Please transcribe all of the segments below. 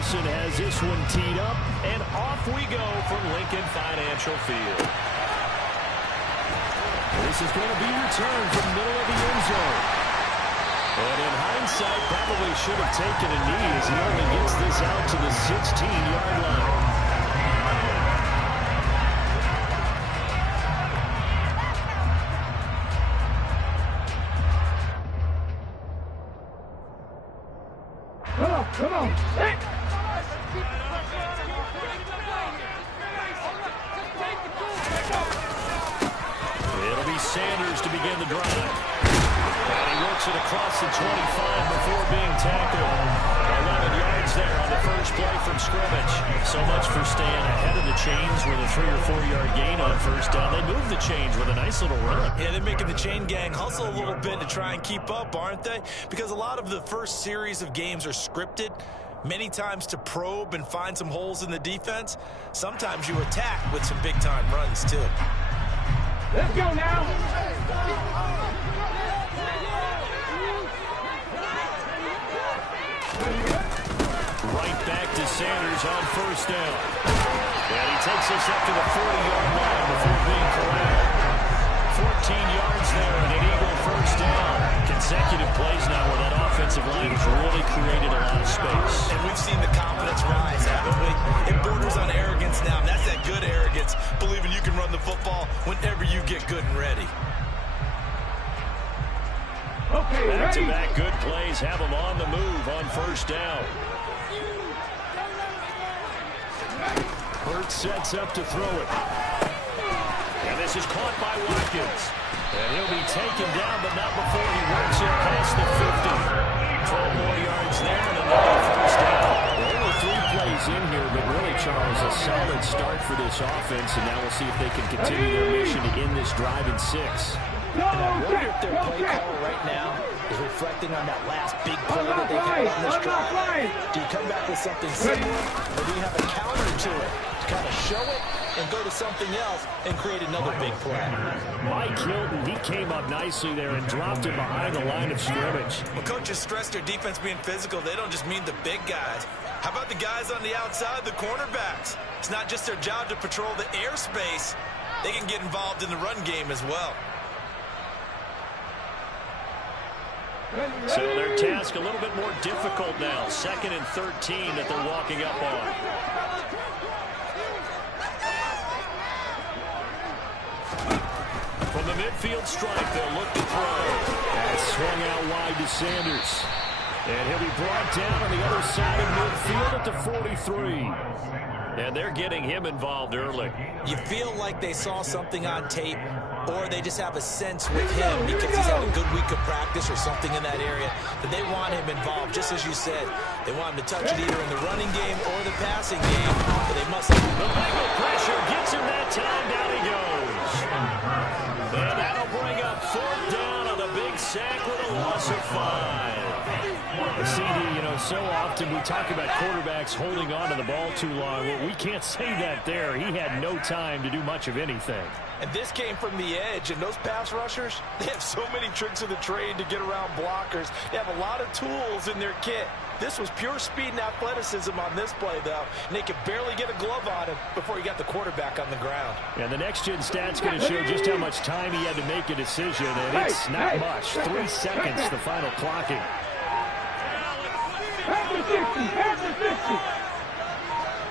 Peterson has this one teed up, and off we go from Lincoln Financial Field. This is going to be returned from the middle of the end zone. And in hindsight, probably should have taken a knee as he only gets this out to the 16-yard line. Come on. It'll be Sanders to begin the drive. And he works it across the 25 before being tackled. 11 yards there on the first play from scrimmage. So much for staying ahead of the chains with a 3 or 4 yard gain on first down. They move the chains with a nice little run. Yeah, they're making the chain gang hustle a little bit to try and keep up, aren't they? Because a lot of the first series of games are scripted, many times to probe and find some holes in the defense. Sometimes you attack with some big-time runs, too. Let's go now. Right back to Sanders on first down. And he takes us up to the 40-yard line before being corralled. 14 yards there and an Eagle first down. Consecutive plays now where that offensive line has really created a lot of space. And we've seen the confidence rise, haven't we? It borders on arrogance now, and that's that good arrogance, believing you can run the football whenever you get good and ready. Okay, back-to-back good plays have them on the move on first down. Hurts sets up to throw it. And this is caught by Watkins. And he'll be taken down, but not before he works it past the 50. 12 more yards there and another first down. Only 3 plays in here, but really, Charles, a solid start for this offense. And now we'll see if they can continue their mission to end this drive in 6. And I wonder if their play call right now is reflecting on that last big play that they had on this drive. Do you come back with something similar, or do you have a counter to it to kind of show it and go to something else and create another big play? Mike Hilton, he came up nicely there and dropped it behind the line of scrimmage. When coaches stress their defense being physical, they don't just mean the big guys. How about the guys on the outside, the cornerbacks? It's not just their job to patrol the airspace. They can get involved in the run game as well. So their task a little bit more difficult now. 2nd and 13 that they're walking up on. From the midfield stripe, they'll look to throw. That's swung out wide to Sanders. And he'll be brought down on the other side of midfield at the 43. And they're getting him involved early. You feel like they saw something on tape, or they just have a sense with him because he's had a good week of practice or something in that area that they want him involved, just as you said. They want him to touch it either in the running game or the passing game, but they must have... The Bengal pressure gets him that time. Down he goes. And that'll bring up 4th down on the big sack with a loss of 5. CD, you know, so often we talk about quarterbacks holding on to the ball too long. Well, we can't say that there. He had no time to do much of anything. And this came from the edge, and those pass rushers, they have so many tricks of the trade to get around blockers. They have a lot of tools in their kit. This was pure speed and athleticism on this play, though, and they could barely get a glove on him before he got the quarterback on the ground. And the next-gen stat's going to show just how much time he had to make a decision, and it's not much. 3 seconds, the final clocking.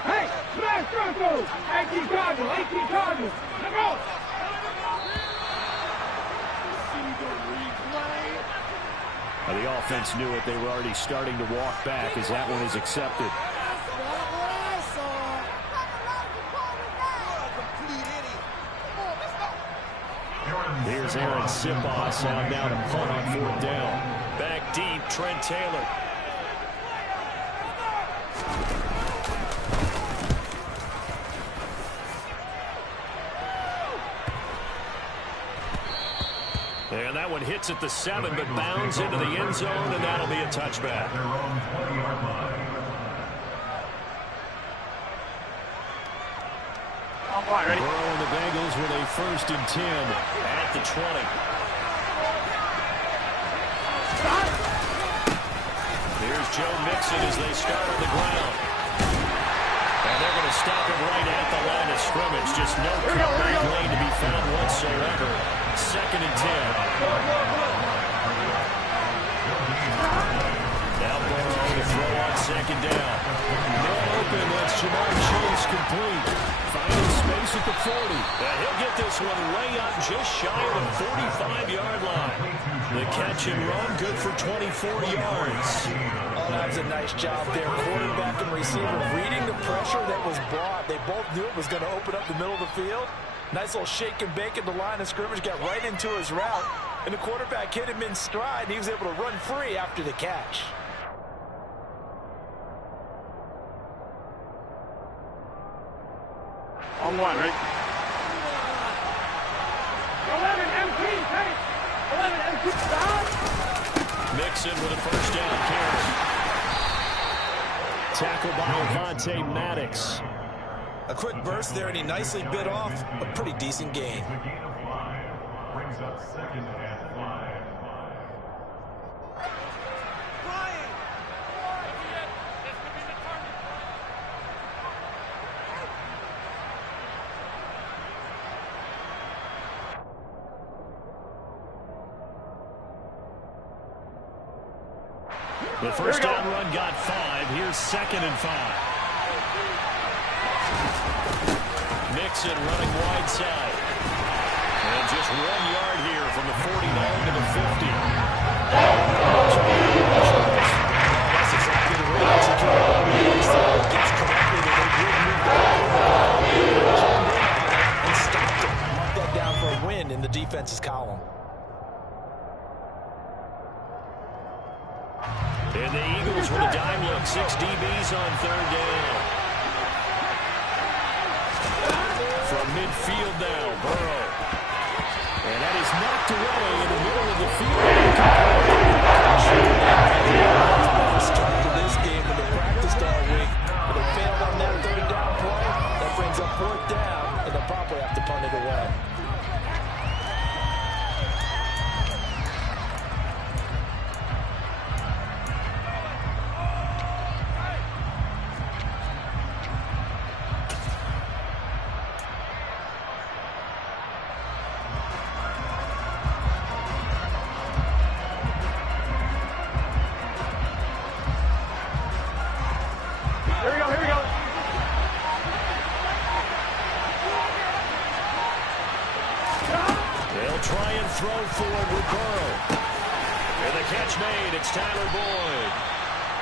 Hey, smash Broncos! 18 Cardinals, 18 Cardinals. Let's go! The offense knew it. They were already starting to walk back as that one is accepted. Here's Aaron Sipos out now to punt on 4th down. Back deep, Trent Taylor. And that one hits at the 7, but bounds into the end zone, and that'll be a touchback. Burrow and the Bengals with a 1st and 10 at the 20. Here's Joe Mixon as they start on the ground. they're going to stop it right at the line of scrimmage. Just no cutback lane to be found whatsoever. 2nd and 10. Now Burrow to throw on 2nd down. No open. That's Jamar Chase complete. Finding space at the 40. He'll get this one way up just shy of the 45-yard line. The catch and run good for 24 yards. Oh, that was a nice job there. Quarterback and receiver reading the pressure that was brought. They both knew it was going to open up the middle of the field. Nice little shake and bake at the line of scrimmage. Got right into his route. And the quarterback hit him in stride. And he was able to run free after the catch. On one, right? 11 MT, hey! 11 MT, stop! Mixon with a first down carry. Tackled by Avonte Maddox. A quick burst there, and he nicely bit off a pretty decent gain. Brings up 2nd and 5. The first down run got 5. Here's 2nd and 5. Mixon running wide side. And just 1 yard here from the 49 to the 50. That's exactly the way to execute. Gets corrected, and they will move and stopped him. Mark that down for a win in the defense's column. And the Eagles with a dime look. 6 DBs on 3rd down. From midfield now, Burrow. And that is knocked away in the middle of the field. Start to this game when they practiced all week. But they failed on that 3rd down play. That brings up 4th down, and they'll probably have to punt it away. Try and throw forward with Burrow. And the catch made. It's Tyler Boyd.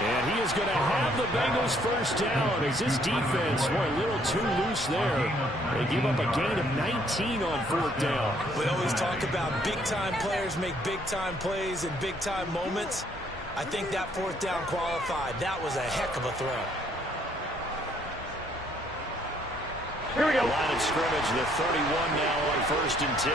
And he is going to have the Bengals first down as this defense, boy, a little too loose there. They give up a gain of 19 on 4th down. We always talk about big-time players make big-time plays in big-time moments. I think that 4th down qualified. That was a heck of a throw. Here we go. Line of scrimmage, the 31 now on 1st and 10.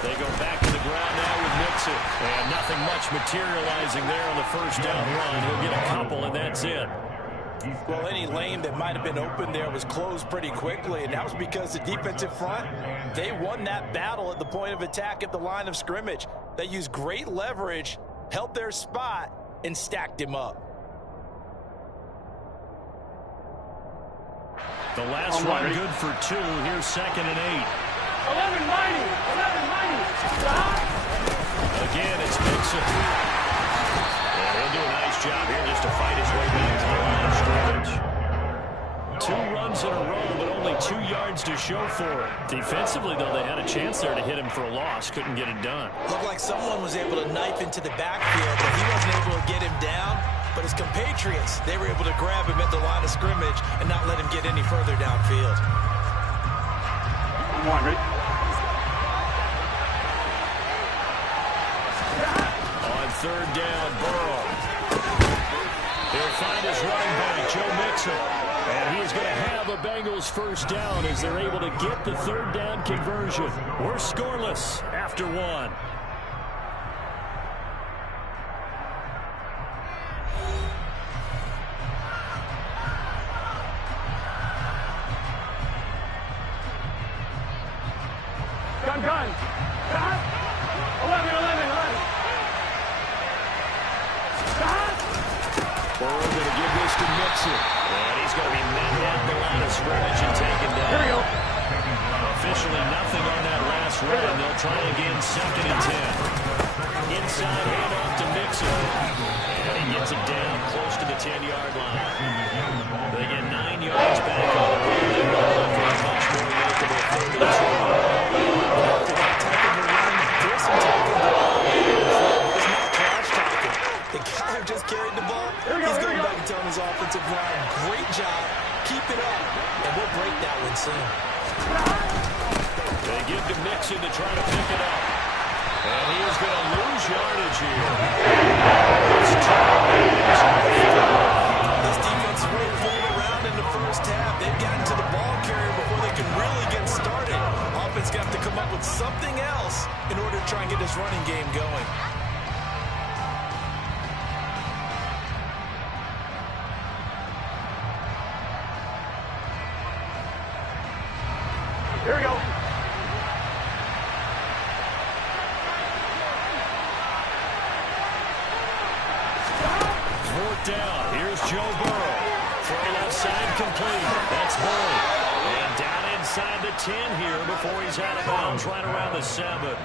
They go back to the ground now with Mixon. And nothing much materializing there on the first down run. He'll get a couple, and that's it. Well, any lane that might have been open there was closed pretty quickly, and that was because the defensive front, they won that battle at the point of attack at the line of scrimmage. They used great leverage, held their spot, and stacked him up. The last one good for 2. Here's 2nd and 8. 11 mighty. Stop. Again, it's Mixon. And he'll do a nice job here just to fight his way back to the line of scrimmage. 2 runs in a row, but only 2 yards to show for it. Defensively, though, they had a chance there to hit him for a loss. Couldn't get it done. Looked like someone was able to knife into the backfield, but he wasn't able to get him down. But his compatriots, they were able to grab him at the line of scrimmage and not let him get any further downfield. Come on, Rick. On 3rd down, Burrow. He'll find his running back, Joe Mixon. And he is going to have a Bengals first down as they're able to get the 3rd down conversion. We're scoreless after 1. Gun. Stop. 11. Stop. scrimmage and taken down. Here we go. Officially nothing on that last run. They'll try again, 2nd and 10. Inside handoff to Mixon. And he gets it down close to the 10-yard line. They get 9 yards back on the run. They roll up for a much more notable 3rd and 2. After that type of a run, there's some type of it's not trash talking. The guy who just carried the ball, he's going back and telling his offensive line, great job, keep it up, and we'll break that one soon. They give to Mixon to try to pick it up. And he is going to lose yardage here. This defense really pulled around in the first half. They've gotten to the ball carrier before they can really get started. Offense got to come up with something else in order to try and get this running game going. Here we go. 4th down. Here's Joe Burrow. Throw left side complete. That's Boyd. And down inside the 10 here before he's out of bounds right around the 7.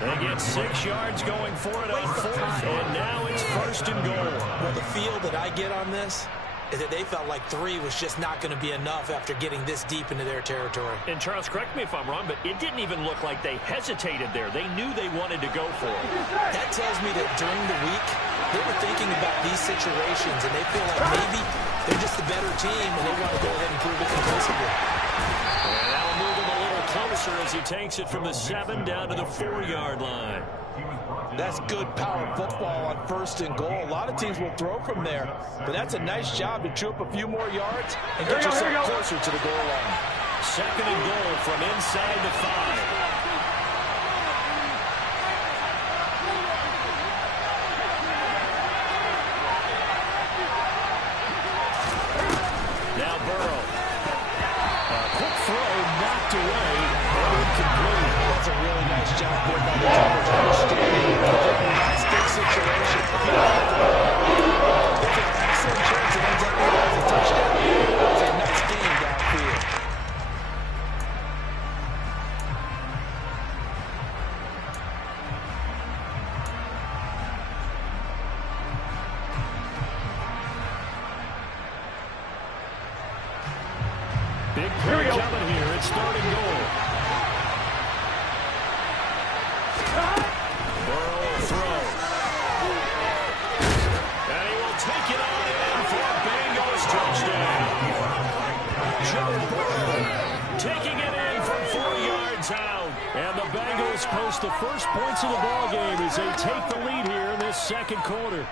They get 6 yards going for it on 4th. And now it's 1st and goal. Well, the feel that I get on this is that they felt like 3 was just not going to be enough after getting this deep into their territory. And Charles, correct me if I'm wrong, but it didn't even look like they hesitated there. They knew they wanted to go for it. That tells me that during the week, they were thinking about these situations, and they feel like maybe they're just the better team, and they want to go ahead and prove it conclusively. And that'll move him a little closer as he takes it from the 7 down to the 4-yard line. That's good power football on 1st and goal. A lot of teams will throw from there, but that's a nice job to chew up a few more yards and get yourself closer to the goal line. 2nd and goal from inside the 5. Now Burrow. A quick throw knocked away. Incomplete. That's a really nice job there by the Tigers understanding they're in a nice big situation. If you don't have the ball, there's an excellent chance it ends up being a touchdown. It was a nice game downfield. Big play coming here. It's 3rd and goal. Burrow will throw. And he will take it on in for a Bengals touchdown. Joe Burrow taking it in from 4 yards out. And the Bengals post the first points of the ballgame as they take the lead here in this 2nd quarter.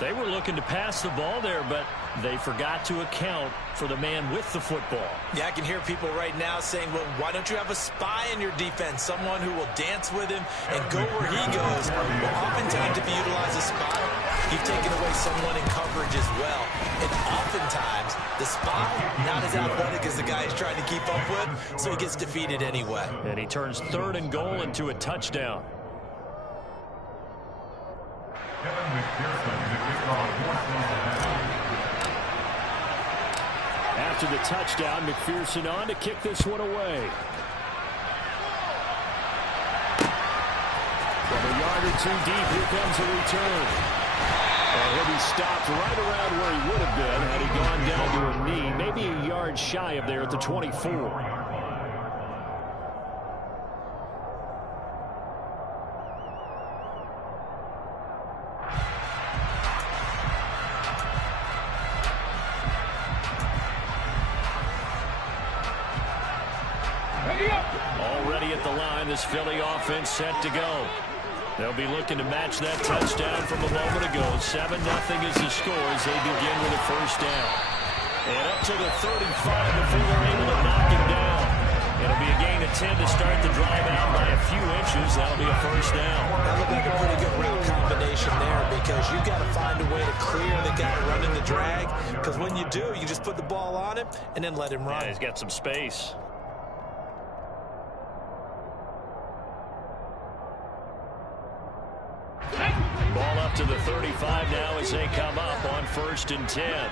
They were looking to pass the ball there, but they forgot to account for the man with the football. Yeah, I can hear people right now saying, well, why don't you have a spy in your defense, someone who will dance with him and go where he goes? Well, oftentimes if you utilize a spy, you've taken away someone in coverage as well. And oftentimes, the spy, not as athletic as the guy he's trying to keep up with, so he gets defeated anyway. And he turns 3rd and goal into a touchdown. After the touchdown, McPherson on to kick this one away. From a yard or 2 deep, here comes a return. And he'll be stopped right around where he would have been had he gone down to a knee, maybe a yard shy of there at the 24. Already at the line, this Philly offense set to go. They'll be looking to match that touchdown from a moment ago. 7-0 is the score as they begin with a 1st down. And up to the 35 before they're able to knock him down. It'll be a gain of 10 to start the drive out by a few inches. That'll be a 1st down. That looked like a pretty good route combination there because you've got to find a way to clear the guy running the drag. Because when you do, you just put the ball on him and then let him run. Yeah, he's got some space. Ball up to the 35 now as they come up on 1st and 10.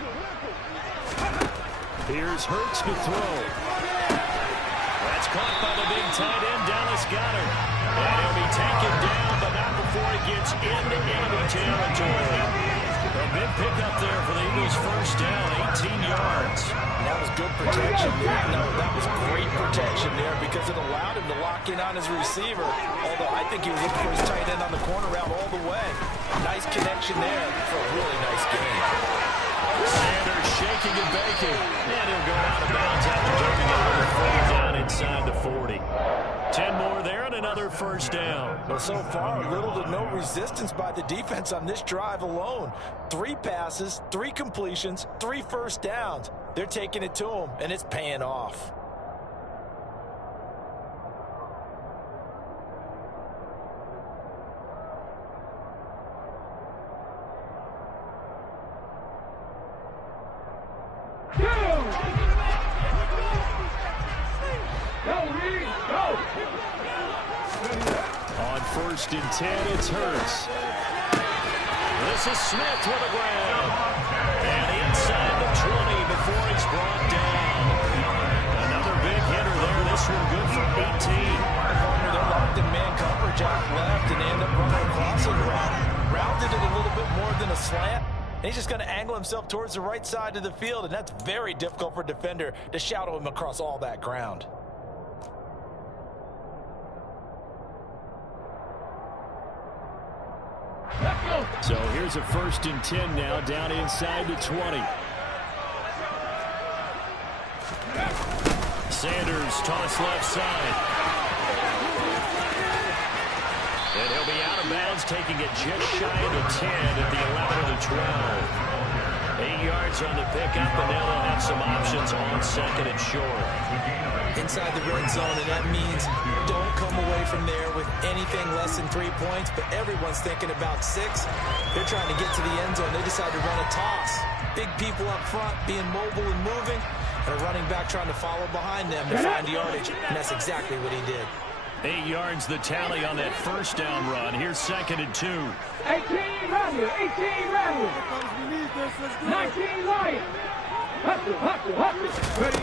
Here's Hurts to throw. That's caught by the big tight end, Dallas Goedert. And he'll be taken down, but not before he gets into enemy territory. A big pickup there for the Eagles' first down, 18 yards. And that was good protection there. No, that was great protection there because it allowed him to lock in on his receiver. Although I think he was looking for his tight end on the corner route all the way. Nice connection there for a really nice game. Sanders shaking and baking. And he'll go out of bounds after taking a little fall down inside the 40. 10 more there and another first down. Well, so far, little to no resistance by the defense on this drive alone. 3 passes, 3 completions, 3 first downs. They're taking it to him, and it's paying off. On 1st and 10, it's Hurts. This is Smith with a grab. And inside the 20 before he's brought down. Another big hitter there. This one good for 18. They're locked in man coverage out left, and they end up running across it. Rounded it a little bit more than a slant. And he's just going to angle himself towards the right side of the field, and that's very difficult for a defender to shadow him across all that ground. So here's a 1st and 10 now, down inside the 20. Sanders toss left side. And he'll be out of bounds, taking it just shy of the 10 at the 11 of the 12. 8 yards on the pickup, and now they'll have some options on 2nd and short. Inside the red zone, and that means don't come away from there with anything less than 3 points, but everyone's thinking about 6. They're trying to get to the end zone. They decide to run a toss. Big people up front being mobile and moving, and a running back trying to follow behind them to find yardage, and that's exactly what he did. 8 yards the tally on that first down run. Here's 2nd and 2. 18 Rebels, 18 Rebels, 19 Lions. Hustle. Ready?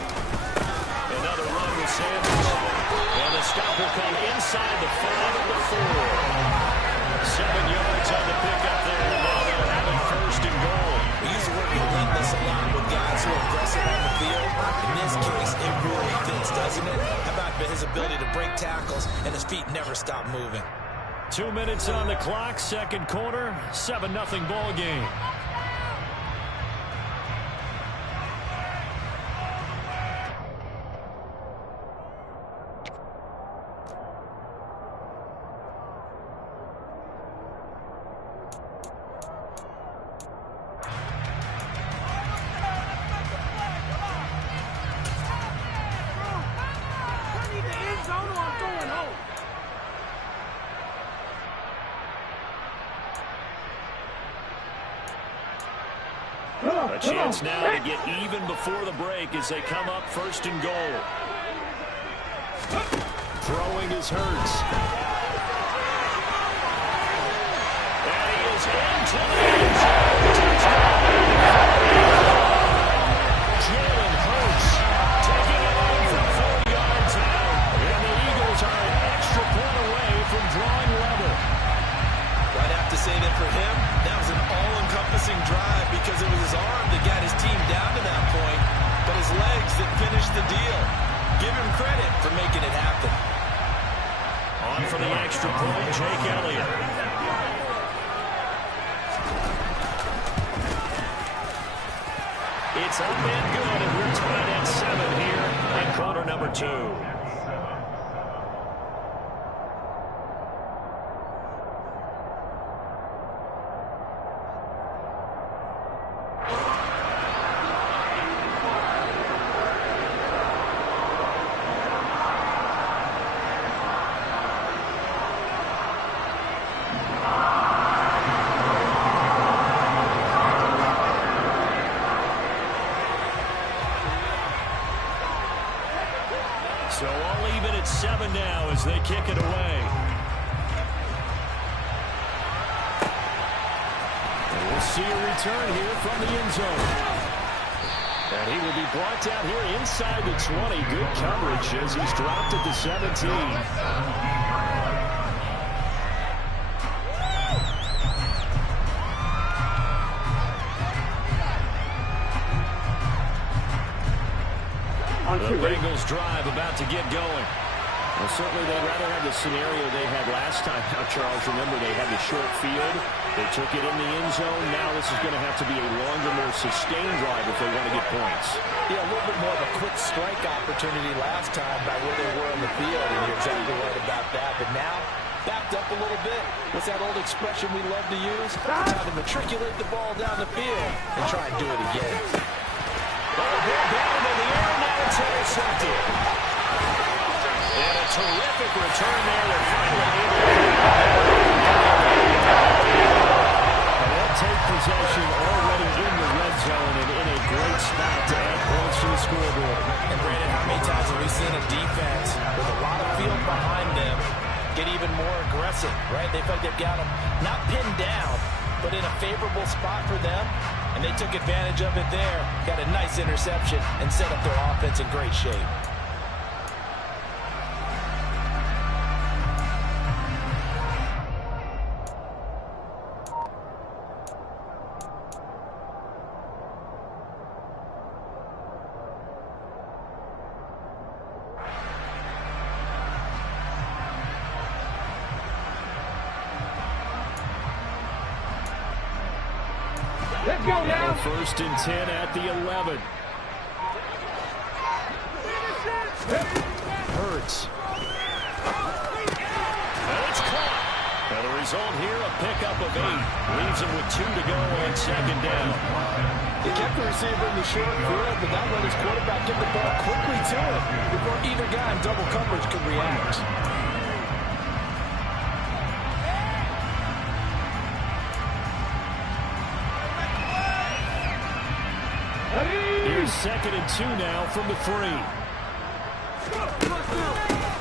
Another run with Sanders. And the stop will come inside the 5 of the 4. 7 yards on the pickup there. And now they'll have it 1st and goal. We use the word relentless a lot with guys who are aggressive on the field. In this case, it really fits, doesn't it? How about his ability to break tackles and his feet never stop moving? 2 minutes on the clock, 2nd quarter, 7-0 ball game. A chance now to get even before the break as they come up 1st and goal. Throwing is Hurts. And he is into the end zone. Jalen Hurts taking it in from 4 yards out. And the Eagles are an extra point away from drawing level. I'd have to say that for him, that was an all-encompassing drive because it was his arm that got his team down to that point, but his legs that finished the deal. Give him credit for making it happen. On for the extra point, Jake Elliott. It's up and good, and we're tied at 7 here in quarter number 2. So all even at 7 now as they kick it away. And we'll see a return here from the end zone. And he will be brought down here inside the 20. Good coverage as he's dropped at the 17. The Bengals drive about to get going. Well, certainly they'd rather have the scenario they had last time. Now, Charles, remember, they had the short field. They took it in the end zone. Now this is going to have to be a longer, more sustained drive if they want to get points. Yeah, a little bit more of a quick strike opportunity last time by where they were in the field, and you're exactly right about that. But now, backed up a little bit. What's that old expression we love to use? Time to matriculate the ball down the field and try and do it again. Ball down in the air, now it's intercepted. And a terrific return there. They're finally able to take possession already in the red zone and in a great spot to add points to the scoreboard. And Brandon, how many times have we seen a defense with a lot of field behind them get even more aggressive, right? They feel like they've got them not pinned down, but in a favorable spot for them, and they took advantage of it there. Got a nice interception and set up their offense in great shape. Let's go now. First and 10 at the 11. Hurts. And it's caught. And the result here, a pickup of 8. Leaves him with 2 to go on second down. He kept the receiver in the short field, but that let his quarterback get the ball quickly to him before either guy in double coverage could react. Here's second and 2 now from the 3.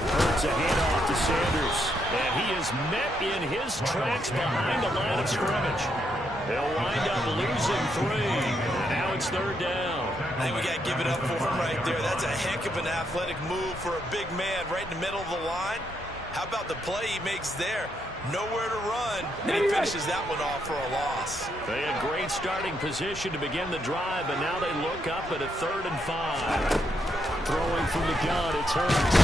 Hurts a handoff to Sanders. And he is met in his tracks behind the line of scrimmage. They'll wind up losing 3. And now it's third down. I think we got to give it up for him right there. That's a heck of an athletic move for a big man right in the middle of the line. How about the play he makes there? Nowhere to run, and he finishes that one off for a loss. They had great starting position to begin the drive, but now they look up at a 3rd and 5. Throwing from the gun, it's Hurts.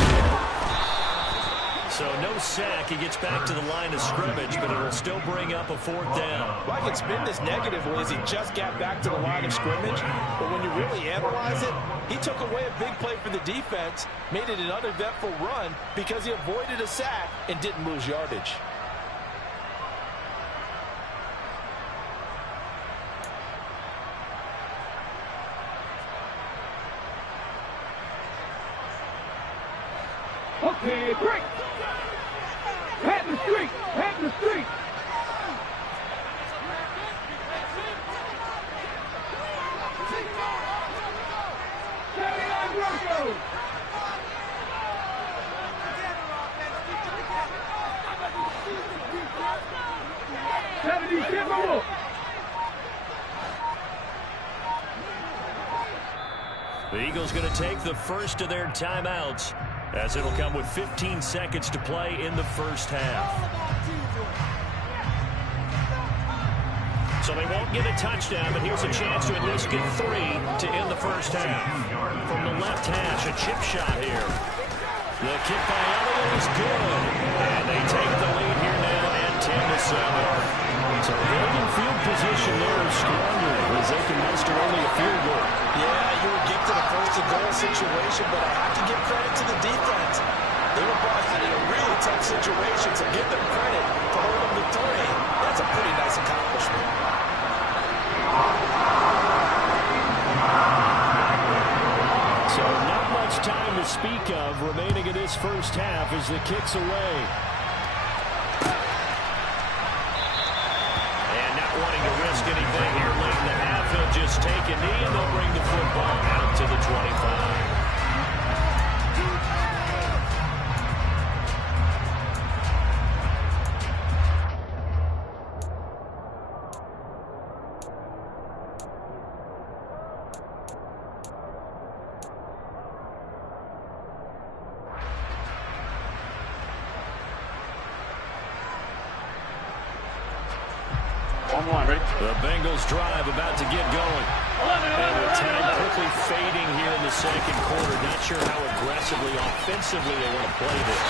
So no sack. He gets back to the line of scrimmage, but it'll still bring up a 4th down. Well, I can spin this negatively as he just got back to the line of scrimmage, but when you really analyze it, he took away a big play for the defense, made it an uneventful run because he avoided a sack and didn't lose yardage. Okay, break. Pat the street. Pat the street. Broncos. The Eagles going to take the first of their timeouts, as it'll come with 15 seconds to play in the first half. So they won't get a touchdown, but here's a chance to at least get 3 to end the first half. From the left hash, a chip shot here. The kick by Elliott is good. And they take the lead here now at 10-7. So building field position there is stronger as they can muster only a field goal. Yeah, you were gifted a first-and-goal situation, but I have to give credit to the defense. They were brought out in a really tough situation, so give them credit for holding the 3. That's a pretty nice accomplishment. So not much time to speak of remaining in this first half as the kick's away. And not wanting to risk anything here late in the half, he'll just take a knee and they'll bring the football out to the 25. The Bengals drive about to get going. And with time quickly fading here in the second quarter, not sure how aggressively, offensively they want to play this.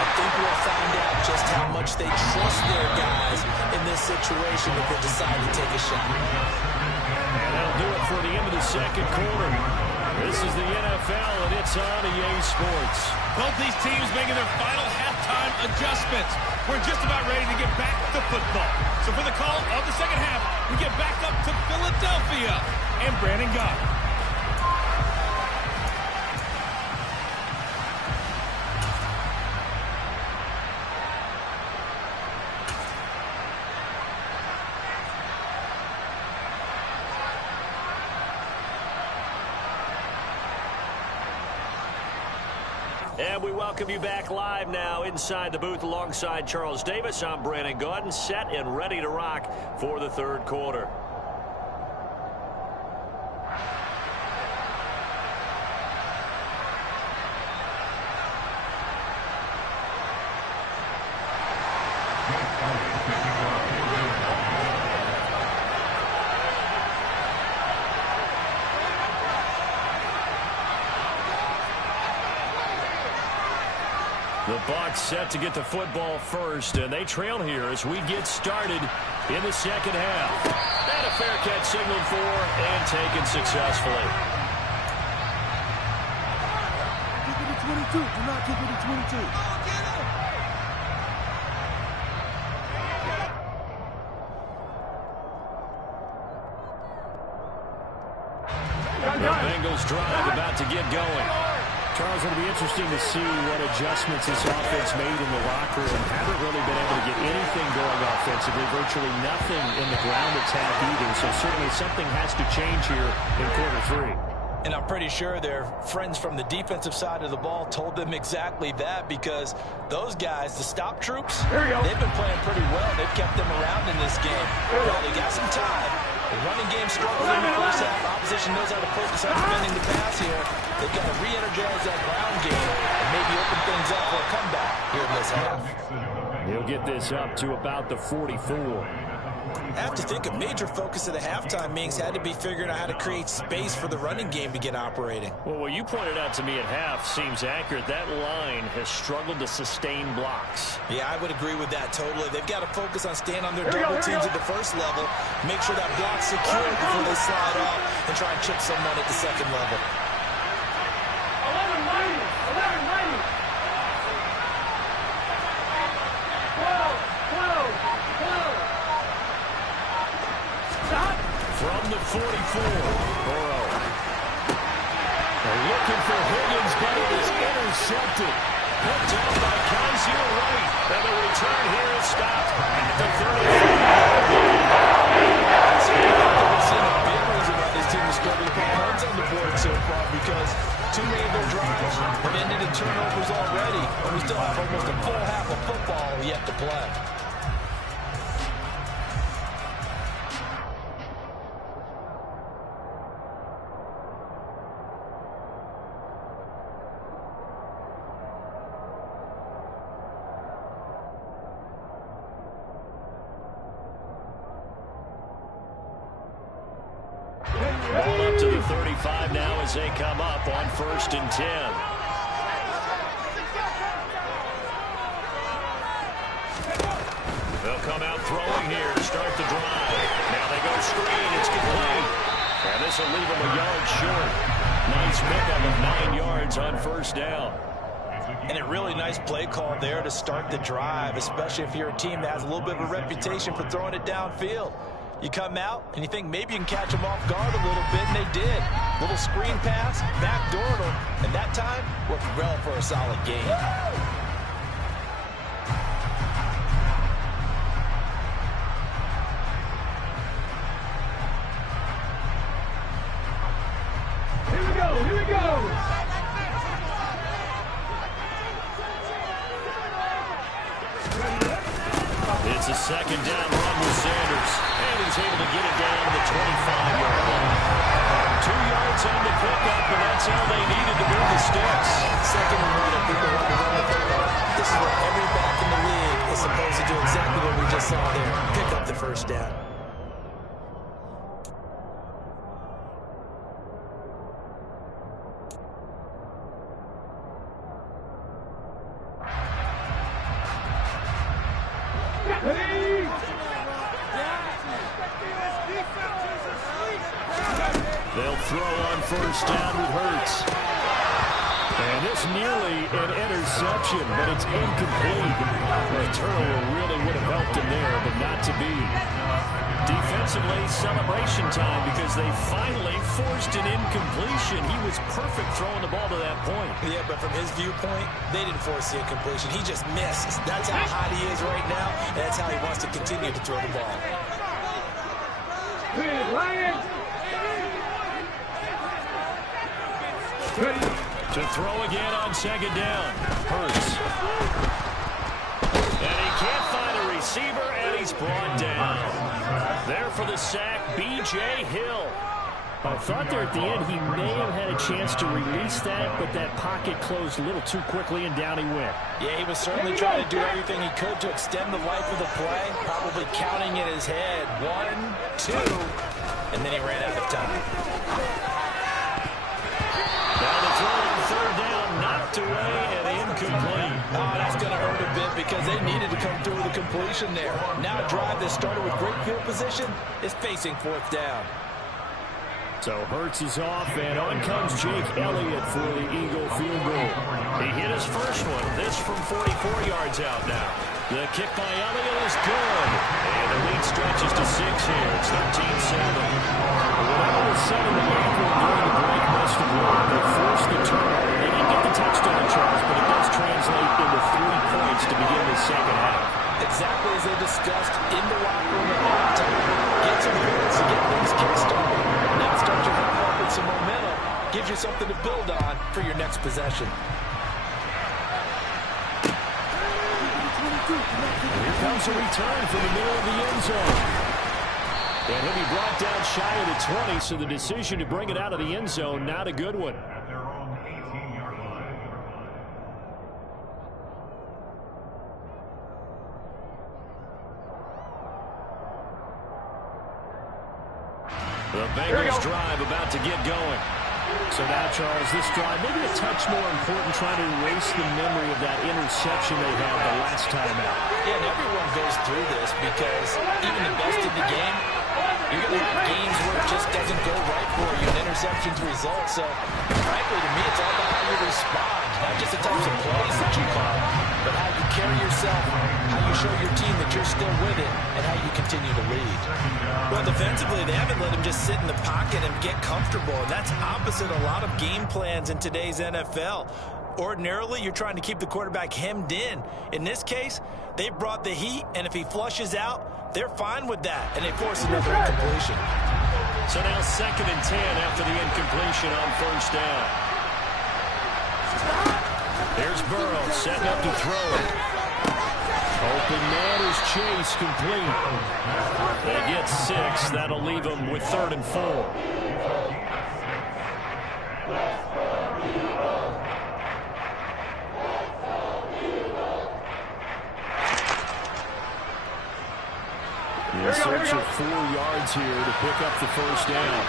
I think we'll find out just how much they trust their guys in this situation if they decide to take a shot. And that'll do it for the end of the second quarter. This is the NFL, and it's on EA Sports. Both these teams making their final halftime adjustments. We're just about ready to get back to football. So for the call of the second half, we get back up to Philadelphia and Brandon Gott. And we welcome you back live now inside the booth alongside Charles Davis. I'm Brandon Gaudin, set and ready to rock for the third quarter. The Bucs set to get the football first, and they trail here as we get started in the second half. And a fair catch signaled for and taken successfully. Keep it at 22. Do not keep it at 22. The Bengals drive about to get going. Charles, it'll be interesting to see what adjustments this offense made in the locker room. Haven't really been able to get anything going offensively, virtually nothing in the ground attack either. So certainly something has to change here in quarter three. And I'm pretty sure their friends from the defensive side of the ball told them exactly that, because those guys, the stop troops, they've been playing pretty well. They've kept them around in this game. Well, they got some time. The running game struggled in the first half. Opposition knows how to focus on defending the pass here. They've got to re-energize that ground game and maybe open things up for a comeback here in this half. He'll get this up to about the 44. I have to think a major focus of the halftime meetings had to be figuring out how to create space for the running game to get operating. Well, what you pointed out to me at half seems accurate. That line has struggled to sustain blocks. Yeah, I would agree with that totally. They've got to focus on staying on their double teams at the first level, make sure that block's secure before they slide off and try and chip someone at the second level. 44. Burrow. They're looking for Higgins, but it is intercepted. Put down by Kaiser White. And the return here is stopped at the 35. We've seen a big reason why this team is struggling to put points on the board so far, because too many of their drives have ended in turnovers already, and we still have almost a full half of football yet to play. Ball up to the 35 now as they come up on 1st and 10. They'll come out throwing here to start the drive. Now they go screen. It's complete. And this will leave them a yard short. Nice pickup of 9 yards on 1st down. And a really nice play call there to start the drive, especially if you're a team that has a little bit of a reputation for throwing it downfield. You come out and you think maybe you can catch them off guard a little bit, and they did. Little screen pass, backdoored them, and that time worked well for a solid gain. Here we go, here we go. It's a 2nd down run with Sanders. And he's able to get it down to the 25-yard line. 2 yards on the pickup, and that's all they needed to move the sticks. 2nd and 1, people want to run the football. This is what every back in the league is supposed to do, exactly what we just saw there. Pick up the 1st down. They'll throw on first down with Hurts. And this nearly an interception, but it's incomplete. The turnover really would have helped him there, but not to be. Defensively, celebration time because they finally forced an incompletion. He was perfect throwing the ball to that point. Yeah, but from his viewpoint, they didn't force the incompletion. He just missed. That's how hot he is right now, and that's how he wants to continue to throw the ball. Lions. To throw again on second down. Hurts. And he can't find a receiver, and he's brought down. There for the sack, B.J. Hill. I thought there at the end he may have had a chance to release that, but that pocket closed a little too quickly, and down he went. Yeah, he was certainly trying to do everything he could to extend the life of the play, probably counting in his head. 1, 2, and then he ran out of time. Now the throw on third down, knocked away and incomplete. Oh, that's going to hurt a bit because they needed to come through with a completion there. Now a drive that started with great field position is facing fourth down. So Hurts is off, and on comes Jake Elliott for the Eagle field goal. He hit his first one. This from 44 yards out now. The kick by Elliott is good. And the lead stretches to 6 here. It's 13-7. Whatever was said in the locker room during the break must have worked. They forced the turnover. They didn't get the touchdown charge, but it does translate into 3 points to begin the second half. Exactly as they discussed in the locker room at halftime. Get some points to get things kick-started. Now start your half off with some momentum. Gives you something to build on for your next possession. Here comes a return from the middle of the end zone. And he'll be brought down shy of the 20, so the decision to bring it out of the end zone, not a good one. At their own 18-yard line. The Bengals drive about to get going. So now, Charles, this drive maybe a touch more important, trying to erase the memory of that interception they had the last time out. Yeah, and everyone goes through this because even the best in the game, you're going to have games where it just doesn't go right for you, and interceptions result. So, frankly, to me, it's all about how you respond, not just the types of plays that you call, but how you carry yourself, how you show your team that you're still with it, and how you continue to lead. Well, defensively, they haven't let him just sit in the pocket and get comfortable, and that's opposite a lot of game plans in today's NFL. Ordinarily, you're trying to keep the quarterback hemmed in. In this case, they brought the heat, and if he flushes out, they're fine with that, and they force another incompletion. So now 2nd and 10 after the incompletion on first down. There's Burrow setting up to throw it. Open man is Chase, complete. They get 6. That'll leave them with 3rd and 4. In search of 4 yards here to pick up the first down.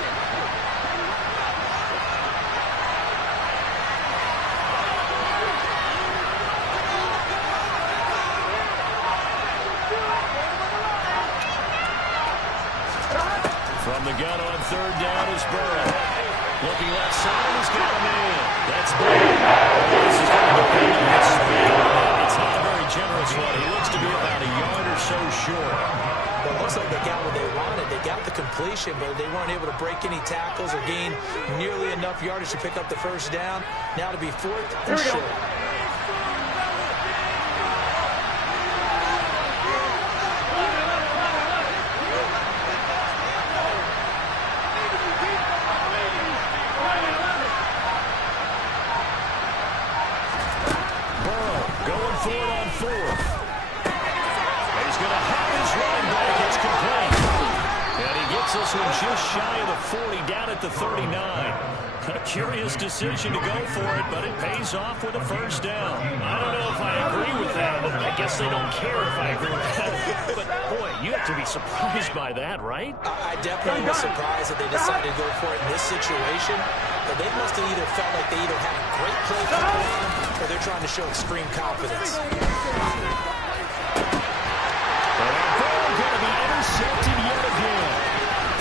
From the gun on 3rd down is Burrow. Looking left side, he's got a man. That's big. This is going to depend on his speed. It's not a very generous one. He looks to be about a yard or so short. Well, it looks like they got what they wanted. They got the completion, but they weren't able to break any tackles or gain nearly enough yardage to pick up the first down. Now to be 4th and short. This one just shy of the 40, down at the 39. A curious decision to go for it, but it pays off with a first down. I don't know if I agree with that. I guess they don't care if I agree with that. But, boy, you have to be surprised by that, right? I definitely was surprised that they decided to go for it in this situation. But they must have either felt like they either had a great play for the line or they're trying to show extreme confidence. Going to be intercepted yet again.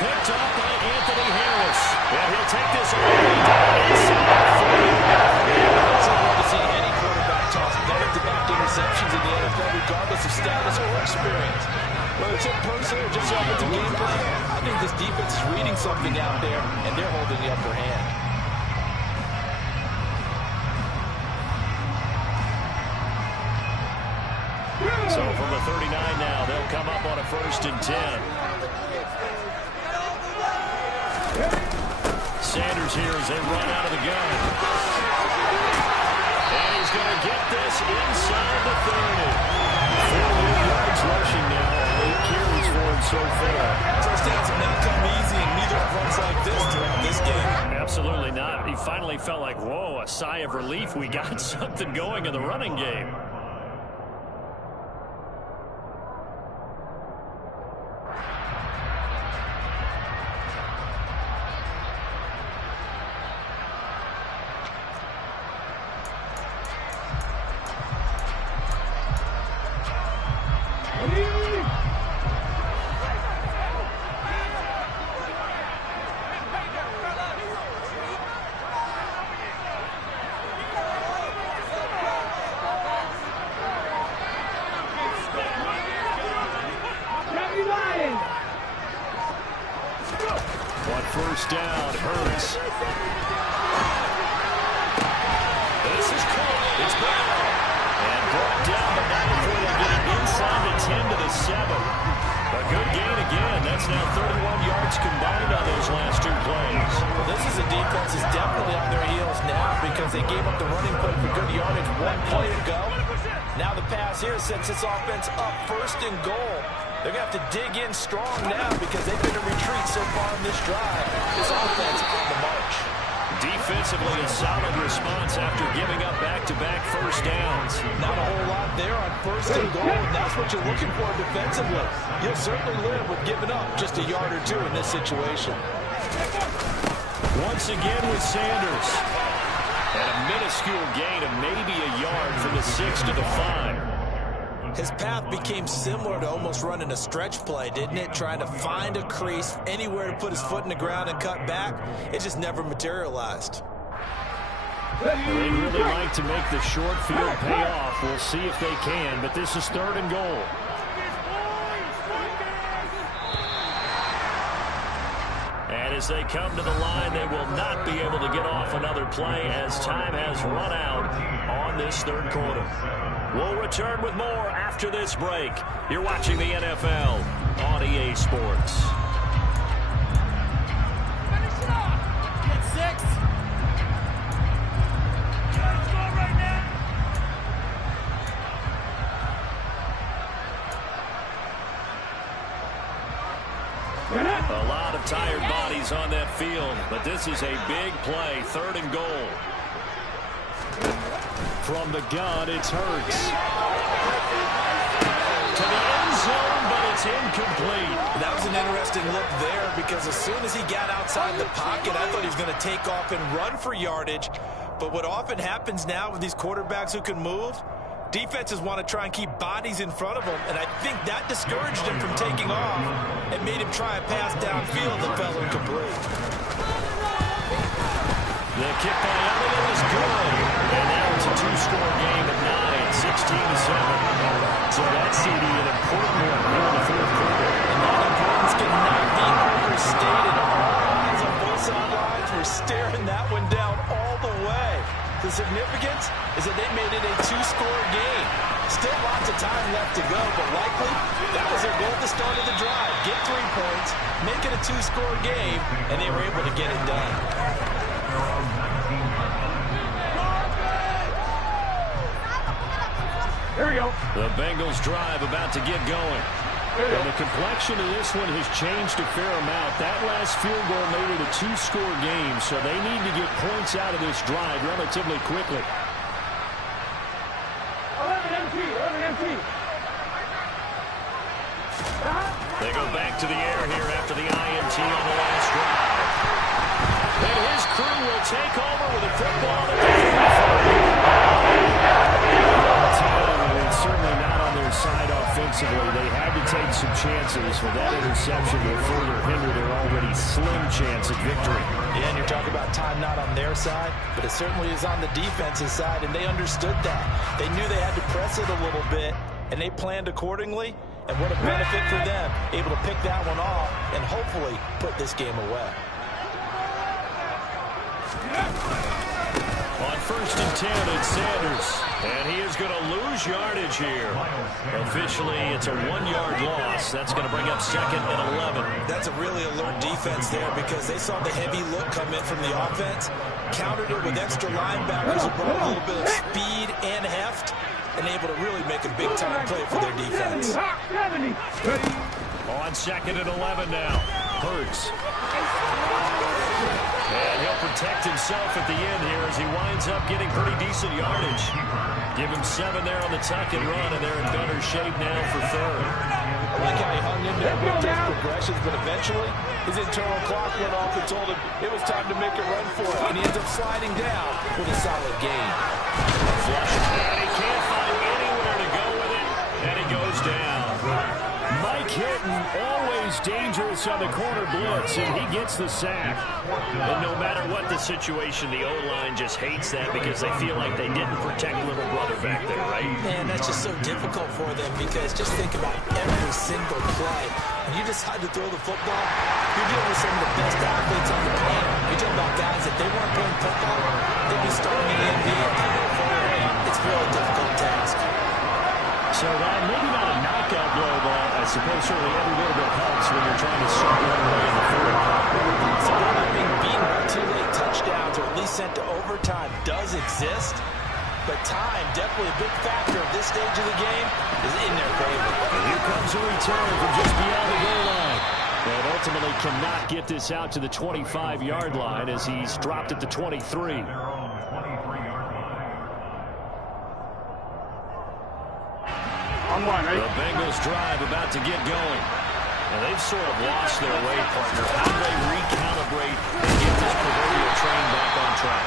Picked up by Anthony Harris. And he'll take this all the way down inside 40. It's hard to see any quarterback toss back-to-back interceptions in the NFL, regardless of status or experience. Whether it's in person or just offensive game plan, I think this defense is reading something out there, and they're holding the upper hand. So from the 39 now, they'll come up on a 1st and 10. Sanders here as they run out of the gun. And he's going to get this inside the 30. 4 yards rushing now. 8 carries for him so far. Touchdowns have not come easy, and neither have runs like this throughout this game. Absolutely not. He finally felt like, whoa, a sigh of relief. We got something going in the running game. First down, Hurts. This is caught. It's back. And brought down, but now before they get it inside the 10 to the 7. A good gain again. That's now 31 yards combined on those last 2 plays. Well, this is a defense that's definitely on their heels now because they gave up the running play for good yardage 1 play ago. Now the pass here sets this offense up 1st and goal. They're going to have to dig in strong now because they've been in retreat so far in this drive. This offense on the march. Defensively, a solid response after giving up back-to-back first downs. Not a whole lot there on 1st and goal, and that's what you're looking for defensively. You'll certainly live with giving up just a yard or 2 in this situation. Once again with Sanders. And a minuscule gain of maybe a yard from the 6 to the 5. His path became similar to almost running a stretch play, didn't it? Trying to find a crease, anywhere to put his foot in the ground and cut back. It just never materialized. They'd really like to make the short field pay off. We'll see if they can, but this is 3rd and goal. And as they come to the line, they will not be able to get off another play as time has run out on this 3rd quarter. We'll return with more after this break. You're watching the NFL on EA Sports. Finish it off. Get 6. Let's go right now. A lot of tired bodies on that field, but this is a big play, 3rd and goal. From the gun, it's Hurts. To the end zone, but it's incomplete. That was an interesting look there because as soon as he got outside the pocket, I thought he was going to take off and run for yardage. But what often happens now with these quarterbacks who can move, defenses want to try and keep bodies in front of them, and I think that discouraged him from taking off and made him try a pass downfield that fell incomplete. The kick by Elliott is good. And now it's a 2-score game at 9, 16-7. So that's CD an important one here in the 4th quarter. And that importance cannot be overstated. All eyes on both sidelines were staring that one down all the way. The significance is that they made it a 2-score game. Still lots of time left to go, but likely that was their goal at the start of the drive. Get 3 points, make it a 2-score game, and they were able to get it done. Here we go. The Bengals drive about to get going. And the complexion of this one has changed a fair amount. That last field goal made it a 2-score game, so they need to get points out of this drive relatively quickly. 11 MT. They go back to the air here after the INT on the last drive. And his crew will take over with a football at the 35. It's certainly not on their side offensively. They had to take some chances, but that interception will further hinder their already slim chance at victory. Yeah, and you're talking about time not on their side, but it certainly is on the defense's side, and they understood that. They knew they had to press it a little bit, and they planned accordingly, and what a benefit for them, able to pick that one off and hopefully put this game away. On 1st and 10, it's Sanders. And he is going to lose yardage here. Officially, it's a 1-yard loss. That's going to bring up 2nd and 11. That's a really alert defense there because they saw the heavy look come in from the offense, countered it with extra linebackers who brought a little bit of speed and heft, and able to really make a big-time play for their defense. On 2nd and 11 now. Hurts. And he'll protect himself at the end here as he winds up getting pretty decent yardage. Give him 7 there on the tuck and run, and they're in better shape now for 3rd. I like how he hung in there with those progressions, but eventually his internal clock went off and told him it was time to make a run for it, and he ends up sliding down with a solid gain. Flush, and he can't find anywhere to go with it, and he goes down. Mike Hitton, always dangerous on the corner blitz, and he gets the sack. And no matter what the situation, the O-line just hates that because they feel like they didn't protect little brother back there, right? Man, that's just so difficult for them because just think about every single play. When you decide to throw the football, you're dealing with some of the best athletes on the planet. You're talking about guys, if they weren't playing football, they'd be starting in the NBA and going forward. It's a really difficult task. So that maybe not a knockout blow, but I suppose certainly every little bit helps when you're trying to start one away in the 4th. So not being beaten by 2 late touchdowns or at least sent to overtime does exist, but time, definitely a big factor of this stage of the game, is in their favor. And here comes a return from just beyond the goal line. And ultimately cannot get this out to the 25-yard line as he's dropped at the 23. The Bengals drive about to get going. And they've sort of lost their way, partner. How do they recalibrate and get this proverbial train back on track?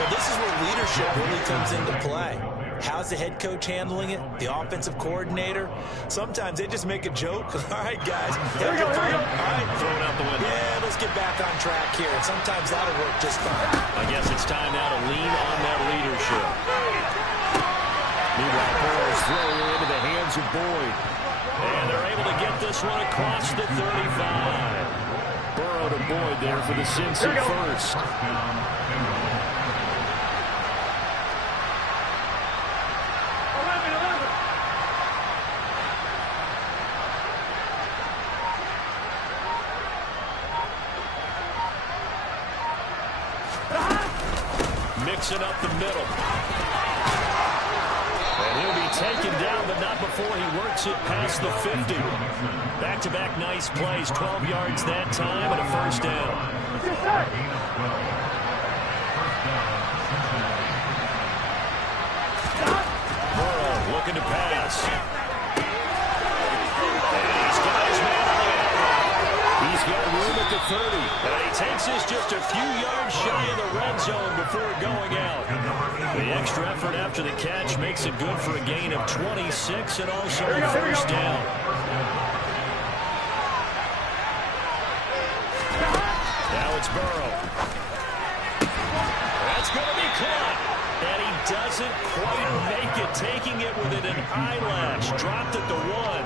Well, this is where leadership really comes into play. How's the head coach handling it? The offensive coordinator? Sometimes they just make a joke. All right, guys. Here we go. All right. Throw it out the window. Yeah, let's get back on track here. And sometimes that'll work just fine. I guess it's time now to lean on that leadership. Meanwhile, Burrow's throwing it into the hands of Boyd. And they're able to get this one across the 35. Burrow to Boyd there for the Cincy first. Mixing up the middle. And he'll be taken down, but not before he works it past the 50. Back-to-back nice plays, 12 yards that time, and a first down. Burrow looking to pass. And he's got his man on the outright. He's got room at the 30. And he takes this just a few yards shy of the red zone before going out. The extra effort after the catch makes it good for a gain of 26 and also a first down. Now it's Burrow. That's going to be caught. And he doesn't quite make it, taking it within an eyelash. Dropped at the 1.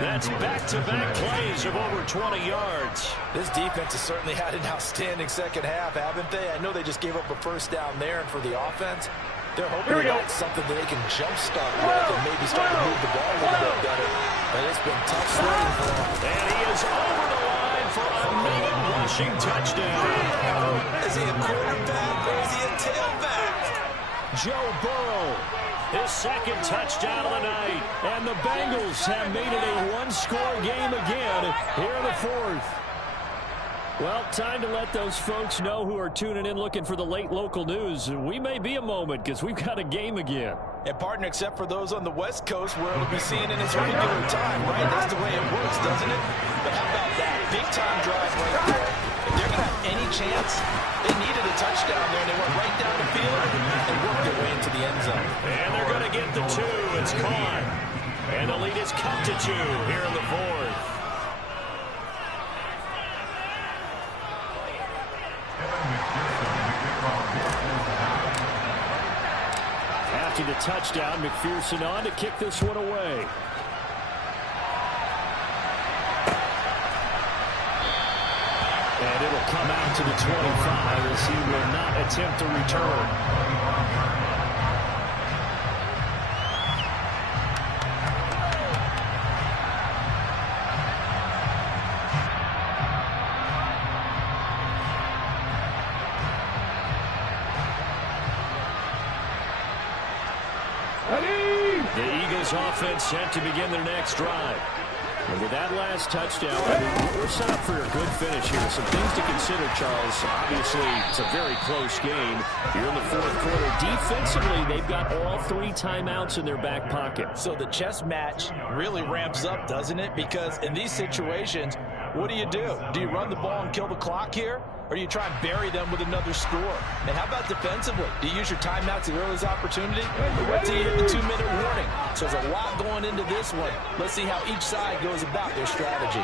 That's back-to-back plays of over 20 yards. This defense has certainly had an outstanding second half, haven't they? I know they just gave up a first down there, and for the offense, they're hoping they got something that they can jumpstart with and maybe start to move the ball a little bit better. But it's been tough sledding for them. And he is over the line for another rushing touchdown. Is he a quarterback or is he a tailback? Joe Burrow, his second touchdown of the night. And the Bengals have made it a one-score game again here in the 4th. Well, time to let those folks know who are tuning in looking for the late local news. We may be a moment because we've got a game again. And partner, except for those on the West Coast where it'll be seen in its regular time, right? That's the way it works, doesn't it? But how about that big-time drive right there? If they're going to have any chance, they needed a touchdown there, and they went right down the field and worked their way into the end zone. And they're going to get the 2. It's caught. And the lead is cut to 2 here in the fourth. After the touchdown, McPherson on to kick this one away. And it'll come out to the 25 as he will not attempt to return. The Eagles offense set to begin their next drive. And with that last touchdown, we're set up for a good finish here. Some things to consider, Charles. Obviously, it's a very close game. Here in the fourth quarter, defensively, they've got all 3 timeouts in their back pocket. So the chess match really ramps up, doesn't it? Because in these situations, what do? Do you run the ball and kill the clock here? Or do you try and bury them with another score? And how about defensively? Do you use your timeouts at earliest opportunity? Or wait till you hit the 2-minute warning? So there's a lot going into this one. Let's see how each side goes about their strategy.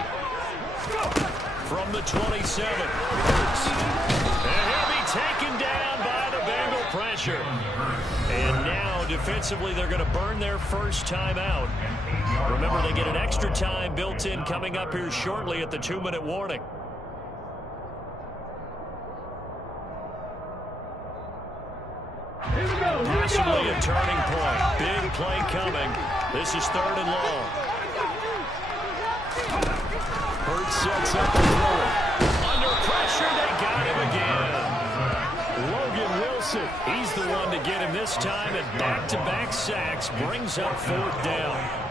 From the 27. And he'll be taken down by the Bengal pressure. And now, defensively, they're going to burn their first timeout. Remember, they get an extra time built in coming up here shortly at the 2-minute warning. Possibly a turning point. Big play coming. This is 3rd and long. Hurts sets up the throw. Under pressure, they got him again. Logan Wilson, he's the one to get him this time, and back-to-back sacks brings up 4th down.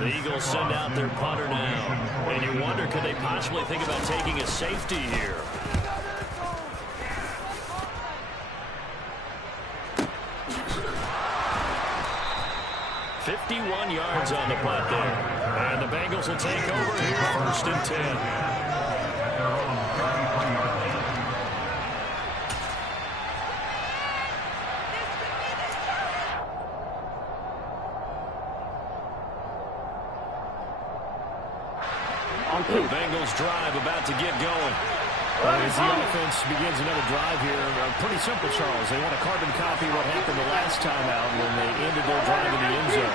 The Eagles send out their punter now. And you wonder, could they possibly think about taking a safety here? "51 yards on the punt there. And the Bengals will take over here, 1st and 10. The Bengals drive about to get going. As the offense begins another drive here, pretty simple, Charles. They want to carbon copy what happened the last time out when they ended their drive in the end zone.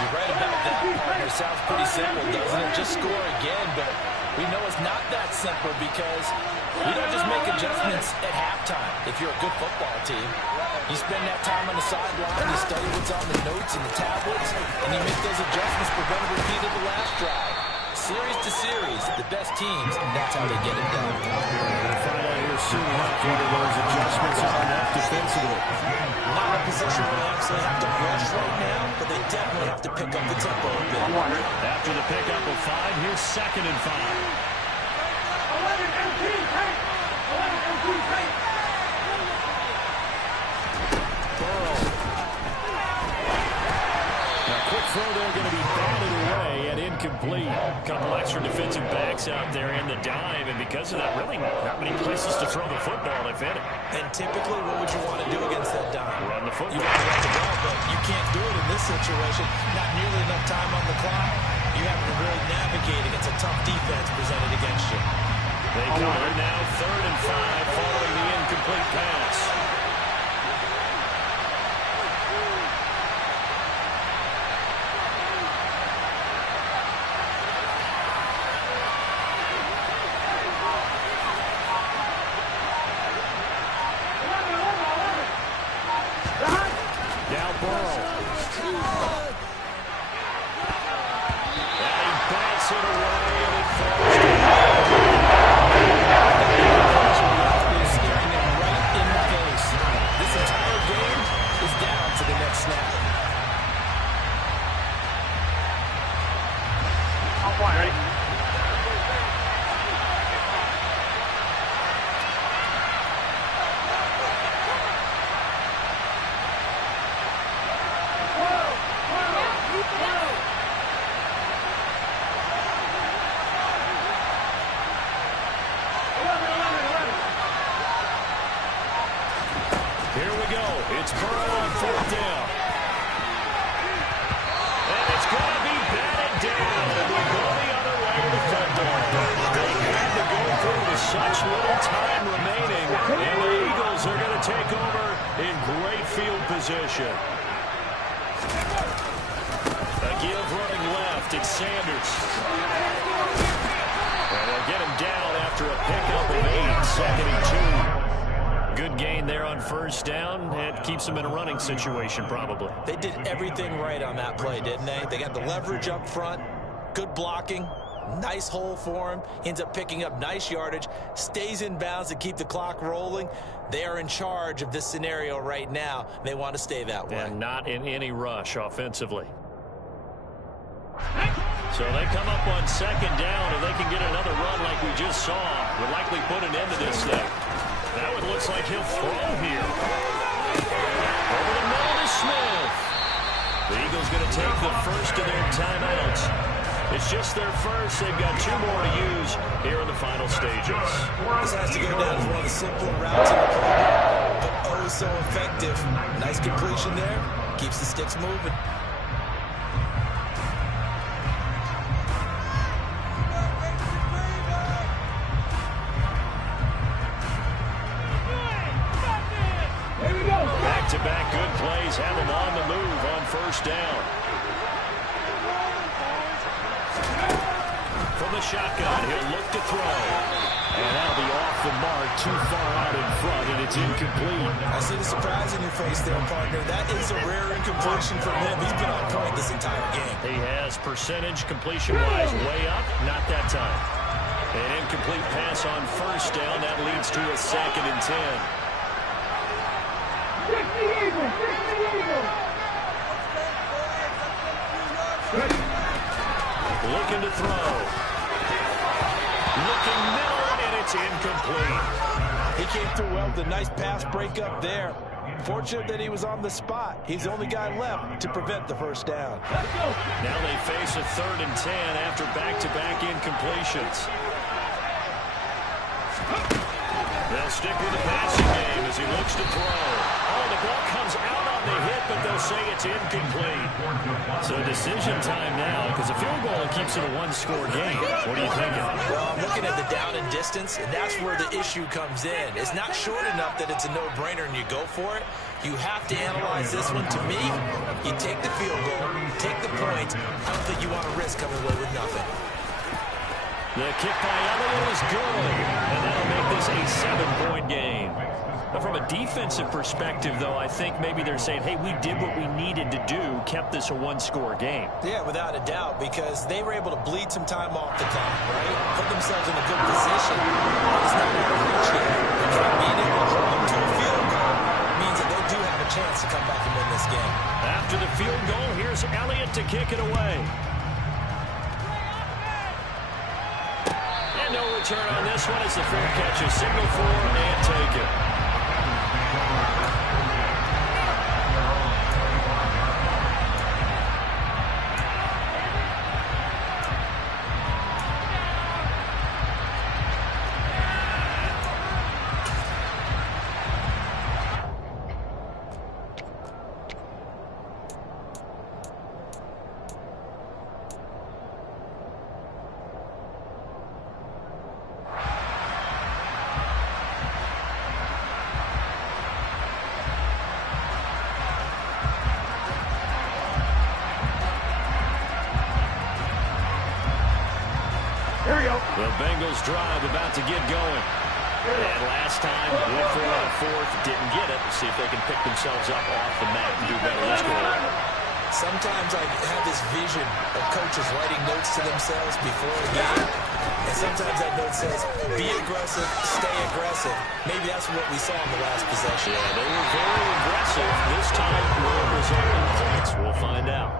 You're right about that, partner. Sounds pretty simple, doesn't it? Just score again, but we know it's not that simple because we don't just make adjustments at halftime. If you're a good football team, you spend that time on the sideline, you study what's on the notes and the tablets, and you make those adjustments prevent a repeat of the last drive. Series to series, the best teams, that's how they get it done. We'll find out here soon enough whether those adjustments are enough defensively. Not in a position where they actually have to rush right now, but they definitely have to pick up the tempo a bit. After the pickup of 5, here's 2nd and 5. 11 MT tight. 11 MT tight. Burrow. Now, quick throw there, going to be batted away and incomplete. A couple extra defensive backs out there in the dime, and because of that, really not many places to throw the football, if any. And typically, what would you want to do against that dime? Run the football. You want to run the ball, but you can't do it in this situation. Not nearly enough time on the clock. You have to really navigate against a tough defense presented against you. They cover now 3rd and 5 following the incomplete pass. Now Burrow. And he bats it away, and it falls They're staring them right in the face. This entire game is down to the next snap. Ready? It's Burrow on 4th down. And it's going to be batted down. And we go the other way to the football. They had to go through with such little time remaining. And the Eagles are going to take over in great field position. A give running left. It's Sanders. And they'll get him down after a pickup of 8. 2nd and 2. Good gain there on 1st down. It keeps them in a running situation, probably. They did everything right on that play, didn't they? They got the leverage up front, good blocking, nice hole for him. He ends up picking up nice yardage, stays in bounds to keep the clock rolling. They are in charge of this scenario right now. They want to stay that way. And not in any rush offensively. So they come up on 2nd down. If they can get another run like we just saw, would likely put an end to this thing. Now it looks like he'll throw here. Over the middle to Smith. The Eagles going to take the first of their timeouts. It's just their first. They've got 2 more to use here in the final stages. This has to go down as one of the simpler routes in the program, but oh so effective. Nice completion there. Keeps the sticks moving. Back-to-back good plays have him on the move on 1st down. From the shotgun, he'll look to throw. And that'll be off the mark, too far out in front, and it's incomplete. I see the surprise in your face there, partner. That is a rare incompletion from him. He's been on point this entire game. He has percentage completion-wise way up, not that time. An incomplete pass on 1st down. That leads to a 2nd and 10. Looking to throw. Looking middle, and it's incomplete. He came through well with a nice pass breakup there. Fortunate that he was on the spot. He's the only guy left to prevent the 1st down. Now they face a 3rd and 10 after back-to-back incompletions. They'll stick with the passing game as he looks to throw. Oh, the ball comes out on the hit, but they'll say it's incomplete. So decision time now, because a field goal keeps it a 1-score game. What are you thinking? Well, I'm looking at the down and distance, and that's where the issue comes in. It's not short enough that it's a no-brainer and you go for it. You have to analyze this one. To me, you take the field goal, take the points. I don't think you want to risk coming away with nothing. The kick by Elliott is good, and that'll make this a 7-point game. Now, from a defensive perspective, though, I think maybe they're saying, hey, we did what we needed to do, kept this a 1-score game. Yeah, without a doubt, because they were able to bleed some time off the clock, right? Put themselves in a good position. But it's not out of reach yet. Because being able to hold them to a field goal means that they do have a chance to come back and win this game. After the field goal, here's Elliott to kick it away. And no return on this one. It's a fair catch, a signal for and take it. The Bengals drive about to get going. And last time, went for it on 4th, didn't get it. See if they can pick themselves up off the mat and do better this go. Sometimes I have this vision of coaches writing notes to themselves before a game. And sometimes that note says, be aggressive, stay aggressive. Maybe that's what we saw in the last possession. Yeah, they were very aggressive. This time will result in points. We'll find out.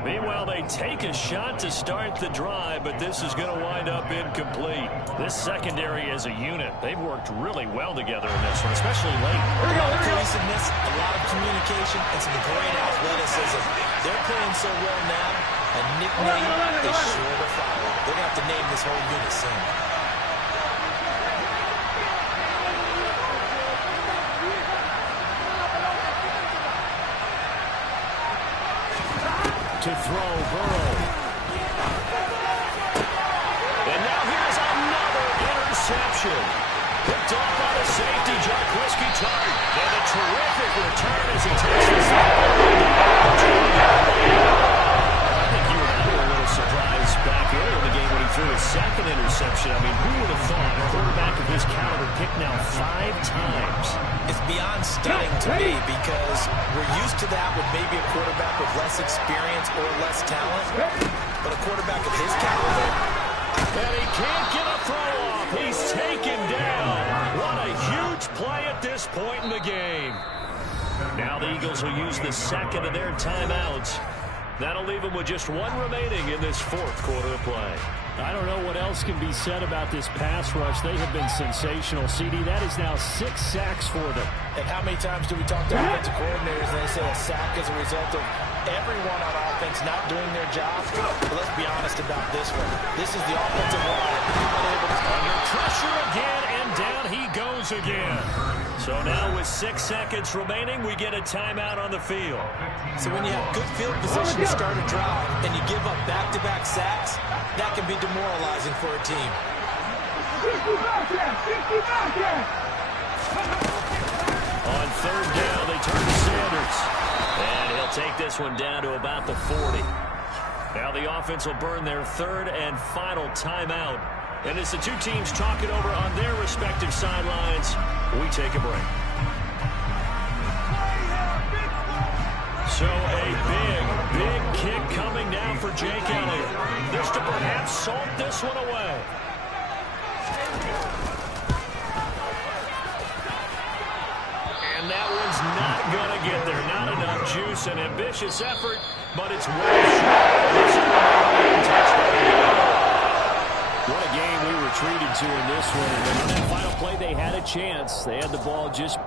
Meanwhile, they take a shot to start the drive, but this is going to wind up incomplete. This secondary as a unit, they've worked really well together in this one, especially late. A lot of cohesiveness, a lot of communication, and some great athleticism. They're playing so well now, a nickname is sure to follow. They're going to have to name this whole unit soon. to throw. Burrow. And now here's another interception. Picked off by the safety, Jarquiski Tartt. And a terrific return as he takes this thing all the way down. I think you and I were a little surprised back earlier in the game when he threw his second interception. I mean, who would have thought a quarterback of his caliber picked now 5 times? It's beyond stunning to me because we're used to that with maybe a quarterback with less experience or less talent. But a quarterback of his caliber, and he can't get a throw off. He's taken down. What a huge play at this point in the game. Now the Eagles will use the second of their timeouts. That'll leave them with just 1 remaining in this 4th quarter of play. I don't know what else can be said about this pass rush. They have been sensational, CD. That is now 6 sacks for them. and how many times do we talk to offensive coordinators and they say a sack is a result of everyone on offense not doing their job? But let's be honest about this one. This is the offensive line unable to... Under pressure again, and down he goes again. So now with 6 seconds remaining, we get a timeout on the field. So when you have good field position to start a drive and you give up back-to-back sacks, that can be demoralizing for a team. 50 back there! On third down, they turn to Sanders. And he'll take this one down to about the 40. Now the offense will burn their third and final timeout. And as the two teams talk it over on their respective sidelines, we take a break. So a big kick coming now for Jake Elliott. This to perhaps salt this one away. And that one's not going to get there. Not enough juice. An ambitious effort, but it's well short. This is a touchdown. What a game we were treated to in this one. And in that final play, they had a chance. They had the ball just...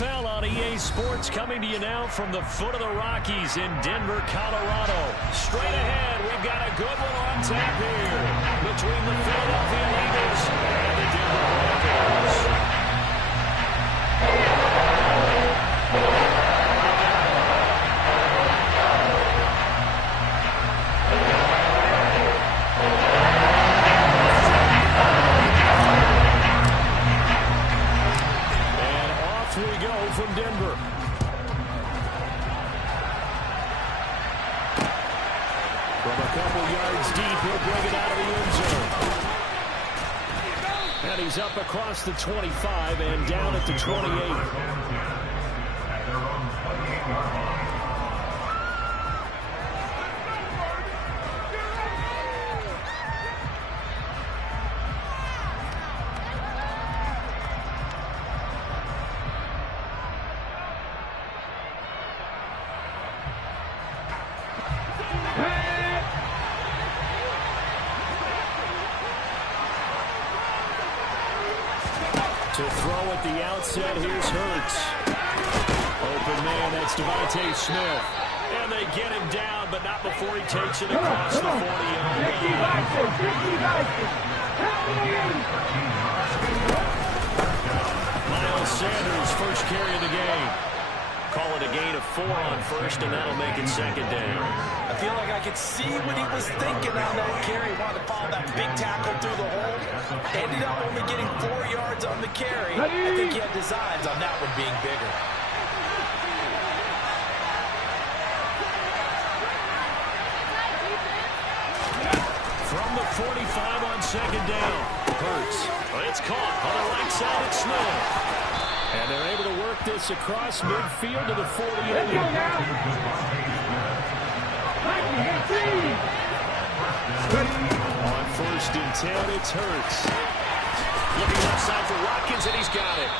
NFL on EA Sports, coming to you now from the foot of the Rockies in Denver, Colorado. Straight ahead, we've got a good one on tap here between the Philadelphia Eagles and the Denver Broncos. From Denver. From a couple yards deep, he'll bring it out of the end zone. And he's up across the 25 and down at the 28. To throw at the outset, here's Hurts. Open man, that's Devontae Smith. And they get him down, but not before he takes it across the 40-yard line. Miles Sanders, first carry of the game. Call it a gain of 4 on first, and that'll make it second down. I feel like I could see what he was thinking on that carry. Wanted to follow that big tackle through the hole. Ended up only getting 4 yards on the carry. I think he had designs on that one being bigger. From the 45 on second down. Hurts. It's caught on the right side at Smith. And they're able to work this across midfield to the 48. On first and 10, it's Hurts. Looking left side for Watkins, and he's got it.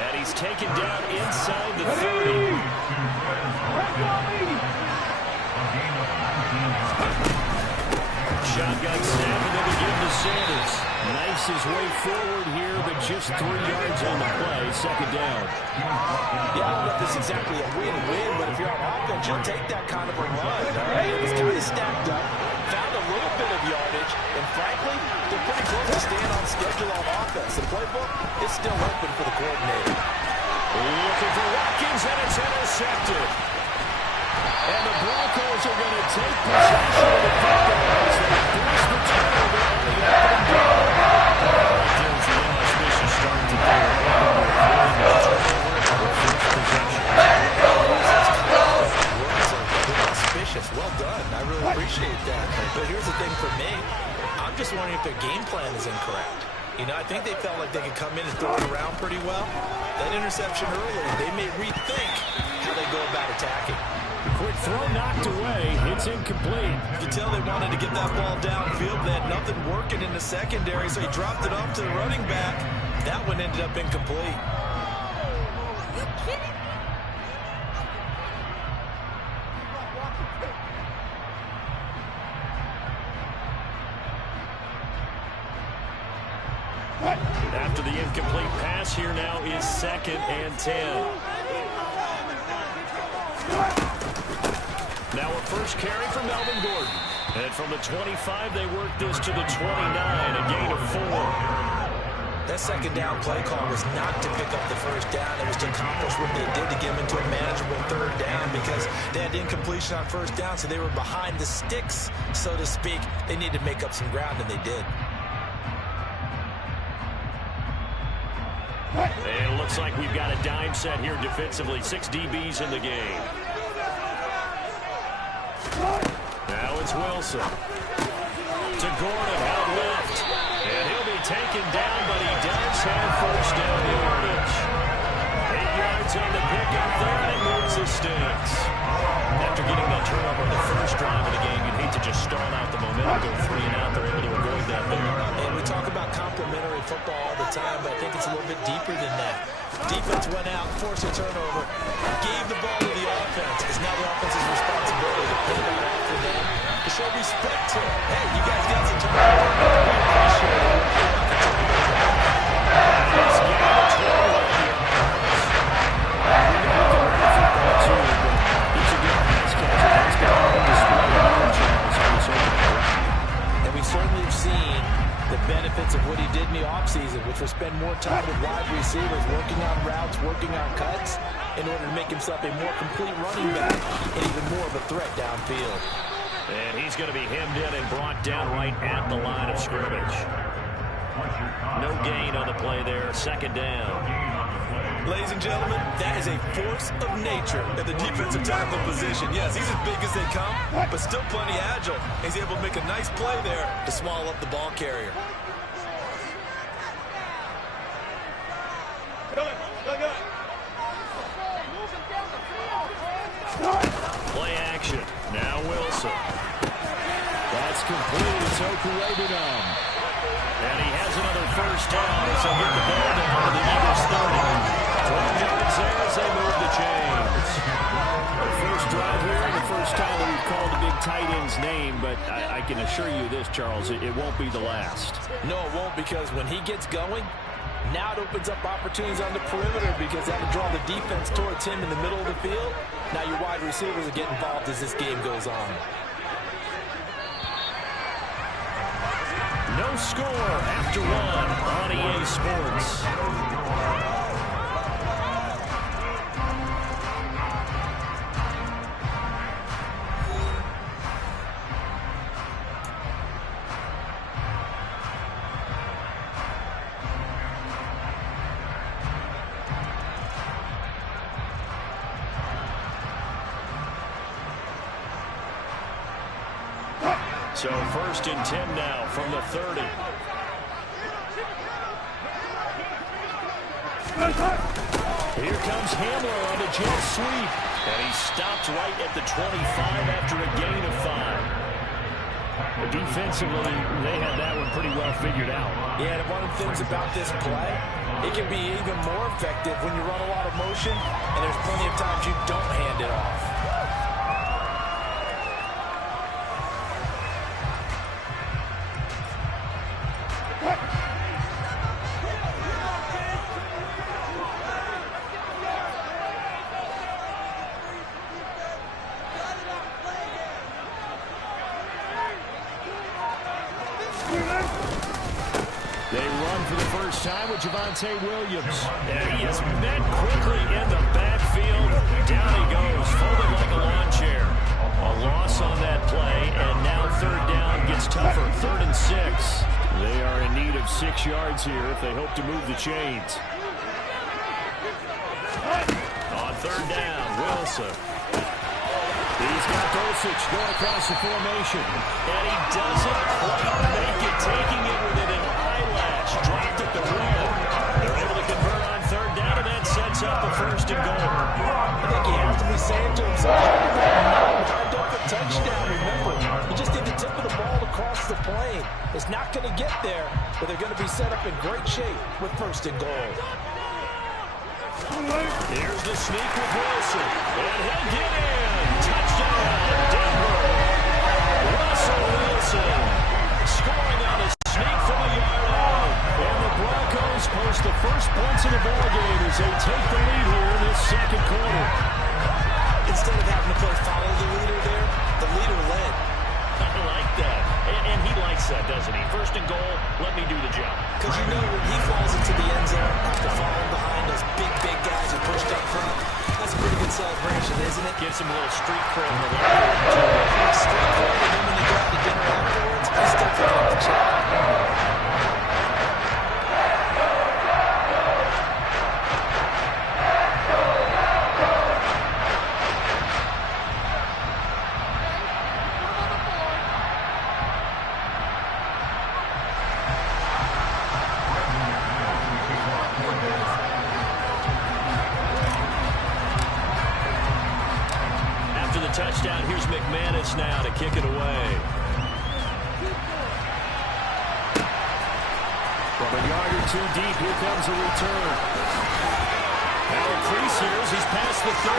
And he's taken down inside the 30. Shotgun snap, and then we give to Sanders. Knifes his way forward here, but just 3 yards on the play. Second down. Yeah, I don't know if this is exactly a win-win, but if you're on offense, you'll take that kind of a run. All right, it was kind of stacked up, found a little bit of yardage, and frankly, they're pretty close to staying on schedule on offense. The playbook is still open for the coordinator. Looking for Watkins, and it's intercepted. And the Broncos are going to take possession of the football as they force the turnover on the open goal. It's the inauspicious start to the Auspicious. Well done. I really appreciate that. But here's the thing for me. I'm just wondering if their game plan is incorrect. You know, I think they felt like they could come in and throw it around pretty well. That interception earlier, they may rethink how they go about attacking. Quick throw knocked away. It's incomplete. You can tell they wanted to get that ball downfield. They had nothing working in the secondary, so he dropped it off to the running back. That one ended up incomplete. Are you kidding me? After the incomplete pass, here now is second and 10. Now a first carry from Melvin Gordon. And from the 25, they work this to the 29, a gain of 4. That second down play call was not to pick up the first down. It was to accomplish what they did to get them into a manageable third down because they had incompletion on first down, so they were behind the sticks, so to speak. They needed to make up some ground, and they did. And it looks like we've got a dime set here defensively. 6 DBs in the game. Now it's Wilson. To Gordon out left. And he'll be taken down, but he does have first down yardage. 8 yards on the pickup there, and it moves the sticks. After getting that turnover on the first drive of the game, you'd hate to just stall out the momentum, go 3 and out. They're able to avoid that there. And we talk about complementary football all the time, but I think it's a little bit deeper than that. Defense went out, forced a turnover, gave the ball to the offense. It's now the offense's responsibility to pull that off for them, to show respect to it. Hey, you guys got some turnover. We appreciate it. the benefits of what he did in the offseason, which was spend more time with wide receivers, working on routes, working on cuts, in order to make himself a more complete running back and even more of a threat downfield. And he's going to be hemmed in and brought down right at the line of scrimmage. No gain on the play there, second down. Ladies and gentlemen, that is a force of nature at the defensive tackle position. Yes, he's as big as they come, but still plenty agile. He's able to make a nice play there to swallow up the ball carrier. Play action. Now Wilson. That's complete. It's Okuwebunam. And he has another first down as they get the ball down to the Eagles 30. 12 yards there as they move the chains. The first drive here, the first time that we've called the big tight end's name, but I can assure you this, Charles, it won't be the last. No, it won't, because when he gets going, now it opens up opportunities on the perimeter because that will draw the defense towards him in the middle of the field. Now your wide receivers are getting involved as this game goes on. No score after one on EA Sports. So first and 10 now from the 30. Here comes Hamler on the jet sweep. And he stopped right at the 25 after a gain of 5. Defensively, they had that one pretty well figured out. Yeah, and one of the things about this play, it can be even more effective when you run a lot of motion, and there's plenty of times you don't hand it off. Time with Javonte Williams. And he is met quickly in the backfield. Down he goes, folded like a lawn chair. A loss on that play, and now third down gets tougher. 3rd and 6. They are in need of 6 yards here if they hope to move the chains. On third down, Wilson. He's got Dulcich going across the formation. And he doesn't quite make it, taking it within an eyelash. Dropped at the rim. They're able to convert on third down, and that sets up a 1st and goal. I think he has to be saying to himself, lined up a touchdown. Remember, you just need the tip of the ball to cross the plane. It's not going to get there, but they're going to be set up in great shape with 1st and goal. Here's the sneak with Wilson. And he'll get in. Touchdown, Denver. Russell Wilson scoring on a sneak from a yard out. And the Broncos post the first points in the ballgame as they take the lead here in this second quarter. Instead of having to play follow the leader there, the leader led. I like that. And he likes that, doesn't he? 1st and goal, let me do the job. Because you know when he falls into the end zone after falling behind those big guys who pushed up front, that's a pretty good celebration, isn't it? Gives him a little street cred in the locker room, too. Street cred, and then when they go out to dinner afterwards, he's still picking up the check. Touchdown. Here's McManus now to kick it away. From a yard or 2 deep, here comes a return. Now increase here as he's past the 30.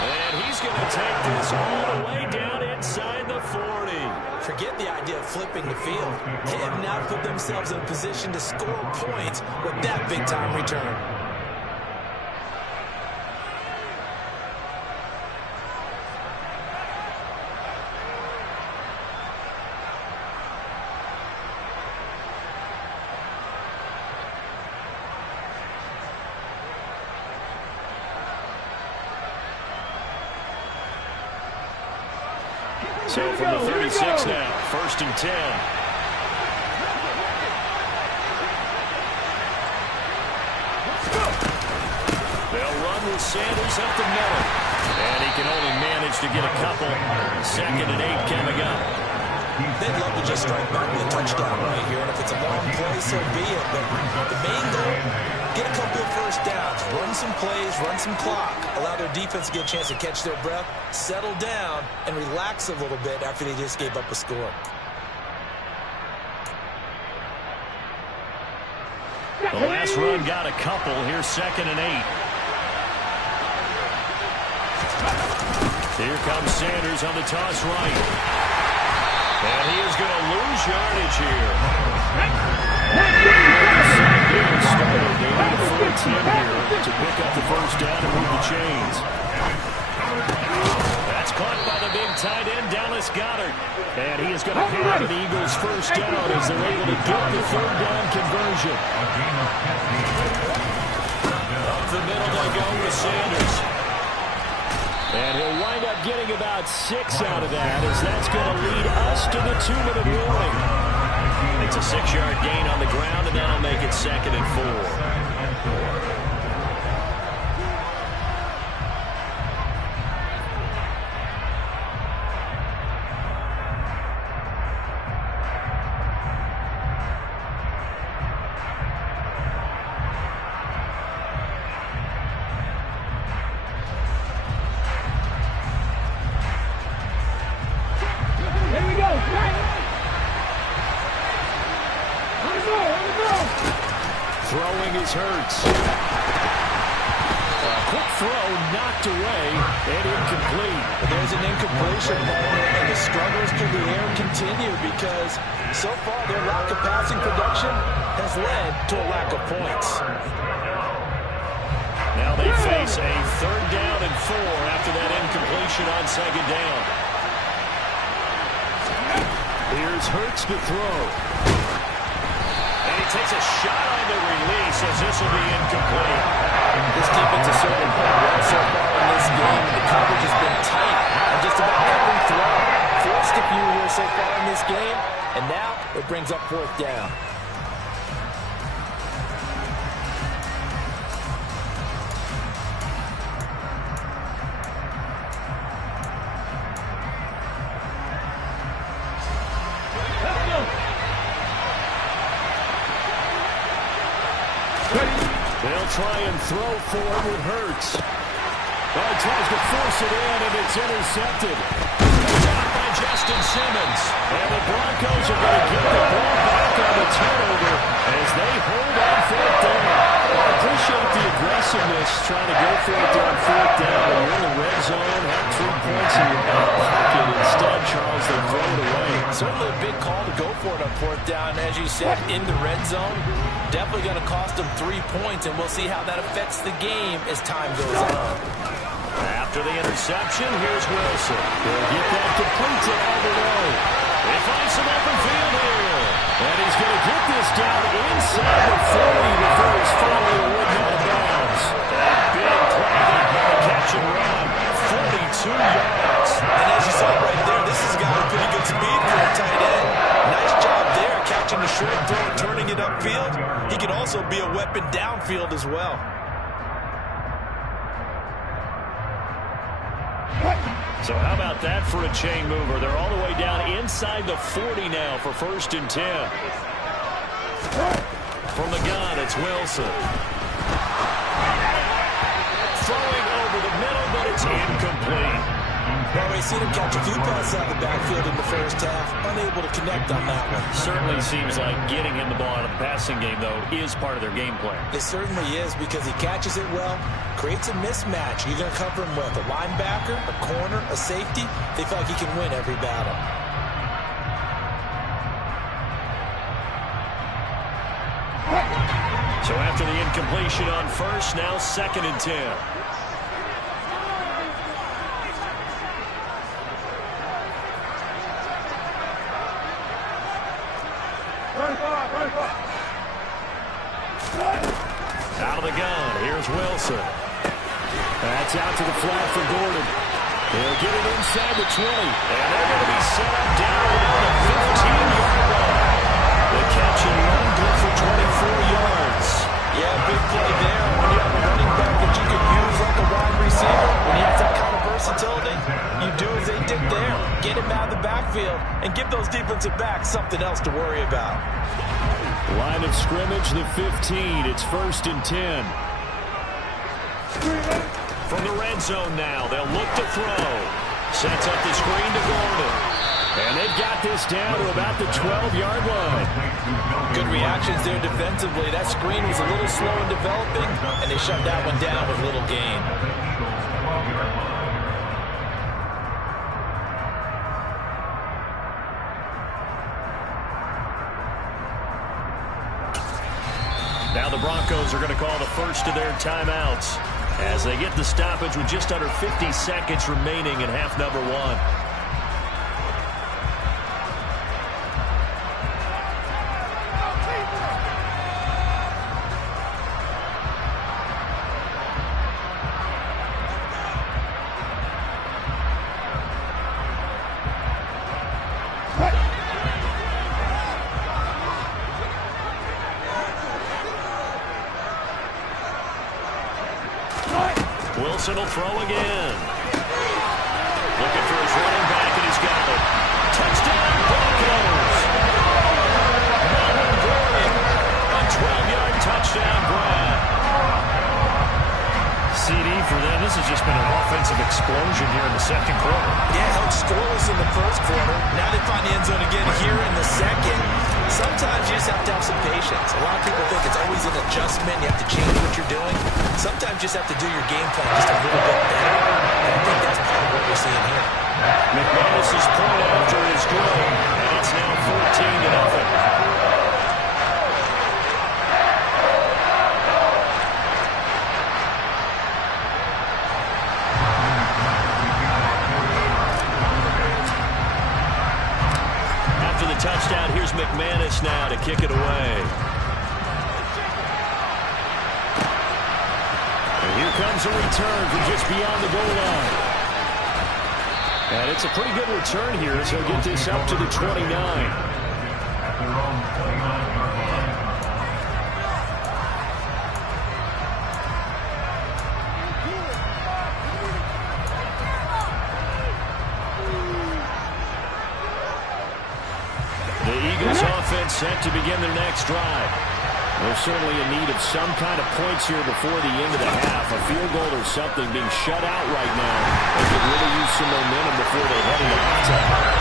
And he's going to take this all the way down inside the 40. Forget the idea of flipping the field. They have now put themselves in a position to score points with that big-time return. So from the 36 now, 1st and 10. They'll run with Sanders up the middle. And he can only manage to get a couple. 2nd and 8 coming up. They'd love to just strike back with a touchdown right here. And if it's a long play, so be it. But the main goal, get a couple of first downs. Run some plays, run some clock. Allow their defense to get a chance to catch their breath, settle down, and relax a little bit after they just gave up a score. The last run got a couple. Here's 2nd and 8. Here comes Sanders on the toss right. And he is going to lose yardage here. Started. They need a full 10 here to pick up the first down and move the chains. That's caught by the big tight end, Dallas Goedert. And he is going to have the Eagles' first down as they're able to get the 3rd down conversion. Up the middle they go with Sanders. And he'll wind up getting about 6 out of that, as that's going to lead us to the 2-minute warning. It's a 6-yard gain on the ground, and that'll make it 2nd and 4. Throwing is Hurts. A quick throw knocked away and incomplete. There's an incompletion, and the struggles through the air continue because so far their lack of passing production has led to a lack of points. Now they face a 3rd down and 4 after that incompletion on 2nd down. Here's Hurts to throw. And he takes a shot on the release as this will be incomplete. This defense has certainly played well so far in this game. The coverage has been tight on just about every throw. Forced a few here so far in this game, and now it brings up 4th down. They'll try and throw for it with Hurts. Well, he tries to force it in, and it's intercepted. Shot by Justin Simmons. And the Broncos are going to get the ball back on the turnover as they hold on 4th down. Well, I appreciate the aggressiveness trying to go for it there on 4th down. And you're in the red zone, have 3 points in your back pocket. Instead, Charles, they throw it away. Certainly a big call to go for it on 4th down. As you said, in the red zone, definitely going to cost them 3 points, and we'll see how that affects the game as time goes on. After the interception, here's Wilson. He'll get that complete to Alvarado. They find some open field here. And he's going to get this down inside the 40 before he's finally awarded out of bounds. That big play, catch and run, 42 yards. And as you saw right there, this has got a pretty good speed for a tight end. Nice job there, catching the short throw and turning it upfield. He can also be a weapon downfield as well. So how about that for a chain mover? They're all the way down inside the 40 now for 1st and 10. From the gun, it's Wilson. Throwing over the middle, but it's incomplete. Well, we've seen him catch a few passes out of the backfield in the first half. Unable to connect on that one. Certainly seems like getting him the ball out of the passing game, though, is part of their game plan. It certainly is because he catches it well, creates a mismatch. You're going to cover him with a linebacker, a corner, a safety. They feel like he can win every battle. So after the incompletion on 1st, now 2nd and 10. Out of the gun, here's Wilson. That's out to the flat for Gordon. They'll get it inside the 20. And they're going to be set up down around the 15-yard line. The catch and run good for 24 yards. Yeah, big play there. When you have a running back that you can use like a wide receiver, when you have that kind of versatility, you do as they did there. Get him out of the backfield and give those defensive backs something else to worry about. Line of scrimmage, the 15. It's 1st and 10. From the red zone now, they'll look to throw. Sets up the screen to Gordon. And they've got this down to about the 12-yard line. Good reactions there defensively. That screen was a little slow in developing, and they shut that one down with little gain. Now the Broncos are going to call the first of their timeouts as they get the stoppage with just under 50 seconds remaining in half number 1. Wilson will throw again. Looking for his running back, and he's got it. Touchdown, Broncos! Melvin Gordon, a 12-yard touchdown grab. CD for them. This has just been an offensive explosion here in the second quarter. Yeah, held scoreless in the first quarter. Now they find the end zone again here in the second. Sometimes you just have to have some patience. A lot of people think it's always an adjustment. You have to change what you're doing. Sometimes you just have to do your game plan just a little bit better. And I think that's part of what we're seeing here. McManus's point after is good, and it's now 14-0. Touchdown. Here's McManus now to kick it away. And here comes a return from just beyond the goal line. And it's a pretty good return here, so he'll get this up to the 29. Offense set to begin their next drive. They're certainly in need of some kind of points here before the end of the half. A field goal or something being shut out right now. They could really use some momentum before they head into halftime.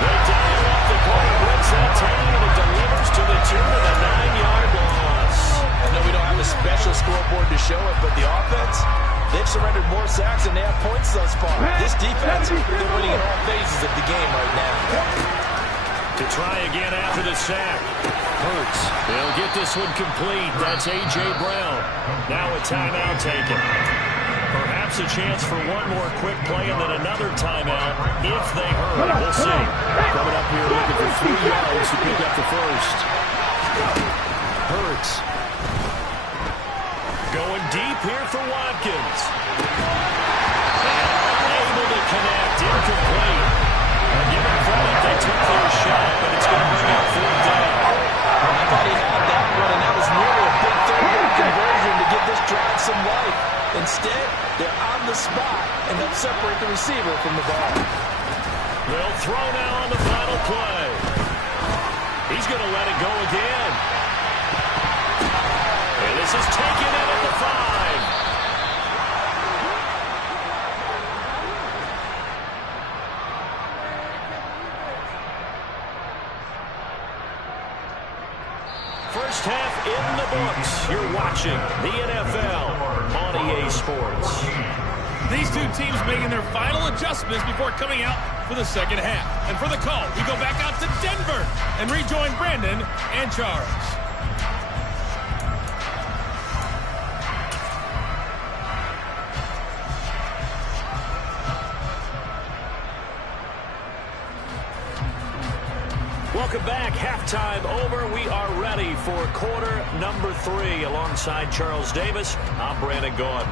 They dial up the corner, blitz that time, and it delivers to the tune of a 9-yard loss. I know we don't have a special scoreboard to show it, but the offense, they've surrendered more sacks than they have points thus far. This defense, they're winning in all phases of the game right now. To try again after the sack. Hurts. They'll get this one complete. That's A.J. Brown. Now a timeout taken. Perhaps a chance for one more quick play and then another timeout if they hurry. We'll see. Coming up here looking for 3 yards to pick up the first. Hurts. Going deep here for Watkins. And unable to connect. Incomplete. Give them credit, they took their shot, but it's going to bring up 4th down. I thought he had that one, and that was nearly a big third-down conversion to give this drive some life. Instead, they're on the spot and help separate the receiver from the ball. They'll throw now on the final play. He's going to let it go again. And this is taken in at the 5. First half in the books. You're watching the NFL on EA Sports. These two teams making their final adjustments before coming out for the second half. And for the call, we go back out to Denver and rejoin Brandon and Charles. Welcome back. Halftime over. We are ready for quarter number 3. Alongside Charles Davis, I'm Brandon Gordon.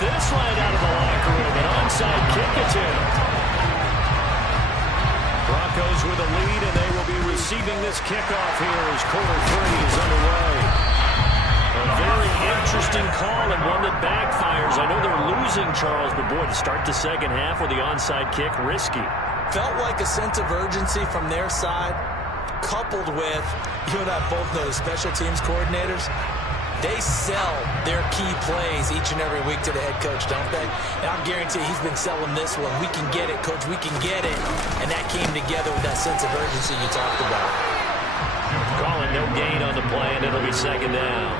this right out of the locker room. An onside kick attempt. Broncos with a lead, and they will be receiving this kickoff here as quarter 3 is underway. A very interesting call and one that backfires. I know they're losing, Charles, but boy, to start the second half with the onside kick, risky. Felt like a sense of urgency from their side, coupled with, you and I both know the special teams coordinators, they sell their key plays each and every week to the head coach, don't they? And I guarantee he's been selling this one. We can get it, coach, we can get it. And that came together with that sense of urgency you talked about. Calling no gain on the play, and it'll be second down.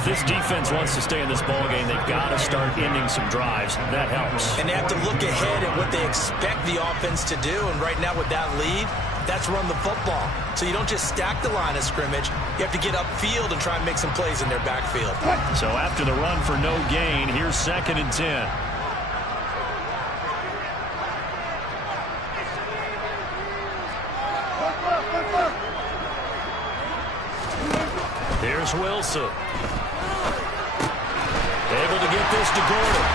If this defense wants to stay in this ballgame, they've got to start ending some drives. That helps. And they have to look ahead at what they expect the offense to do. And right now with that lead, that's run the football. So you don't just stack the line of scrimmage. You have to get upfield and try and make some plays in their backfield. So after the run for no gain, here's 2nd and 10. Here's Wilson. Able to get this to Gordon.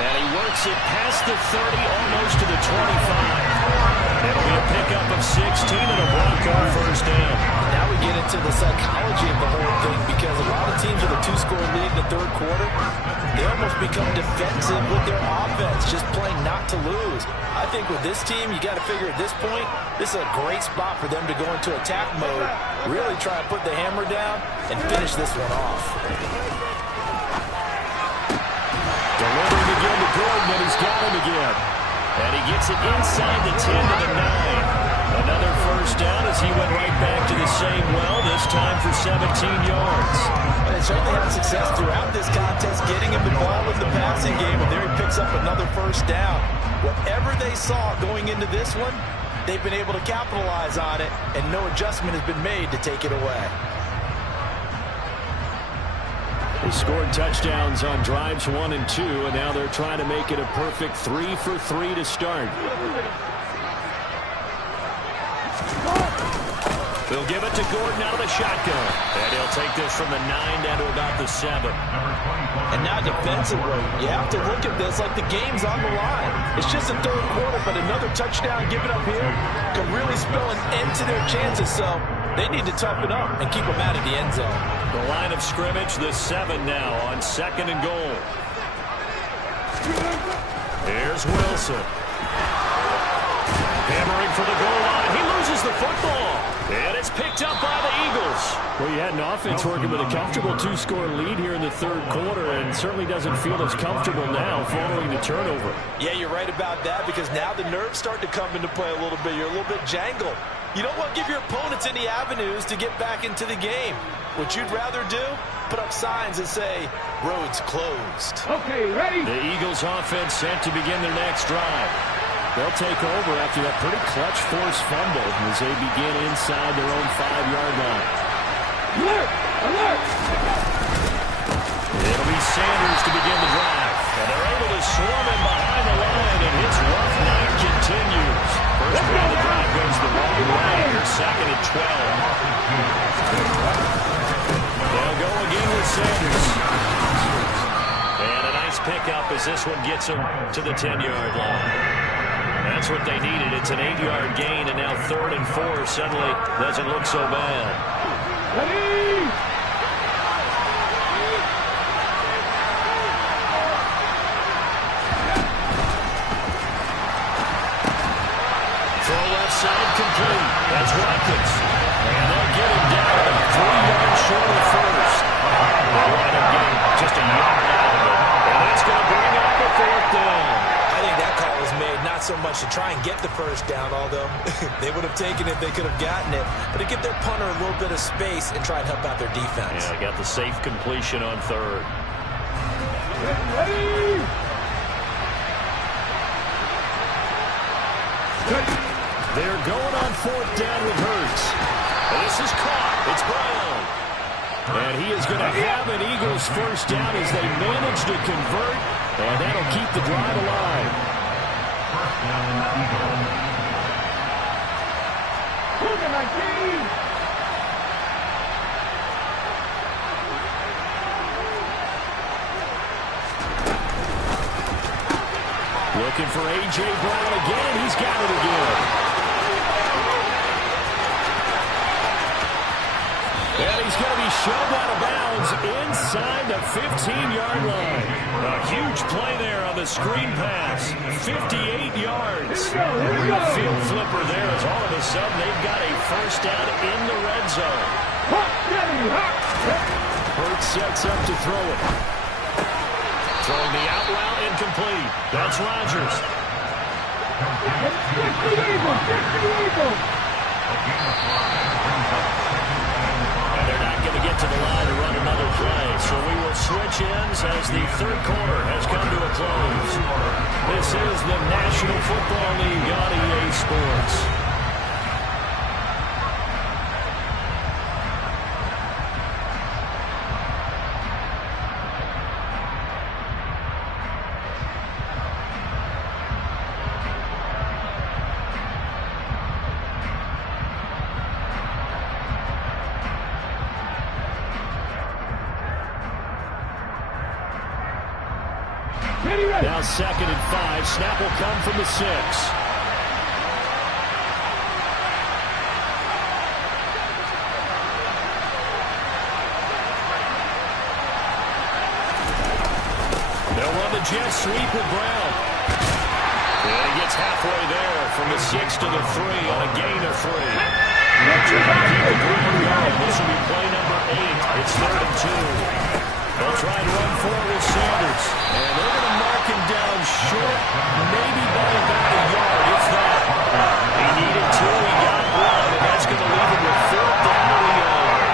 And he works it past the 30, almost to the 25. It'll be a pickup of 16 and a Bronco first down. Now we get into the psychology of the whole thing, because a lot of teams with a 2-score lead in the third quarter, they almost become defensive with their offense, just playing not to lose. I think with this team, you got to figure at this point, this is a great spot for them to go into attack mode, really try to put the hammer down and finish this one off. Delivering again to Gordon, and he's got him again. And he gets it inside the 10 to the 9. Another first down as he went right back to the same well, this time for 17 yards. They certainly had success throughout this contest, getting him involved with the passing game, and there he picks up another first down. Whatever they saw going into this one, they've been able to capitalize on it, and no adjustment has been made to take it away. They scored touchdowns on drives 1 and 2, and now they're trying to make it a perfect 3 for 3 to start. They'll give it to Gordon out of the shotgun. And he'll take this from the 9 down to about the 7. And now defensively, you have to look at this like the game's on the line. It's just a third quarter, but another touchdown given up here could really spell an end to their chances. So they need to toughen up and keep them out of the end zone. The line of scrimmage, the 7 now on 2nd and goal. Here's Wilson. Hammering for the goal line. He loses the football. And it's picked up by the Eagles. Well, you had an offense working with a comfortable 2-score lead here in the third quarter, and certainly doesn't feel as comfortable now following the turnover. Yeah, you're right about that, because now the nerves start to come into play a little bit. You're a little bit jangled. You don't want to give your opponents any avenues to get back into the game. What you'd rather do, put up signs that say, roads closed. Okay, ready? The Eagles offense set to begin their next drive. They'll take over after that pretty clutch forced fumble as they begin inside their own 5-yard line. Alert! Alert! It'll be Sanders to begin the drive. And they're able to swarm him behind the line, and his rough night continues. First play of the drive goes the wrong way. Here's 2nd and 12. They'll go again with Sanders. And a nice pickup as this one gets him to the 10-yard line. That's what they needed. It's an 8-yard gain, and now 3rd and 4 suddenly doesn't look so bad. Ready? Throw left side complete. That's Watkins. And they'll get him down 3 yards short of first. They wind up getting just a yard out of it. And that's going to bring up a 4th down. I think that call was made not so much to try and get the first down, although they would have taken it, they could have gotten it, but to give their punter a little bit of space and try and help out their defense. Yeah, got the safe completion on 3rd. Ready? They're going on 4th down with Hurts. This is caught. It's Brown. And he is going to have an Eagles first down as they manage to convert, and that'll keep the drive alive. First down, Eagles. Looking for A.J. Brown again. He's got it again. And he's going to be shoved out of bounds inside the 15-yard line. A huge play there on the screen pass. 58 yards. A field flipper there as all of a sudden they've got a first down in the red zone. Hurts sets up to throw it. Throwing the out route incomplete. That's Rodgers. And they're not going to get to the line to run another play. So we will switch ends as the third quarter has come to a close. This is the National Football League on EA Sports. Now 2nd and 5. Snap will come from the 6. They'll run the jet sweep with Brown. And he gets halfway there from the 6 to the 3 on a gain of 3. They'll try to keep the ground going. This will be play number 8. It's 3rd and 2. They'll try to run forward with Sanders. And they're going to mark him down short, maybe by about a yard, if that. He needed 2, he got 1, and that's going to leave him with 4th down to the yard.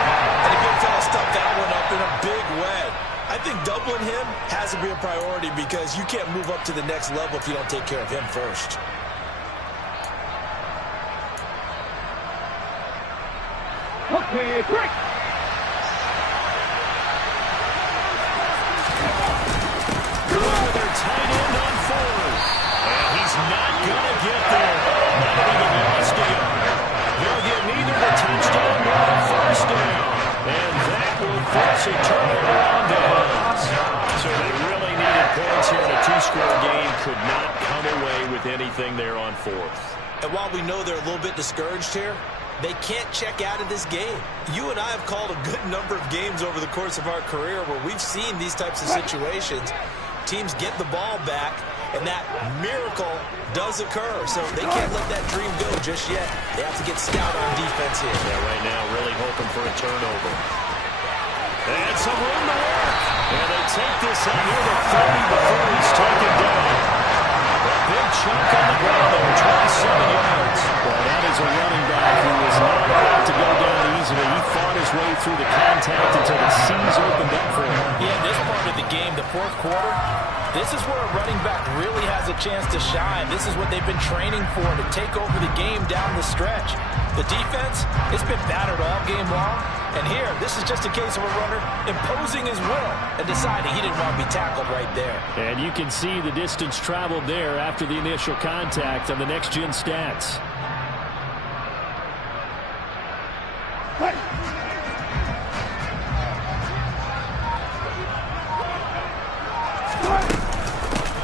And the big fella stuffed that one up in a big way. I think doubling him has to be a priority because you can't move up to the next level if you don't take care of him first. Okay, quick! Tight end on 4th. And he's not going to get there. Not even lost a yard. They'll get neither the touchdown nor the first down. And that will force a turnover on downs. So they really needed points here in a 2-score game. Could not come away with anything there on 4th. And while we know they're a little bit discouraged here, they can't check out of this game. You and I have called a good number of games over the course of our career where we've seen these types of situations. Teams get the ball back, and that miracle does occur. So they can't let that dream go just yet. They have to get stout on defense here. Yeah, right now really hoping for a turnover. And some room to work. And they take this out here to 30 before he's taken down. A big chunk on the ground there, 27 yards. Well, that is a running back who is not about to go down easily. He fought his way through the contact until the seams opened up for him. Yeah, this part of the game, the 4th quarter, this is where a running back really has a chance to shine. This is what they've been training for, to take over the game down the stretch. The defense, it's been battered all game long. And here, this is just a case of a runner imposing his will and deciding he didn't want to be tackled right there. And you can see the distance traveled there after the initial contact on the next-gen stats.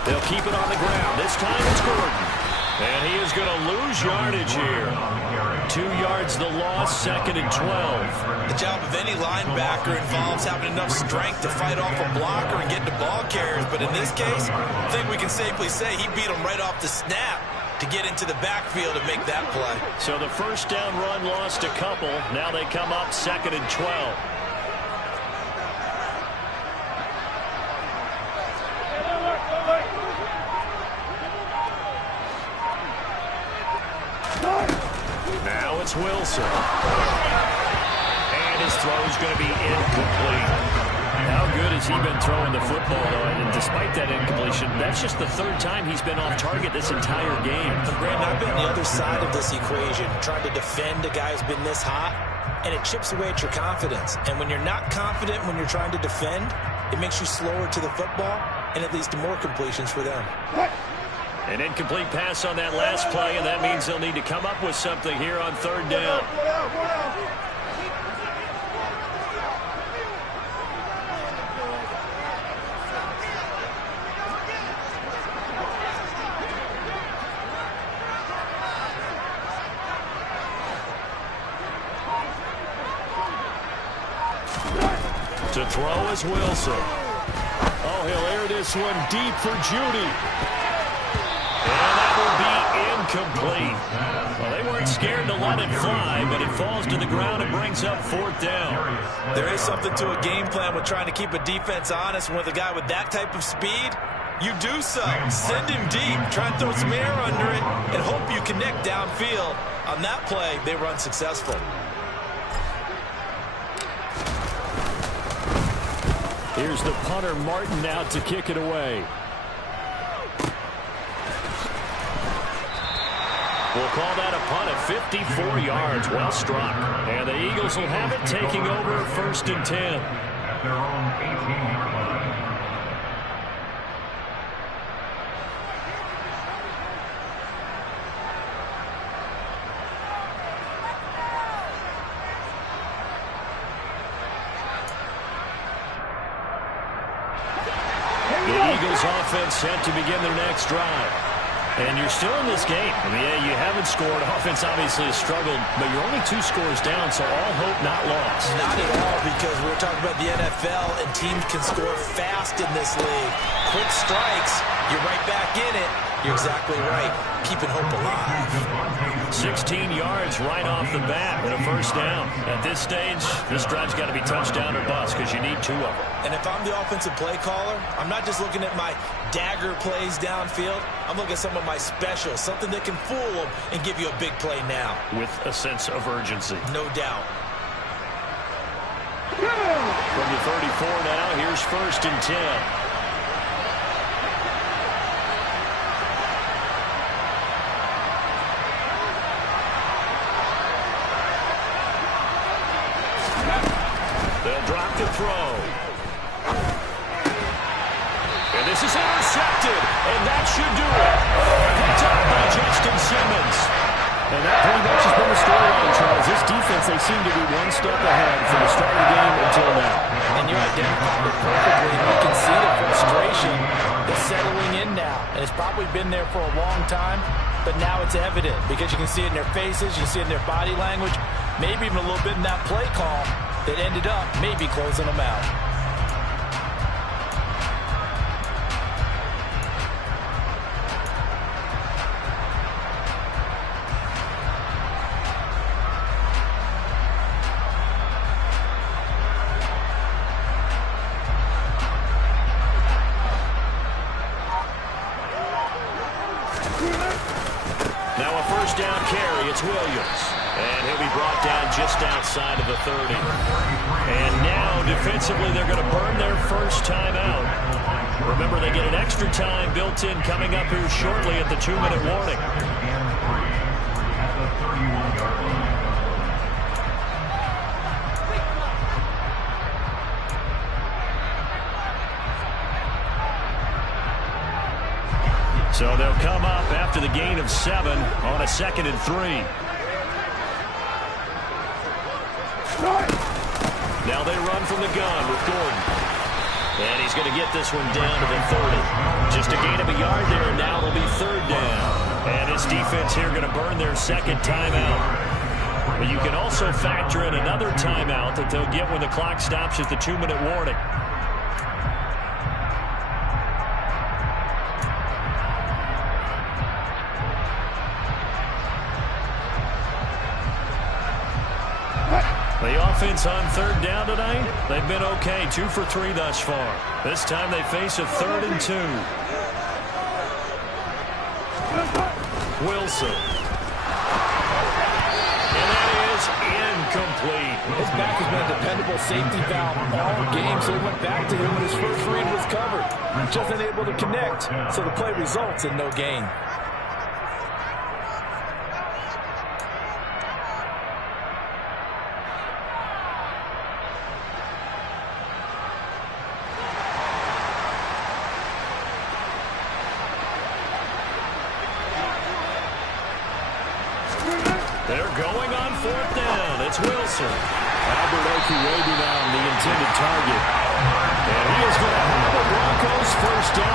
They'll keep it on the ground. This time it's Gordon. And he is going to lose yardage here. 2 yards the loss, 2nd and 12. The job of any linebacker involves having enough strength to fight off a blocker and get to ball carriers. But in this case, I think we can safely say he beat him right off the snap to get into the backfield and make that play. So the first down run lost a couple. Now they come up 2nd and 12. Now it's Wilson. And his throw is going to be incomplete. How good has he been throwing the football, though? And despite that incompletion, that's just the 3rd time he's been off target this entire game. And Brandon, I've been on the other side of this equation, trying to defend a guy who's been this hot, and it chips away at your confidence. And when you're not confident when you're trying to defend, it makes you slower to the football, and it leads to more completions for them. An incomplete pass on that last play, and that means they'll need to come up with something here on 3rd down. To throw is Wilson. Oh, he'll air this one deep for Judy. And that will be incomplete. Well, they weren't scared to let it fly, but it falls to the ground and brings up 4th down. There is something to a game plan with trying to keep a defense honest. With a guy with that type of speed, you do so. Send him deep. Try and throw some air under it and hope you connect downfield. On that play, they were unsuccessful. Here's the punter, Martin, out to kick it away. We'll call that a punt of 54 yards. Well struck. And the Eagles will have it, taking over 1st and 10. At their own 18-yard line. The Eagles offense set to begin their next drive. And you're still in this game. I mean, yeah, you haven't scored. Offense obviously has struggled, but you're only 2 scores down, so all hope not lost. Not at all, because we're talking about the NFL, and teams can score fast in this league. Quick strikes, you're right back in it. You're exactly right. Keeping hope alive. 16 yards right off the bat and a 1st down. At this stage, this drive's got to be touchdown or bust because you need 2 of them. And if I'm the offensive play caller, I'm not just looking at my dagger plays downfield. I'm looking at some of my specials, something that can fool them and give you a big play now. With a sense of urgency. No doubt. From the 34 now, here's 1st and 10. They'll drop the throw. And this is intercepted, and that should do it. Picked up by Justin Simmons. And that pretty much has been the storyline, Charles. This defense, they seem to be one step ahead from the start of the game until now. And you identified it perfectly. You can see the frustration that's settling in now. And it's probably been there for a long time, but now it's evident because you can see it in their faces, you can see it in their body language, maybe even a little bit in that play call that ended up maybe closing them out. Now a 1st down carry, it's Williams. And he'll be brought down just outside of the 30. And now, defensively, they're going to burn their 1st timeout. Remember, they get an extra time built in coming up here shortly at the 2-minute warning. At the 31-yard line. So they'll come up after the gain of 7 on a 2nd and 3. Now they run from the gun with Gordon. And he's going to get this one down to the 30. Just a gain of a yard there, and now it'll be 3rd down. And his defense here going to burn their 2nd timeout. But you can also factor in another timeout that they'll get when the clock stops at the 2-minute warning. The offense on 3rd down tonight, they've been okay, 2 for 3 thus far. This time they face a 3rd and 2. Wilson. And that is incomplete. His back has been a dependable safety valve all game, so he went back to him when his first read was covered. Just unable to connect, so the play results in no gain. They're going on 4th down. It's Wilson. Albert Okwuebi now the intended target. And he is going to have the Broncos 1st down.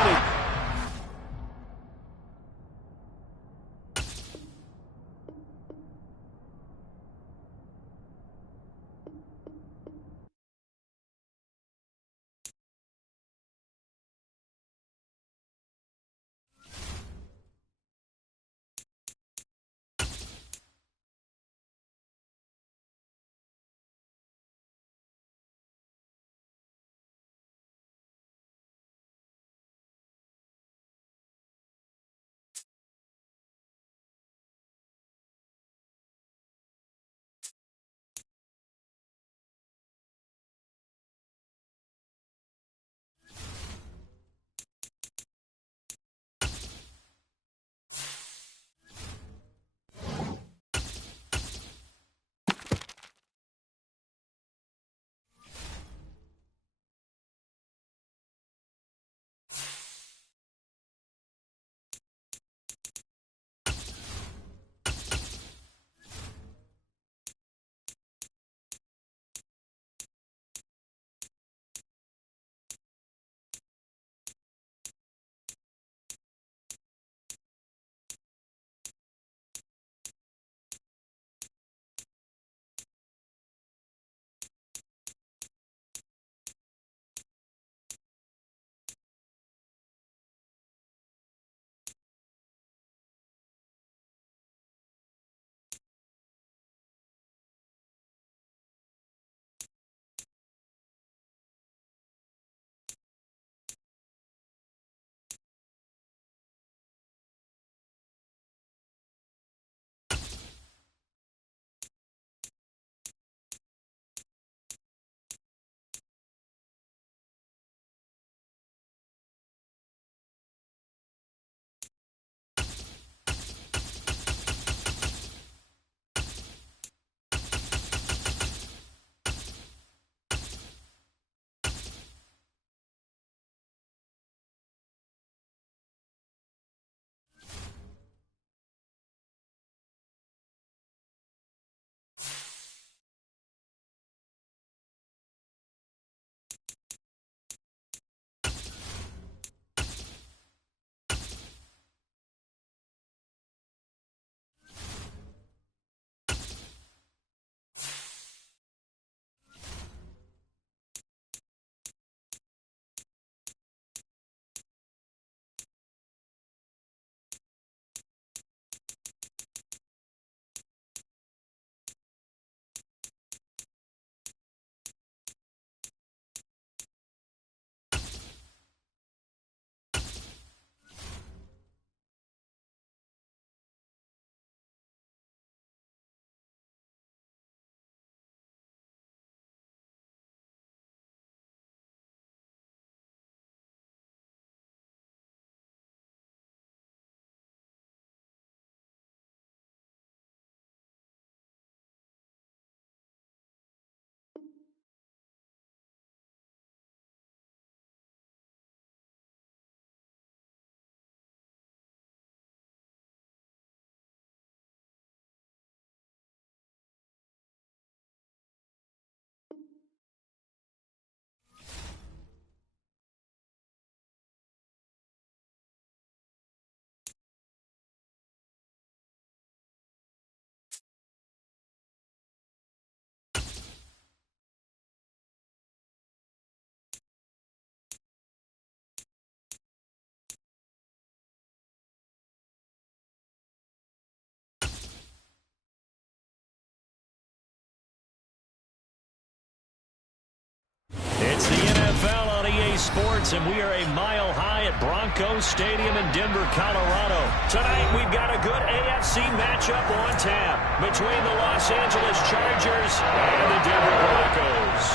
NFL on EA Sports, and we are a mile high at Broncos Stadium in Denver, Colorado. Tonight, we've got a good AFC matchup on tap between the Los Angeles Chargers and the Denver Broncos.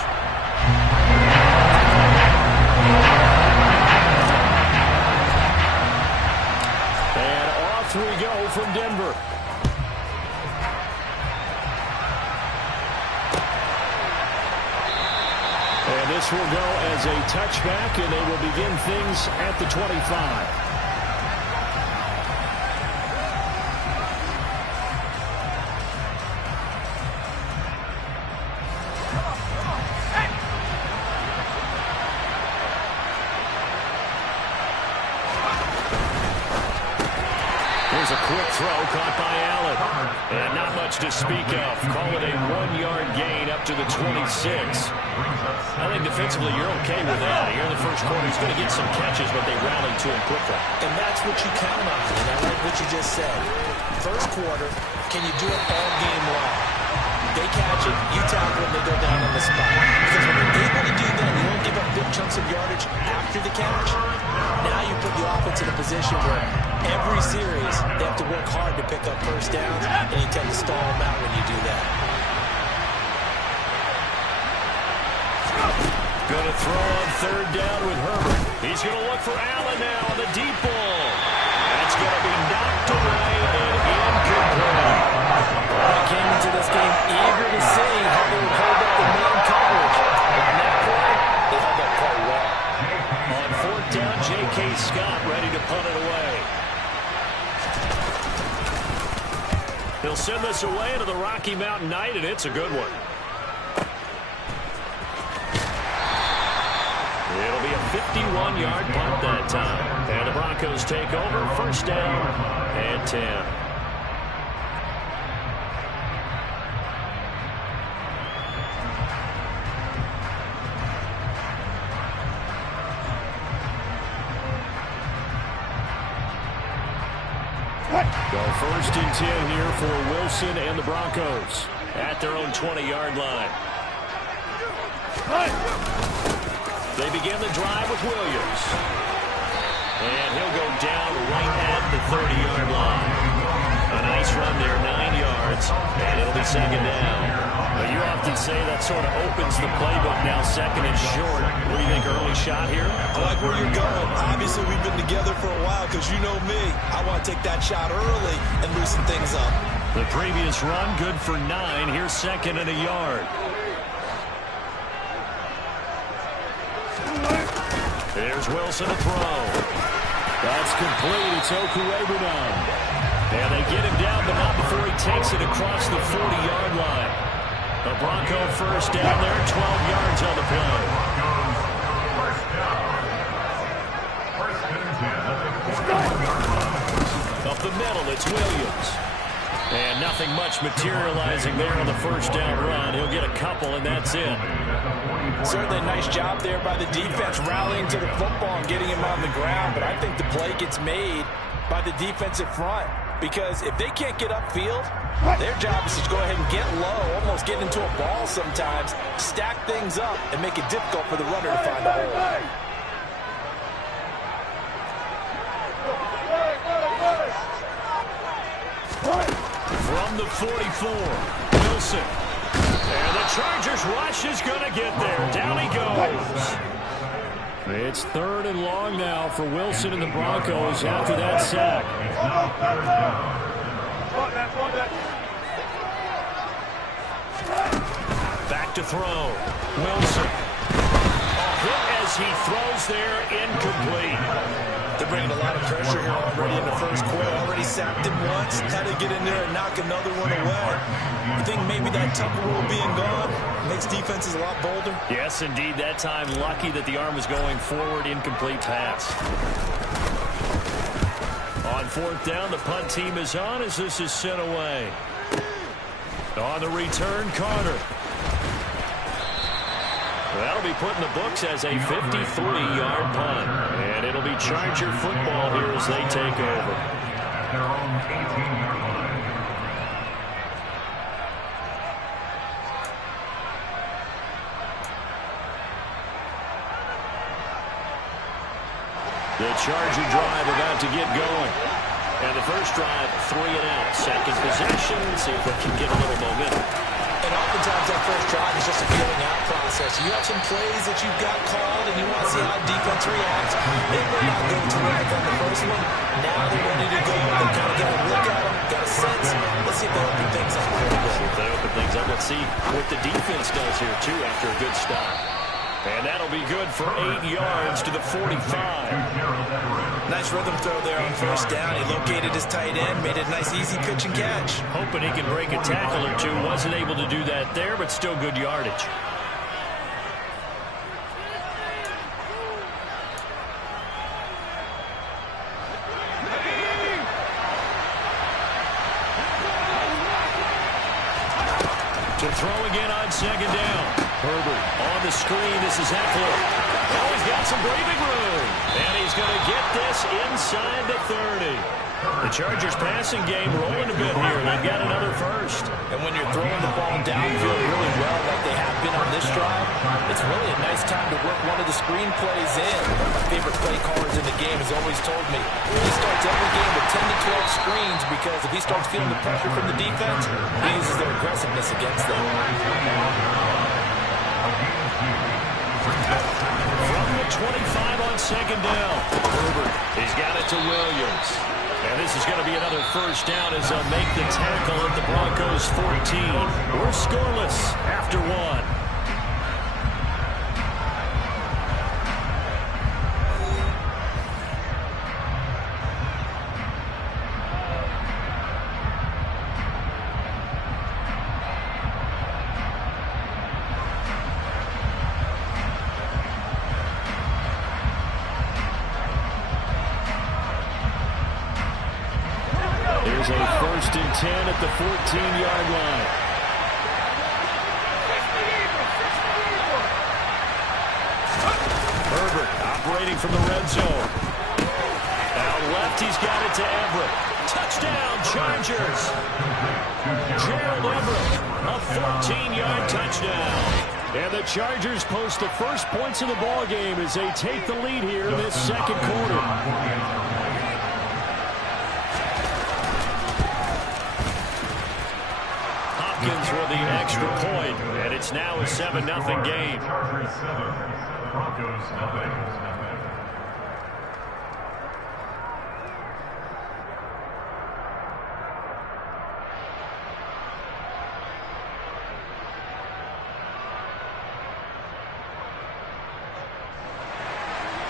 And off we go from Denver. And this will go as a touchback, and they will begin things at the 25. Here's a quick throw caught by Allen. And not much to speak of. Call it a 1-yard gain up to the 26. I think defensively you're okay with that. Here in the first quarter, he's going to get some catches, but they rallied to him quickly. And that's what you count on. And I like what you just said. First quarter, can you do it all game long? They catch it, you tackle it, they go down on the spot. Because when you're able to do that, you don't give up big chunks of yardage after the catch. Now you put the offense in a position where every series they have to work hard to pick up first downs, and you tend to stall them out when you do that. Going to throw on third down with Herbert. He's going to look for Allen now on the deep ball. That's going to be knocked away and incomplete. I came into this game eager to see how they would hold up the man coverage. On that play, they held up quite well. On fourth down, J.K. Scott ready to punt it away. He'll send this away to the Rocky Mountain Night, and it's a good one. It'll be a 51-yard punt that time. And the Broncos take over, first down and 10. Go first and 10 here for Wilson and the Broncos at their own 20-yard line. They begin the drive with Williams. And he'll go down right at the 30-yard line. A nice run there, 9 yards, and it'll be second down. But you often say that sort of opens the playbook now, second and short. What do you think, early shot here? I like where you're going. Obviously, we've been together for a while because you know me. I want to take that shot early and loosen things up. The previous run, good for 9. Here's second and a yard. There's Wilson to throw. That's complete. It's Okuegbunam. And they get him down, but not before he takes it across the 40-yard line. The Bronco first down there, 12 yards on the play. Up the middle, it's Williams. And nothing much materializing there on the first down run. He'll get a couple, and that's it. Certainly a nice job there by the defense, rallying to the football and getting him on the ground. But I think the play gets made by the defensive front. Because if they can't get upfield, their job is to go ahead and get low, almost get into a ball sometimes, stack things up, and make it difficult for the runner to find a hole. From the 44, Wilson. And the Chargers rush is going to get there. Down he goes. It's third and long now for Wilson and the Broncos after that sack. Back to throw. Wilson. A hit as he throws there, incomplete. They're bringing a lot of pressure here already in the first quarter. Already sacked him once. Had to get in there and knock another one away. I think maybe that Tucker rule being gone makes defenses a lot bolder. Yes, indeed. That time, lucky that the arm was going forward. Incomplete pass. On fourth down, the punt team is on as this is sent away. On the return, Carter. That'll be put in the books as a 53-yard punt. And it'll be Charger football here as they take over. At their own 18-yard line. The Charger drive about to get going. And the first drive, 3 and out. Second possession, see if we can get a little momentum. And oftentimes that first drive is just a feeling out process. You have some plays that you've got called, and you want to see how defense reacts. It may not go terrific on the first one. Now they're ready to go. They kind of got a look at them, got a sense. Let's see if they open things up a little bit. If they open things up, let's see what the defense does here, too, after a good stop. And that'll be good for 8 yards to the 45. Nice rhythm throw there on first down. He located his tight end, made it a nice easy pitch and catch. Hoping he can break a tackle or two. Wasn't able to do that there, but still good yardage. To throw again on second down. Herbert on the screen. This is Eckler. Oh, he's got some breathing room. And he's going to get this inside the 30. The Chargers passing game rolling a bit here. They've got another first. And when you're throwing the ball downfield really well like they have been on this drive, it's really a nice time to work one of the screen plays in. One of my favorite play callers in the game has always told me he starts every game with 10 to 12 screens because if he starts feeling the pressure from the defense, he uses their aggressiveness against them. From the 25 on second down. Herbert, he's got it to Williams. And this is going to be another first down as they'll make the tackle at the Broncos 14. We're scoreless after one. There's a 1st and 10 at the 14-yard line. Herbert operating from the red zone. Out left, he's got it to Everett. Touchdown, Chargers. Gerald Everett, a 14-yard touchdown. And the Chargers post the first points of the ball game as they take the lead here in this second quarter. For the extra point, and it's now a 7-0 game. Chargers 7, Broncos nothing.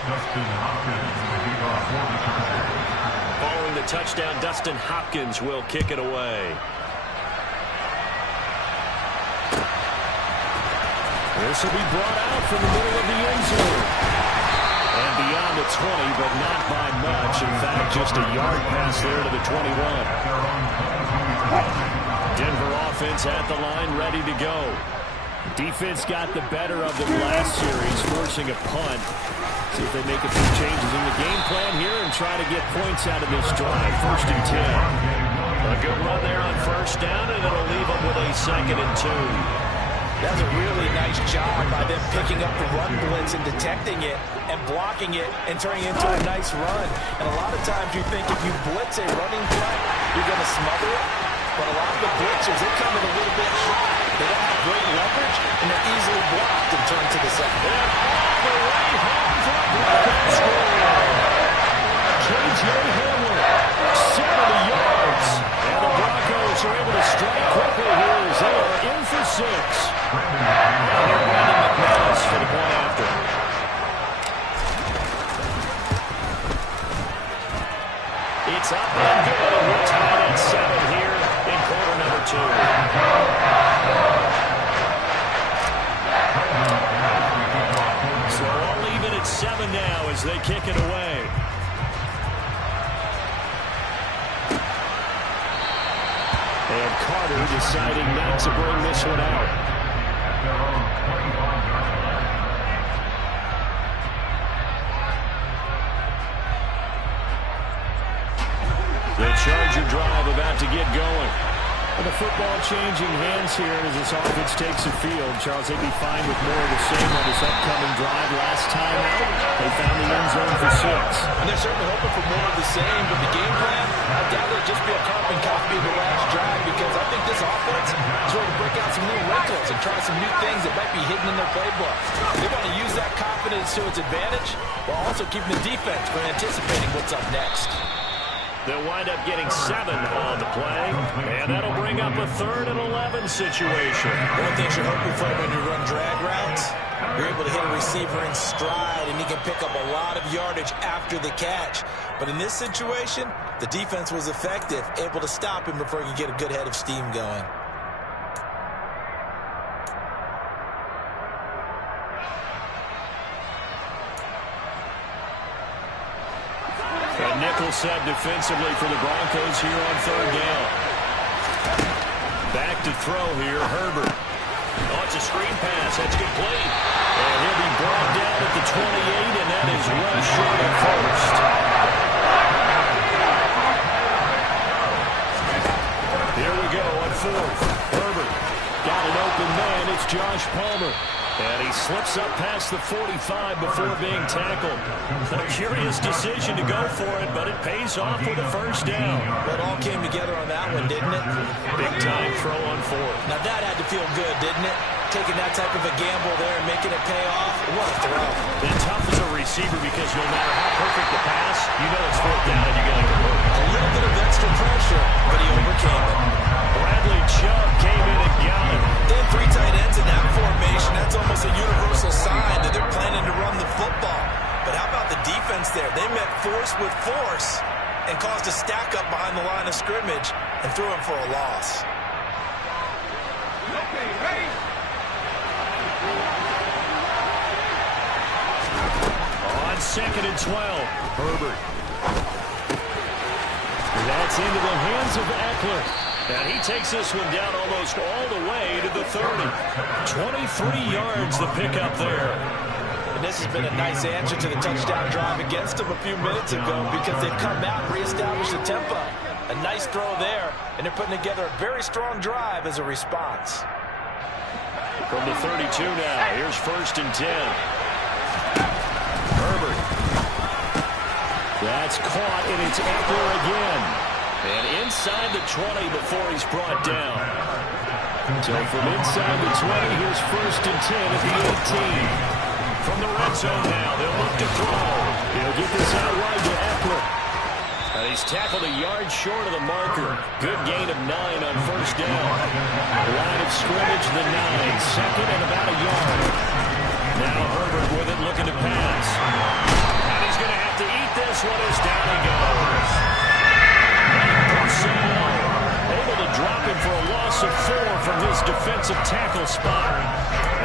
Dustin Hopkins will be off for the Chargers. Following the touchdown, Dustin Hopkins will kick it away. This will be brought out from the middle of the end zone. And beyond the 20, but not by much. In fact, just a yard pass there to the 21. Denver offense at the line, ready to go. Defense got the better of them last series, forcing a punt. See if they make a few changes in the game plan here and try to get points out of this drive. 1st and 10. A good run there on first down, and it'll leave them with a 2nd and 2. That's a really nice job by them picking up the run blitz and detecting it and blocking it and turning it into a nice run. And a lot of times you think if you blitz a running play, you're going to smother it. But a lot of the blitzers, they come in a little bit high. They don't have great leverage, and they're easily blocked and turned to the second. And all the way home for a Broncos score. J.J. Hamler, 70 yards. And the Broncos are able to strike quickly here as they are in for 6. Brandon McManus for the point after. It's up and good. We're tied at 7 here in quarter number 2. So all even at 7 now as they kick it away. And Carter deciding not to bring this one out. The Charger drive about to get going. The football changing hands here as this offense takes the field. Charles, they'd be fine with more of the same on this upcoming drive. Last time out, they found the end zone for 6. And they're certainly hoping for more of the same, but the game plan, I doubt it'll just be a carbon copy of the last drive, because I think this offense is ready to break out some new wrinkles and try some new things that might be hidden in their playbook. They want to use that confidence to its advantage while also keeping the defense from anticipating what's up next. They'll wind up getting 7 on the play, and that'll bring up a 3rd and 11 situation. One thing you're hoping for when you run drag routes, you're able to hit a receiver in stride, and he can pick up a lot of yardage after the catch. But in this situation, the defense was effective, able to stop him before he could get a good head of steam going. Nickel set defensively for the Broncos here on 3rd down. Back to throw here, Herbert. Oh, it's a screen pass. That's complete. And he'll be brought down at the 28, and that is well short of first. Here we go on 4th. Herbert got an open man. It's Josh Palmer. And he slips up past the 45 before being tackled. A curious decision to go for it, but it pays off with a 1st down. It all came together on that one, didn't it? Big time throw on 4th. Now that had to feel good, didn't it? Taking that type of a gamble there and making it pay off. What a throw. And tough as a receiver, because no matter how perfect the pass, you know it's 4th down and you're going to convert. A little bit of extra pressure, but he overcame it. Bradley Chubb came in and got it. They have 3 tight ends in that formation. That's almost a universal sign that they're planning to run the football. But how about the defense there? They met force with force and caused a stack up behind the line of scrimmage and threw him for a loss. Okay, ready? On 2nd and 12, Herbert. That's into the hands of Eckler. And he takes this one down almost all the way to the 30. 23 yards the pickup there. And this has been a nice answer to the touchdown drive against them a few minutes ago, because they've come out and reestablished the tempo. A nice throw there, and they're putting together a very strong drive as a response. From the 32 now, here's 1st and 10. Herbert. That's caught, and it's Eckler again. And inside the 20 before he's brought down. So from inside the 20, here's 1st and 10 at the 18. From the red zone now, they'll look to throw. He'll get this out wide to Eckler. And he's tackled a yard short of the marker. Good gain of 9 on 1st down. Line of scrimmage, the 9. 2nd and about a yard. Now Herbert with it, looking to pass. And he's going to have to eat this one as down he goes. Able to drop him for a loss of 4 from his defensive tackle spot.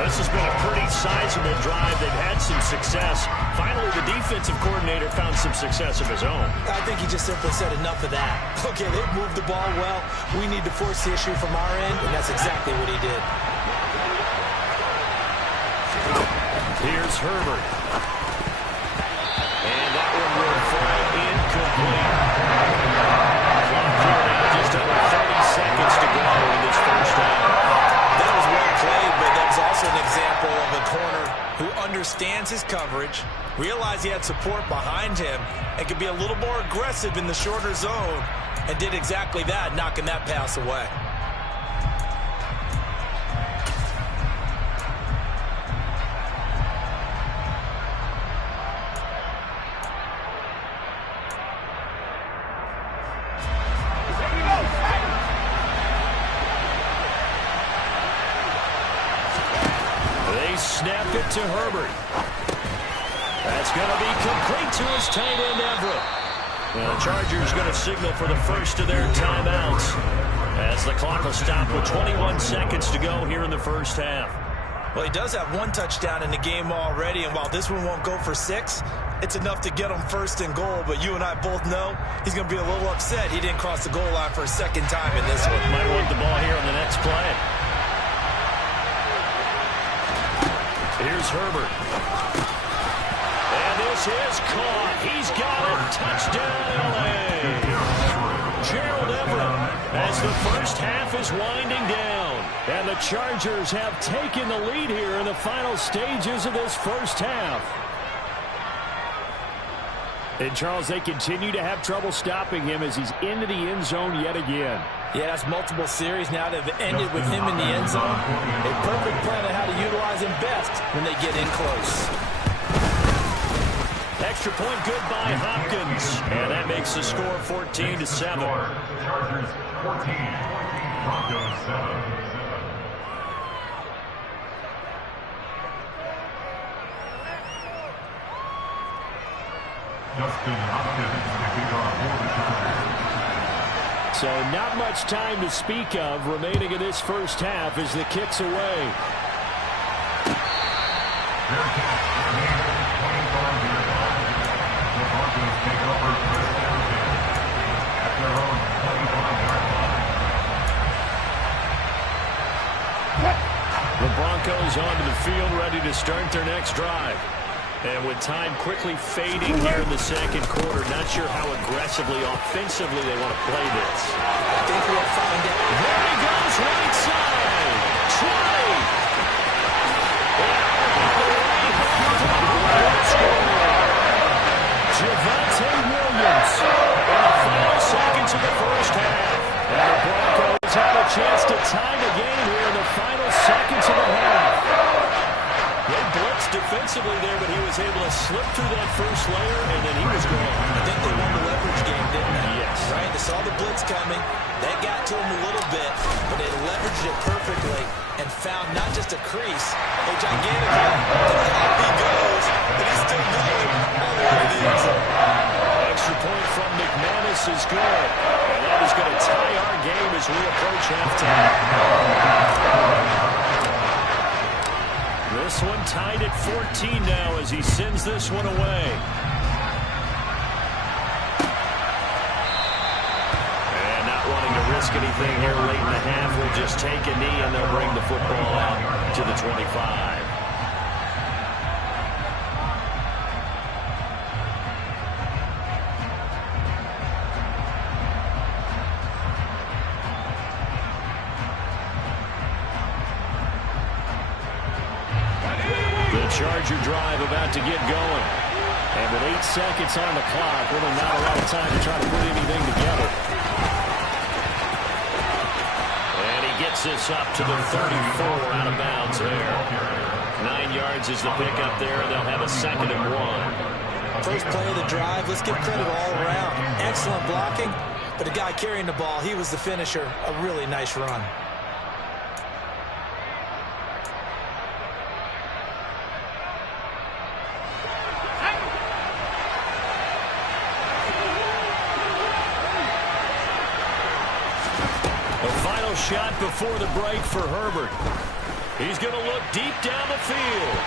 This has been a pretty sizable drive. They've had some success. Finally, the defensive coordinator found some success of his own. I think he just simply said enough of that. Okay, they've moved the ball well. We need to force the issue from our end, and that's exactly what he did. Here's Herbert. And that one will fall incomplete. Just under 30 seconds to go in this 1st down. That was well played, but that was also an example of a corner who understands his coverage, realized he had support behind him, and could be a little more aggressive in the shorter zone, and did exactly that, knocking that pass away. Snap it to Herbert. That's going to be complete to his tight end, Everett. Well, the Chargers going to signal for the first of their timeouts as the clock will stop with 21 seconds to go here in the 1st half. Well, he does have 1 touchdown in the game already, and while this one won't go for 6, it's enough to get him 1st and goal. But you and I both know he's going to be a little upset he didn't cross the goal line for a 2nd time in this one. Might want the ball here on the next play. Here's Herbert. And this is caught. He's got it. Touchdown, L.A. Gerald Everett as the first half is winding down. And the Chargers have taken the lead here in the final stages of this first half. And, Charles, they continue to have trouble stopping him as he's into the end zone yet again. Yeah, that's multiple series now that have ended with him in the end zone. A perfect plan on how to utilize him best when they get in close. Extra point good by Hopkins. And that makes the score 14-7. Chargers 14, Broncos 7. Justin Hopkins to kick off for the Chargers. So not much time to speak of remaining in this first half as the kick's away. Fair catch. 25-yard line. The Broncos take over first down at their own 25-yard line. The Broncos onto the field ready to start their next drive. And with time quickly fading here in the second quarter, not sure how aggressively, offensively they want to play this. I think we'll find out. There he goes, right side. Try. Javonte Williams in the final seconds of the first half. And the Broncos have a chance to tie the game here in the final seconds of the half. They blitzed defensively there, but he was able to slip through that first layer, and then he was gone. I think they won the leverage game, didn't they? Yes. Right? They saw the blitz coming. That got to him a little bit, but they leveraged it perfectly and found not just a crease, a gigantic hole. Up he goes, and he's still going all the way to the end zone. Extra point from McManus is good. And that is going to tie our game as we approach halftime. This one tied at 14 now as he sends this one away. And not wanting to risk anything here late in the half, we'll just take a knee and they'll bring the football out to the 25. Charger drive about to get going. And with 8 seconds on the clock, really not a lot of time to try to put anything together. And he gets this up to the 34 out of bounds there. 9 yards is the pickup there, and they'll have a 2nd and 1. First play of the drive, let's give credit all around. Excellent blocking, but the guy carrying the ball, he was the finisher. A really nice run. Shot before the break for Herbert. He's going to look deep down the field.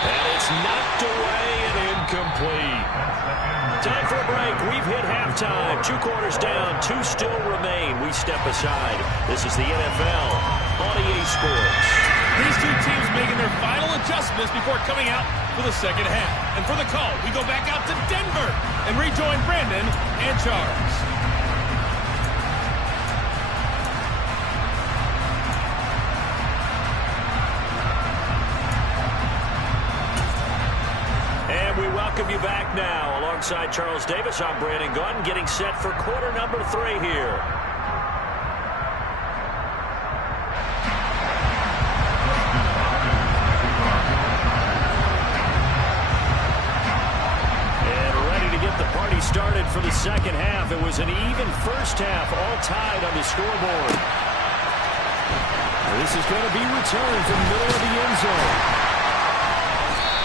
And it's knocked away and incomplete. Time for a break. We've hit halftime. 2 quarters down. 2 still remain. We step aside. This is the NFL on EA Sports. These two teams making their final adjustments before coming out for the second half. And for the call, we go back out to Denver and rejoin Brandon and Charles. Welcome you back now. Alongside Charles Davis, I'm Brandon Gunn, getting set for quarter number 3 here. And ready to get the party started for the second half. It was an even first half, all tied on the scoreboard. This is going to be returned from the middle of the end zone.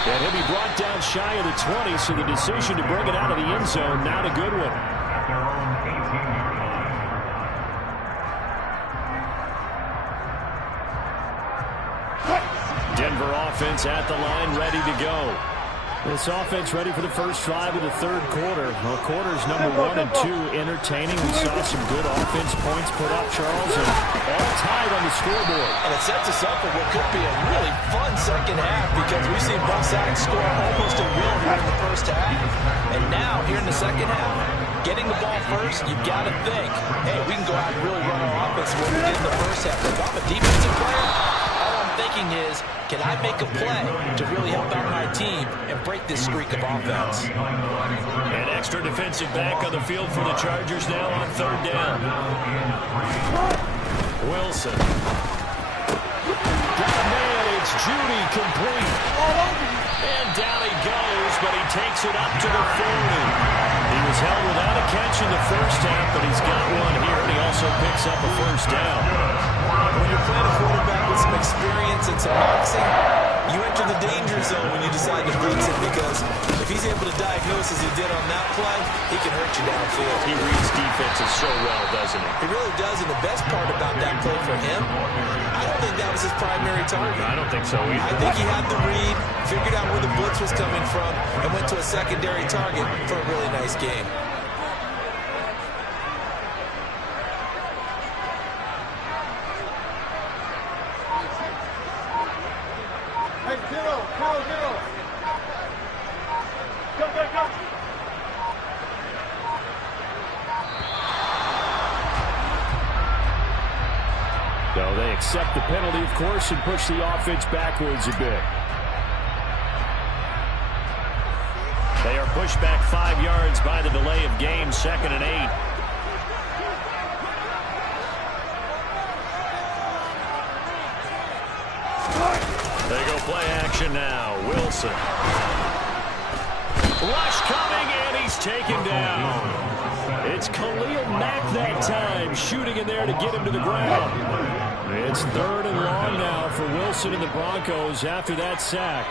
And he'll be brought down shy of the 20, so the decision to bring it out of the end zone, not a good one. At their own 18-yard line. Denver offense at the line, ready to go. This offense ready for the first drive of the third quarter. Well, quarters number 1 and 2 entertaining. We saw some good offense points put up, Charles, and all tied on the scoreboard. And it sets us up for what could be a really fun second half because we've seen both sides score almost at will here in the first half. And now, here in the second half, getting the ball first, you've got to think, hey, we can go out and really run our offense what we did in the first half. If I'm a defensive player, all I'm thinking is, can I make a play to really help out my team and break this streak of offense? An extra defensive back on the field for the Chargers now on 3rd down. Wilson. Got a man, it's Judy, complete. And down he goes, but he takes it up to the 40. He was held without a catch in the first half, but he's got one here, and he also picks up a 1st down. When you're playing a quarterback with some experience and some boxing, you enter the danger zone when you decide to blitz it, because if he's able to diagnose as he did on that play, he can hurt you downfield. He reads defenses so well, doesn't he? He really does, and the best part about that play for him, I don't think that was his primary target. I don't think so either. I think he had the read, figured out where the blitz was coming from, and went to a secondary target for a really nice game. So they accept the penalty, of course, and push the offense backwards a bit. They are pushed back 5 yards by the delay of game, 2nd and 8. They go play action now. Wilson. Rush coming, and he's taken down. It's Khalil Mack that time, shooting in there to get him to the ground. It's 3rd and long now for Wilson and the Broncos after that sack.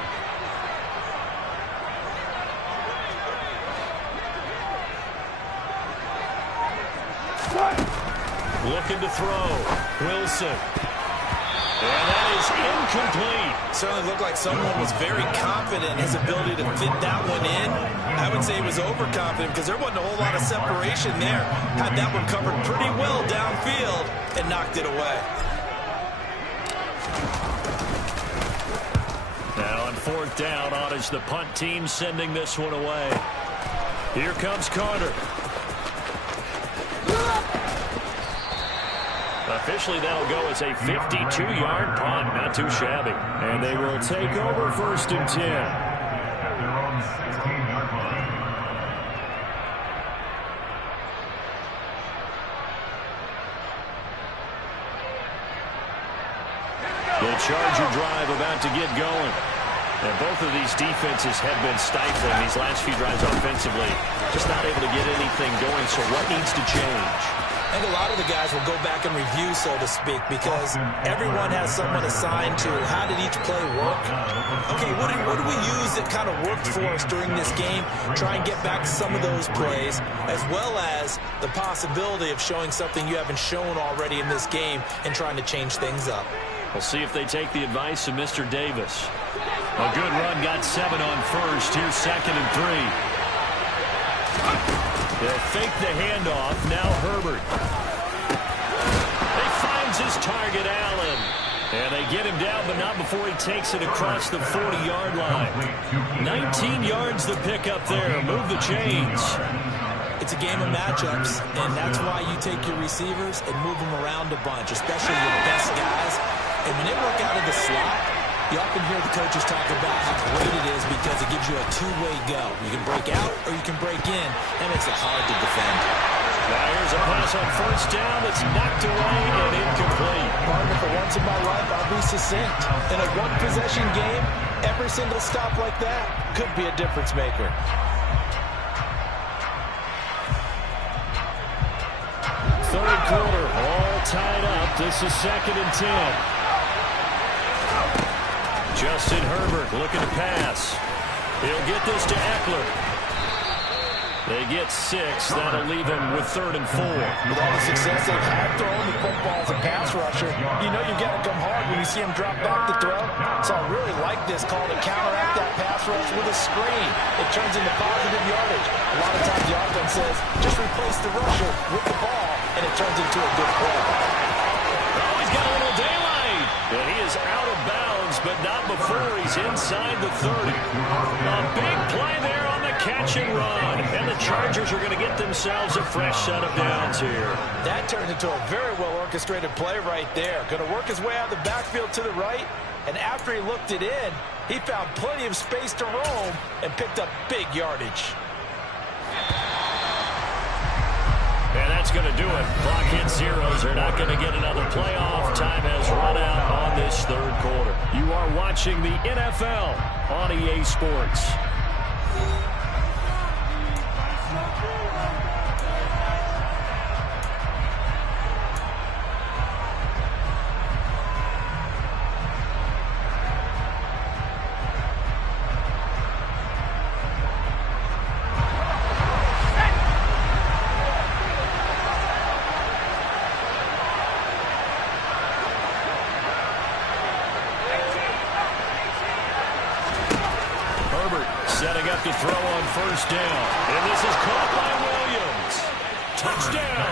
Looking to throw. Wilson. And that is incomplete. Certainly looked like someone was very confident in his ability to fit that one in. I would say he was overconfident because there wasn't a whole lot of separation there. Had that one covered pretty well downfield and knocked it away. Now on 4th down, on is the punt team sending this one away. Here comes Carter. Officially, that'll go as a 52-yard punt. Not too shabby. And they will take over 1st and 10. At their own 16-yard line. The Charger drive about to get going. And both of these defenses have been stifling these last few drives offensively. Just not able to get anything going, so what needs to change? I think a lot of the guys will go back and review, so to speak, because everyone has someone assigned to how did each play work. Okay, what do we use that kind of worked for us during this game? Try and get back to some of those plays, as well as the possibility of showing something you haven't shown already in this game and trying to change things up. We'll see if they take the advice of Mr. Davis. A good run, got 7 on 1st. Here's 2nd and 3. They'll fake the handoff. Now Herbert. He finds his target, Allen. And they get him down, but not before he takes it across the 40-yard line. 19 yards to pick up there. Move the chains. It's a game of matchups, and that's why you take your receivers and move them around a bunch, especially your best guys. And when they work out of the slot, you often hear the coaches talk about how great it is because it gives you a two-way go. You can break out or you can break in. That makes it hard to defend. Now here's a pass on 1st down that's knocked away and incomplete. Partner, for once in my life, I'll be succinct. In a one-possession game, every single stop like that could be a difference maker. Third quarter, all tied up. This is 2nd and 10. Justin Herbert looking to pass. He'll get this to Eckler. They get 6. That'll leave him with 3rd and 4. With all the success they've had throwing the football as a pass rusher, you know you've got to come hard when you see him drop back to throw. So I really like this call to counteract that pass rush with a screen. It turns into positive yardage. A lot of times the offense says, just replace the rusher with the ball, and it turns into a good play. Oh, he's got a little daylight. And he is out of bounds, but not before he's inside the 30. A big play there on the catch. catch and run. And the Chargers are going to get themselves a fresh set of downs here. That turned into a very well-orchestrated play right there. Going to work his way out of the backfield to the right. And after he looked it in, he found plenty of space to roam and picked up big yardage. And that's going to do it. Clock hits zeros. They're not going to get another playoff. Time has run out on this third quarter. You are watching the NFL on EA Sports. Setting up to throw on first down. And this is caught by Williams. Touchdown.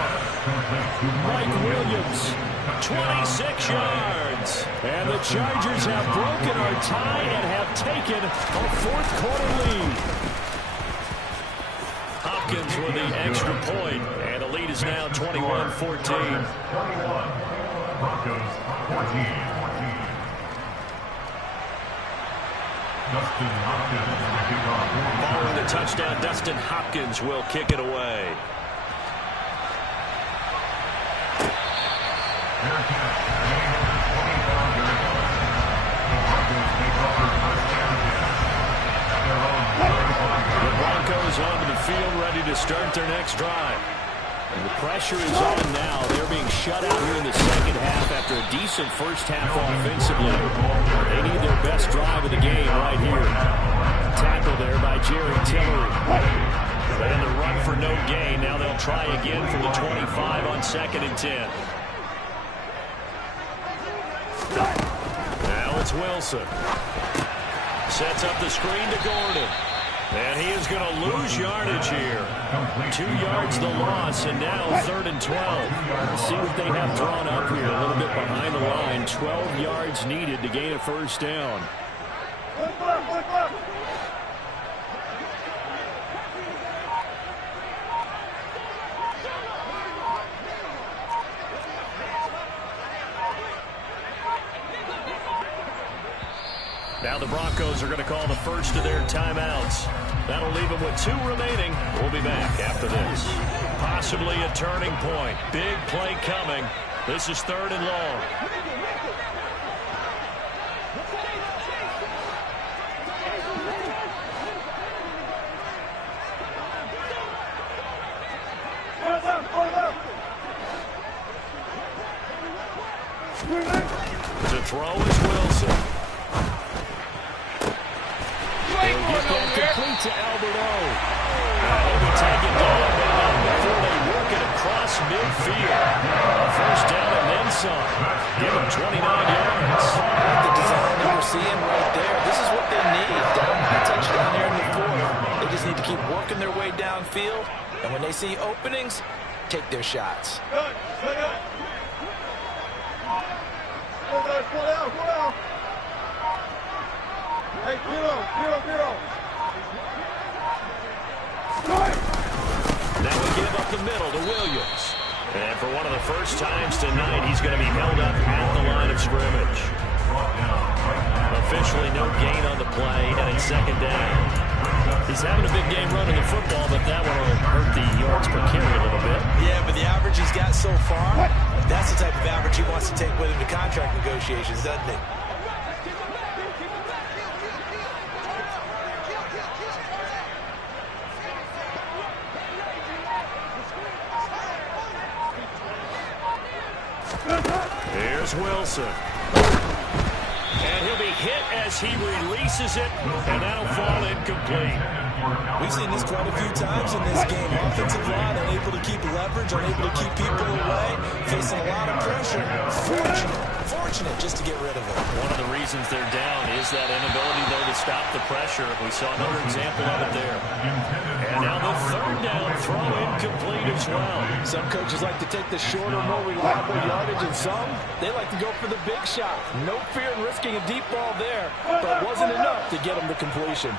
Mike Williams, 26 yards. And the Chargers have broken our tie and have taken a fourth quarter lead. Hopkins with the extra point. And the lead is now 21-14. 21. Broncos 14. Following the touchdown, Dustin Hopkins will kick it away. The Broncos onto the field, ready to start their next drive. And the pressure is on now. They're being shut out here in the second half after a decent first half offensively. They need their best drive of the game right here. Tackle there by Jerry Tillery. And the run for no gain. Now they'll try again from the 25 on 2nd and 10. Now it's Wilson. Sets up the screen to Gordon. And he is going to lose yardage here. 2 yards the loss, and now 3rd and 12. Let's see what they have drawn up here. A little bit behind the line. 12 yards needed to gain a first down. Now the Broncos are going to call the first of their timeouts. That'll leave them with 2 remaining. We'll be back after this. Possibly a turning point. Big play coming. This is 3rd and long. To throw is Wilson. Complete to Alberto. He'll be taken down, but not before they work it across midfield. A first down and then some. Give him 29 yards. The design that we're seeing right there, this is what they need. Down a touchdown here in the 4th. They just need to keep working their way downfield. And when they see openings, take their shots. Hey, Hero. Now we give up the middle to Williams. And for one of the first times tonight, he's going to be held up at the line of scrimmage. Officially no gain on the play, and it's 2nd down. He's having a big game running the football, but that one will hurt the yards per carry a little bit. Yeah, but the average he's got so far, that's the type of average he wants to take with him to contract negotiations, doesn't he? Here's Wilson. And he'll be hit as he releases it, and that'll fall incomplete. We've seen this quite a few times in this game. Offensive line unable to keep leverage, unable to keep people away, facing a lot of pressure. Fortunate just to get rid of it. One of the reasons they're down is that inability, though, to stop the pressure. We saw another example of it there. And now the 3rd down throw incomplete as well. Some coaches like to take the shorter, more reliable yardage, and some, they like to go for the big shot. No fear in risking a deep ball there, but wasn't enough to get them to completion.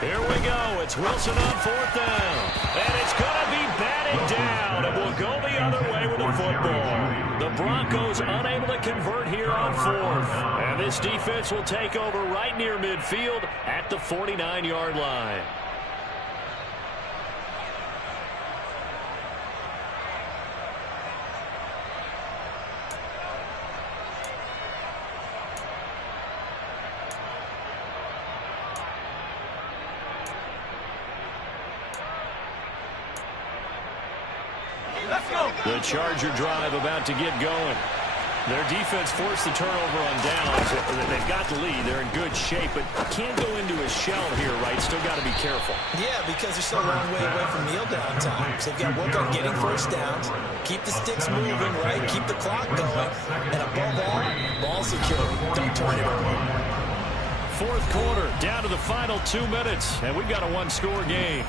Here we go. It's Wilson on 4th down. And it's going to be batted down. It will go the other way with the football. The Broncos unable to convert here on 4th. And this defense will take over right near midfield at the 49-yard line. The Charger drive about to get going. Their defense forced the turnover on downs. They've got the lead. They're in good shape, but can't go into a shell here, right? Still got to be careful. Yeah, because they're still a long way away from kneel down time. So they've got to work on getting first downs, keep the sticks moving, right? Keep the clock going. And above all, ball security. Don't turn it over. 4th quarter, down to the final 2 minutes, and we've got a one-score game.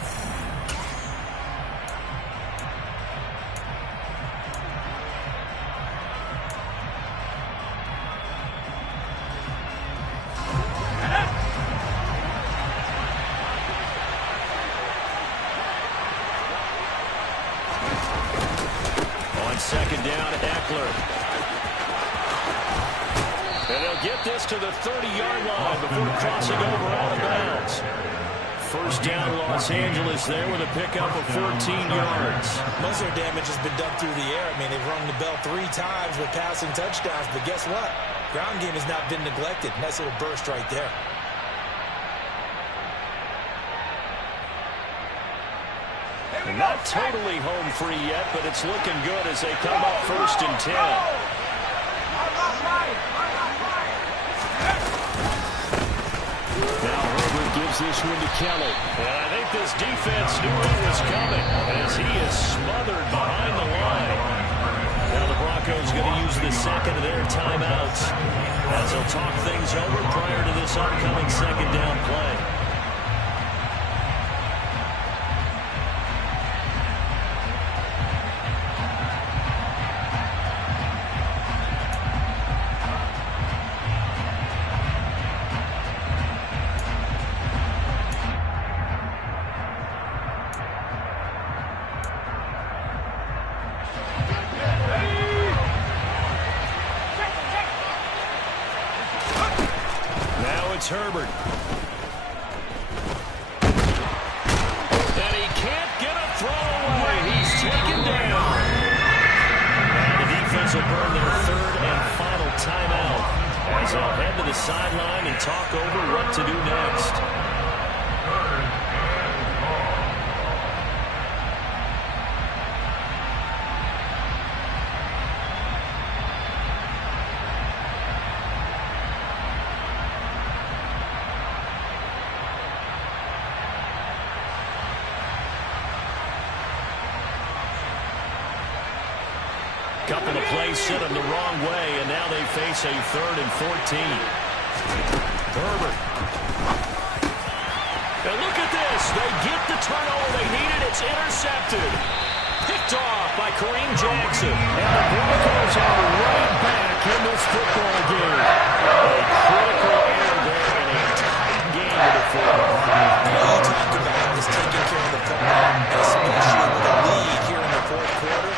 Second down, Eckler. And they'll get this to the 30-yard line before crossing over out of bounds. First down, Los Angeles there with a pickup of 14 yards. Most of their damage has been done through the air. I mean, they've rung the bell 3 times with passing touchdowns, but guess what? Ground game has not been neglected. Nice little burst right there. Not totally home free yet, but it's looking good as they come up 1st and 10. Now Herbert gives this one to Kelly. And I think this defense knew it was coming as he is smothered behind the line. Now the Broncos going to use the second of their timeouts as they'll talk things over prior to this upcoming second down play. Herbert. And he can't get a throw away. He's taken down. And the defense will burn their 3rd and final timeout as they'll head to the sideline and talk over what to do next. Couple of plays set them the wrong way, and now they face a 3rd and 14. Herbert. And look at this. They get the turnover they needed. It's intercepted. Picked off by Kareem Jackson. And the Broncos are right back in this football game. A critical error there in a tight game to the fourth. You talk about this taking care of the football, especially with a lead here in the 4th quarter.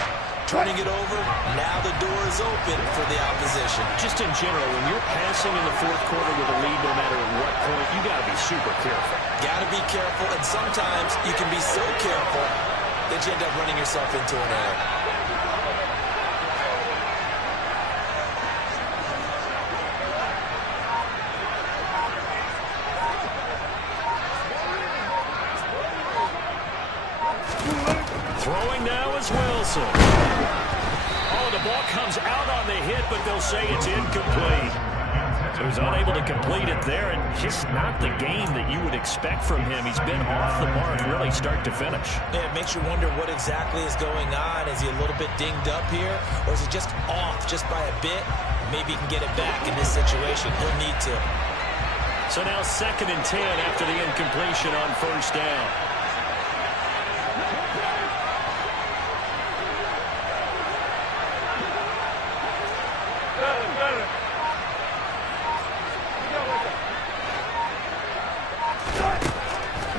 Turning it over, now the door is open for the opposition. Just in general, when you're passing in the 4th quarter with a lead, no matter at what point, you got to be super careful. Got to be careful, and sometimes you can be so careful that you end up running yourself into an error. Throwing now is Wilson. Oh, the ball comes out on the hit, but they'll say it's incomplete. So he's unable to complete it there, and just not the game that you would expect from him. He's been off the mark really start to finish. Yeah, it makes you wonder what exactly is going on. Is he a little bit dinged up here, or is he just off just by a bit? Maybe he can get it back in this situation. He'll need to. So now 2nd and 10 after the incompletion on 1st down.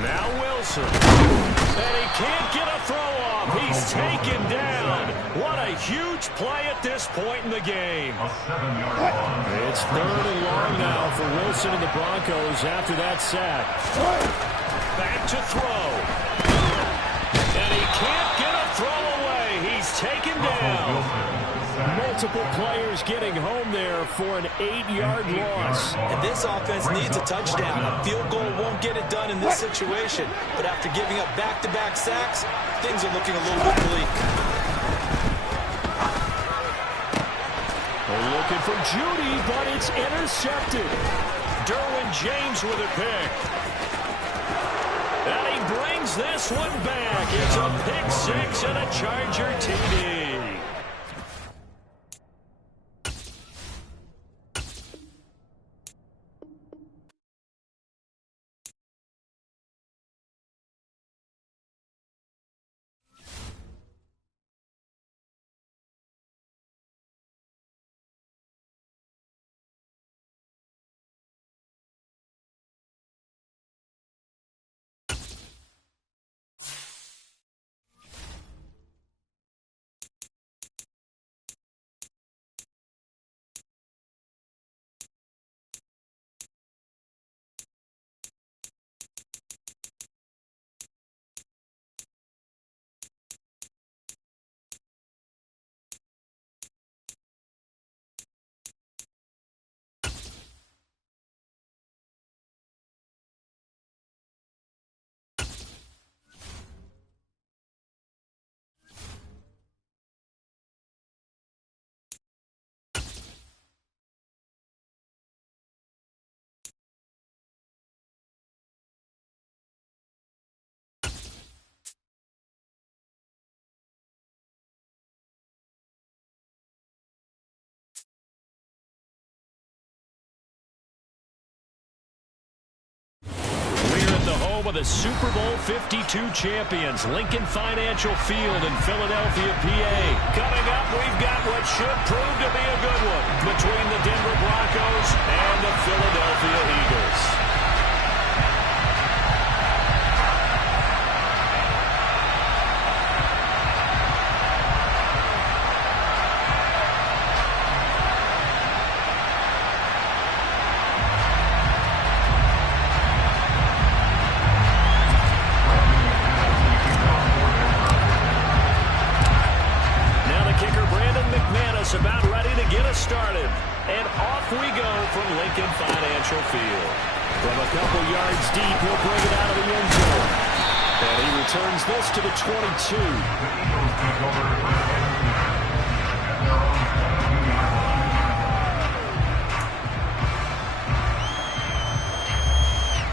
Now Wilson. And he can't get a throw off. He's taken down. What a huge play at this point in the game. It's 3rd and long now for Wilson and the Broncos after that sack. Back to throw. And he can't get a throw away. He's taken down. Multiple players getting home there for an 8-yard loss. And this offense needs a touchdown. A field goal won't get it done in this situation. But after giving up back-to-back sacks, things are looking a little bit bleak. They're looking for Judy, but it's intercepted. Derwin James with a pick. And he brings this one back. It's a pick 6 and a Charger TD. Home of the Super Bowl 52 champions, Lincoln Financial Field in Philadelphia, PA. Coming up, we've got what should prove to be a good one between the Denver Broncos and the Philadelphia Eagles. About ready to get us started. And off we go from Lincoln Financial Field. From a couple yards deep, he'll bring it out of the end zone. And he returns this to the 22.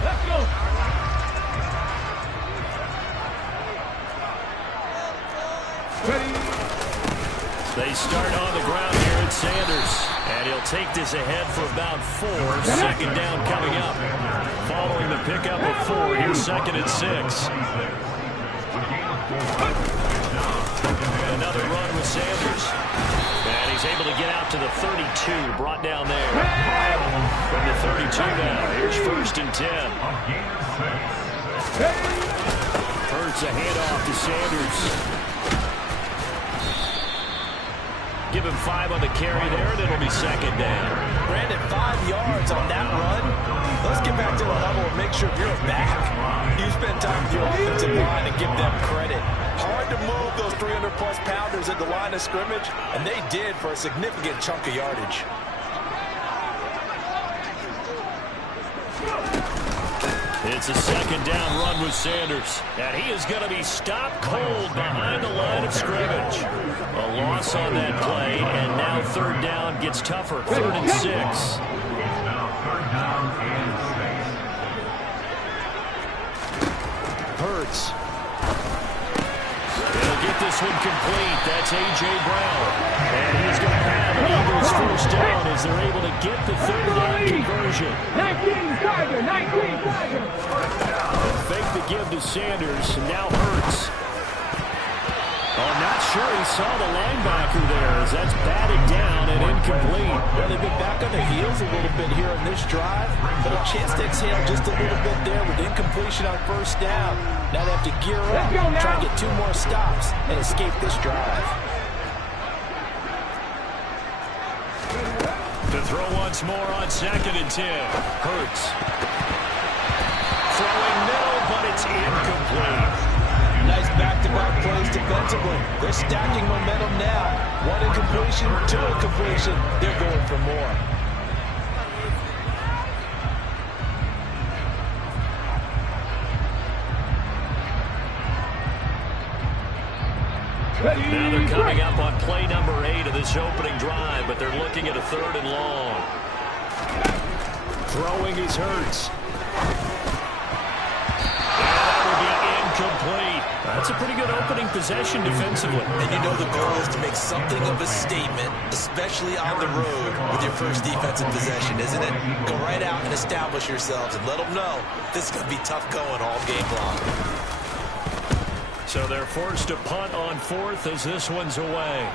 Let's go. Ready. They start on the ground here at Sanders. And he'll take this ahead for about 4. 2nd down coming up. Following the pickup of 4, here's 2nd and 6. Another run with Sanders. And he's able to get out to the 32. Brought down there. From the 32 now. Here's 1st and 10. Hurts a handoff to Sanders. Give him 5 on the carry there, and it'll be 2nd down. Brandon, 5 yards on that run. Let's get back to the level and make sure you're back. You spend time with your offensive line and give them credit. Hard to move those 300-plus pounders at the line of scrimmage, and they did for a significant chunk of yardage. It's a 2nd down run with Sanders. And he is going to be stopped cold behind the line of scrimmage. A loss on that play, and now 3rd down gets tougher. 3rd and 6. Hurts. He'll get this one complete. That's A.J. Brown. And he's going to have an Eagles 1st down as they're able to get the 3rd down conversion. 19 Charger, 19 Charger. Fake the give to Sanders. Now Hurts. Oh, not sure he saw the linebacker there as that's batted down and incomplete. Well, they've been back on their heels a little bit here on this drive, but a chance to exhale just a little bit there with incompletion on first down. Now they have to gear up, try and get 2 more stops, and escape this drive. To throw once more on 2nd and 10. Hurts. Throwing middle, but it's incomplete. Nice back-to-back plays defensively. They're stacking momentum now. 1 incompletion, 2 incompletion. They're going for more. Now they're coming up on play number 8 of this opening drive, but they're looking at a 3rd and long. Throwing is Hurts. That will be incomplete. That's a pretty good opening possession defensively. And you know the goal is to make something of a statement, especially on the road with your first defensive possession, isn't it? Go right out and establish yourselves and let them know this is going to be tough going all game long. So they're forced to punt on 4th as this one's away.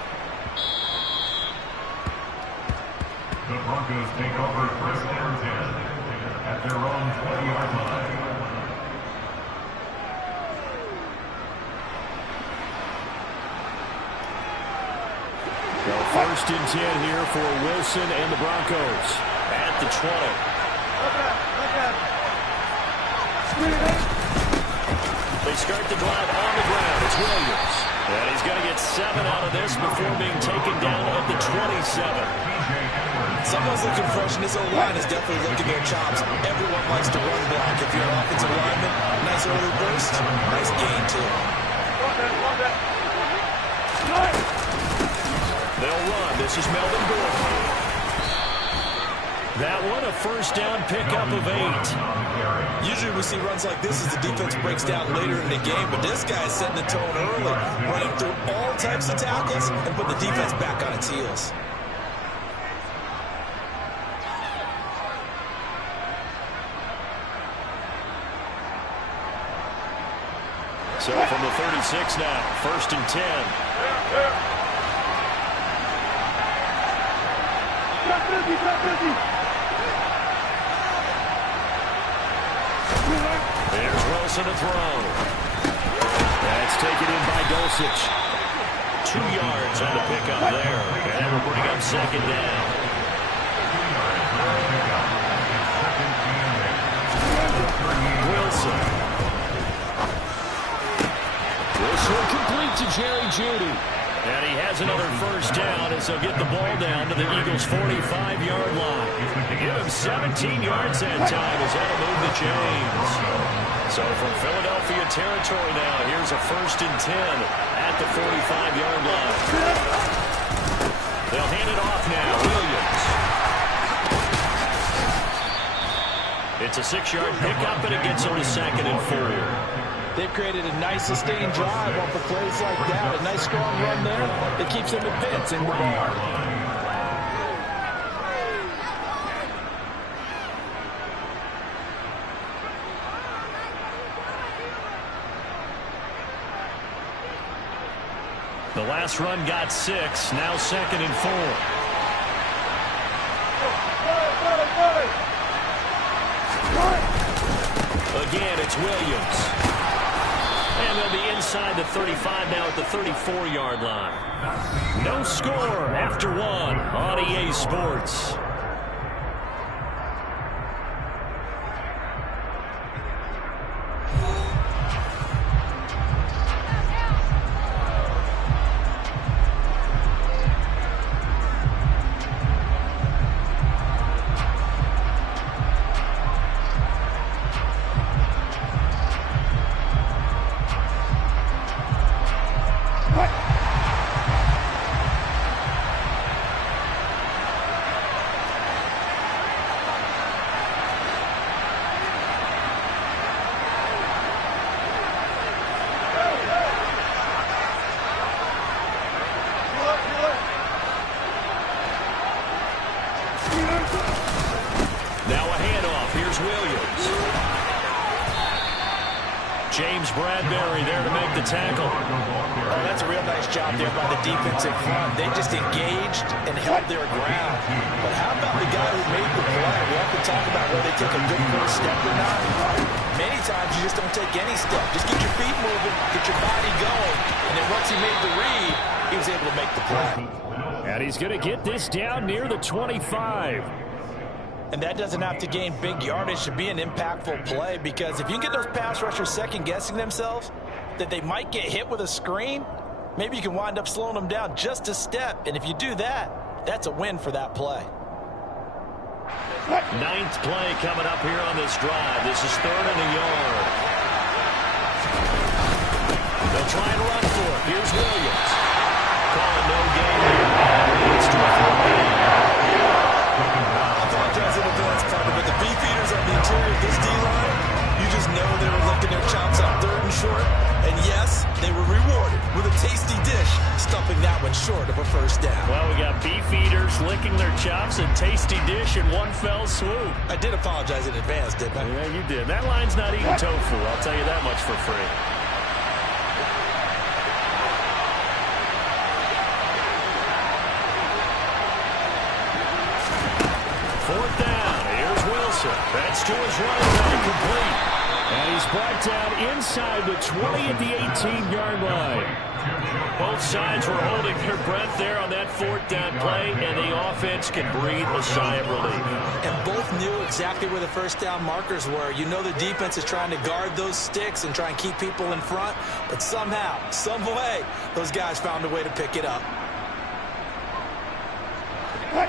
The Broncos take over 1st and 10 at their own 20-yard line. So 1st and 10 here for Wilson and the Broncos. At the 20. They start the drive on the ground. It's Williams. And he's going to get 7 out of this before being taken down at the 27. Someone's looking fresh, and his O-line is definitely looking their chops. Everyone likes to run block. If you're an offensive lineman, nice early burst, nice gain, too. They'll run. This is Melvin Gordon. That one, a first down pickup of 8. Usually we see runs like this as the defense breaks down later in the game, but this guy is setting the tone early, running through all types of tackles and putting the defense back on its heels. So from the 36 now, 1st and 10. There's Wilson to throw. That's taken in by Dulcich. 2 yards on the pickup there. And that will bring up 2nd down. Wilson. Wilson complete to Jerry Jeudy. And he has another first down as they'll get the ball down to the Eagles' 45-yard line. To give him 17 yards that time as that'll move the chains. So from Philadelphia territory now, here's a 1st and 10 at the 45-yard line. They'll hand it off now. Williams. It's a 6-yard pickup, and it gets them to 2nd and 4. They've created a nice sustained drive off of plays like that. A nice strong run there that keeps them advancing the ball. The last run got 6. Now 2nd and 4. Again, it's Williams. And they'll be inside the 35 now at the 34-yard line. No score after 1 on EA Sports. James Bradbury there to make the tackle. Oh, that's a real nice job there by the defensive front. They just engaged and held their ground. But how about the guy who made the play? We have to talk about whether they take a good first step or not. Many times you just don't take any step. Just get your feet moving, get your body going, and then once he made the read, he was able to make the play. And he's going to get this down near the 25. And that doesn't have to gain big yardage to be an impactful play, because if you can get those pass rushers second-guessing themselves that they might get hit with a screen, maybe you can wind up slowing them down just a step. And if you do that, that's a win for that play. 9th play coming up here on this drive. This is 3rd and a yard. They'll try and run for it. Here's Williams. Calling no gain here. Leads to a 4th down. I apologize in advance, Carter, but the beefeaters on the interior of this D-line, you just know they were licking their chops on 3rd and short. And yes, they were rewarded with a tasty dish, stuffing that one short of a first down. Well, we got beefeaters licking their chops and tasty dish in one fell swoop. I did apologize in advance, didn't I? Yeah, you did. That line's not eating tofu. I'll tell you that much for free. That's to his right, complete. And he's brought down inside the 20 at the 18-yard line. Both sides were holding their breath there on that 4th down play, and the offense can breathe a sigh of relief. And both knew exactly where the first down markers were. You know the defense is trying to guard those sticks and try and keep people in front, but somehow, some way, those guys found a way to pick it up.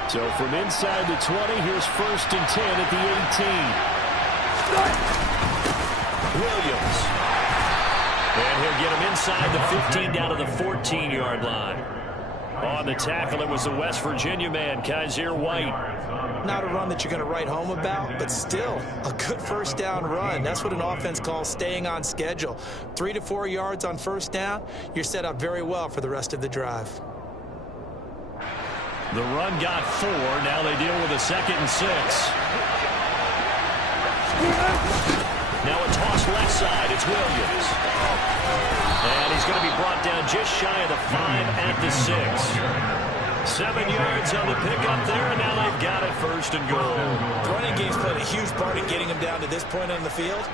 So from inside the 20, here's 1st and 10 at the 18. Williams. And he'll get him inside the 15 down to the 14-yard line. On the tackle, it was the West Virginia man, Kaiser White. Not a run that you're going to write home about, but still a good first down run. That's what an offense calls staying on schedule. 3 to 4 yards on first down, you're set up very well for the rest of the drive. The run got 4. Now they deal with a 2nd and 6. Now a toss left side. It's Williams. And he's going to be brought down just shy of the 5 at the 6. 7 yards on the pickup there, and now they've got it 1st and goal. The running game's played a huge part in getting them down to this point on the field.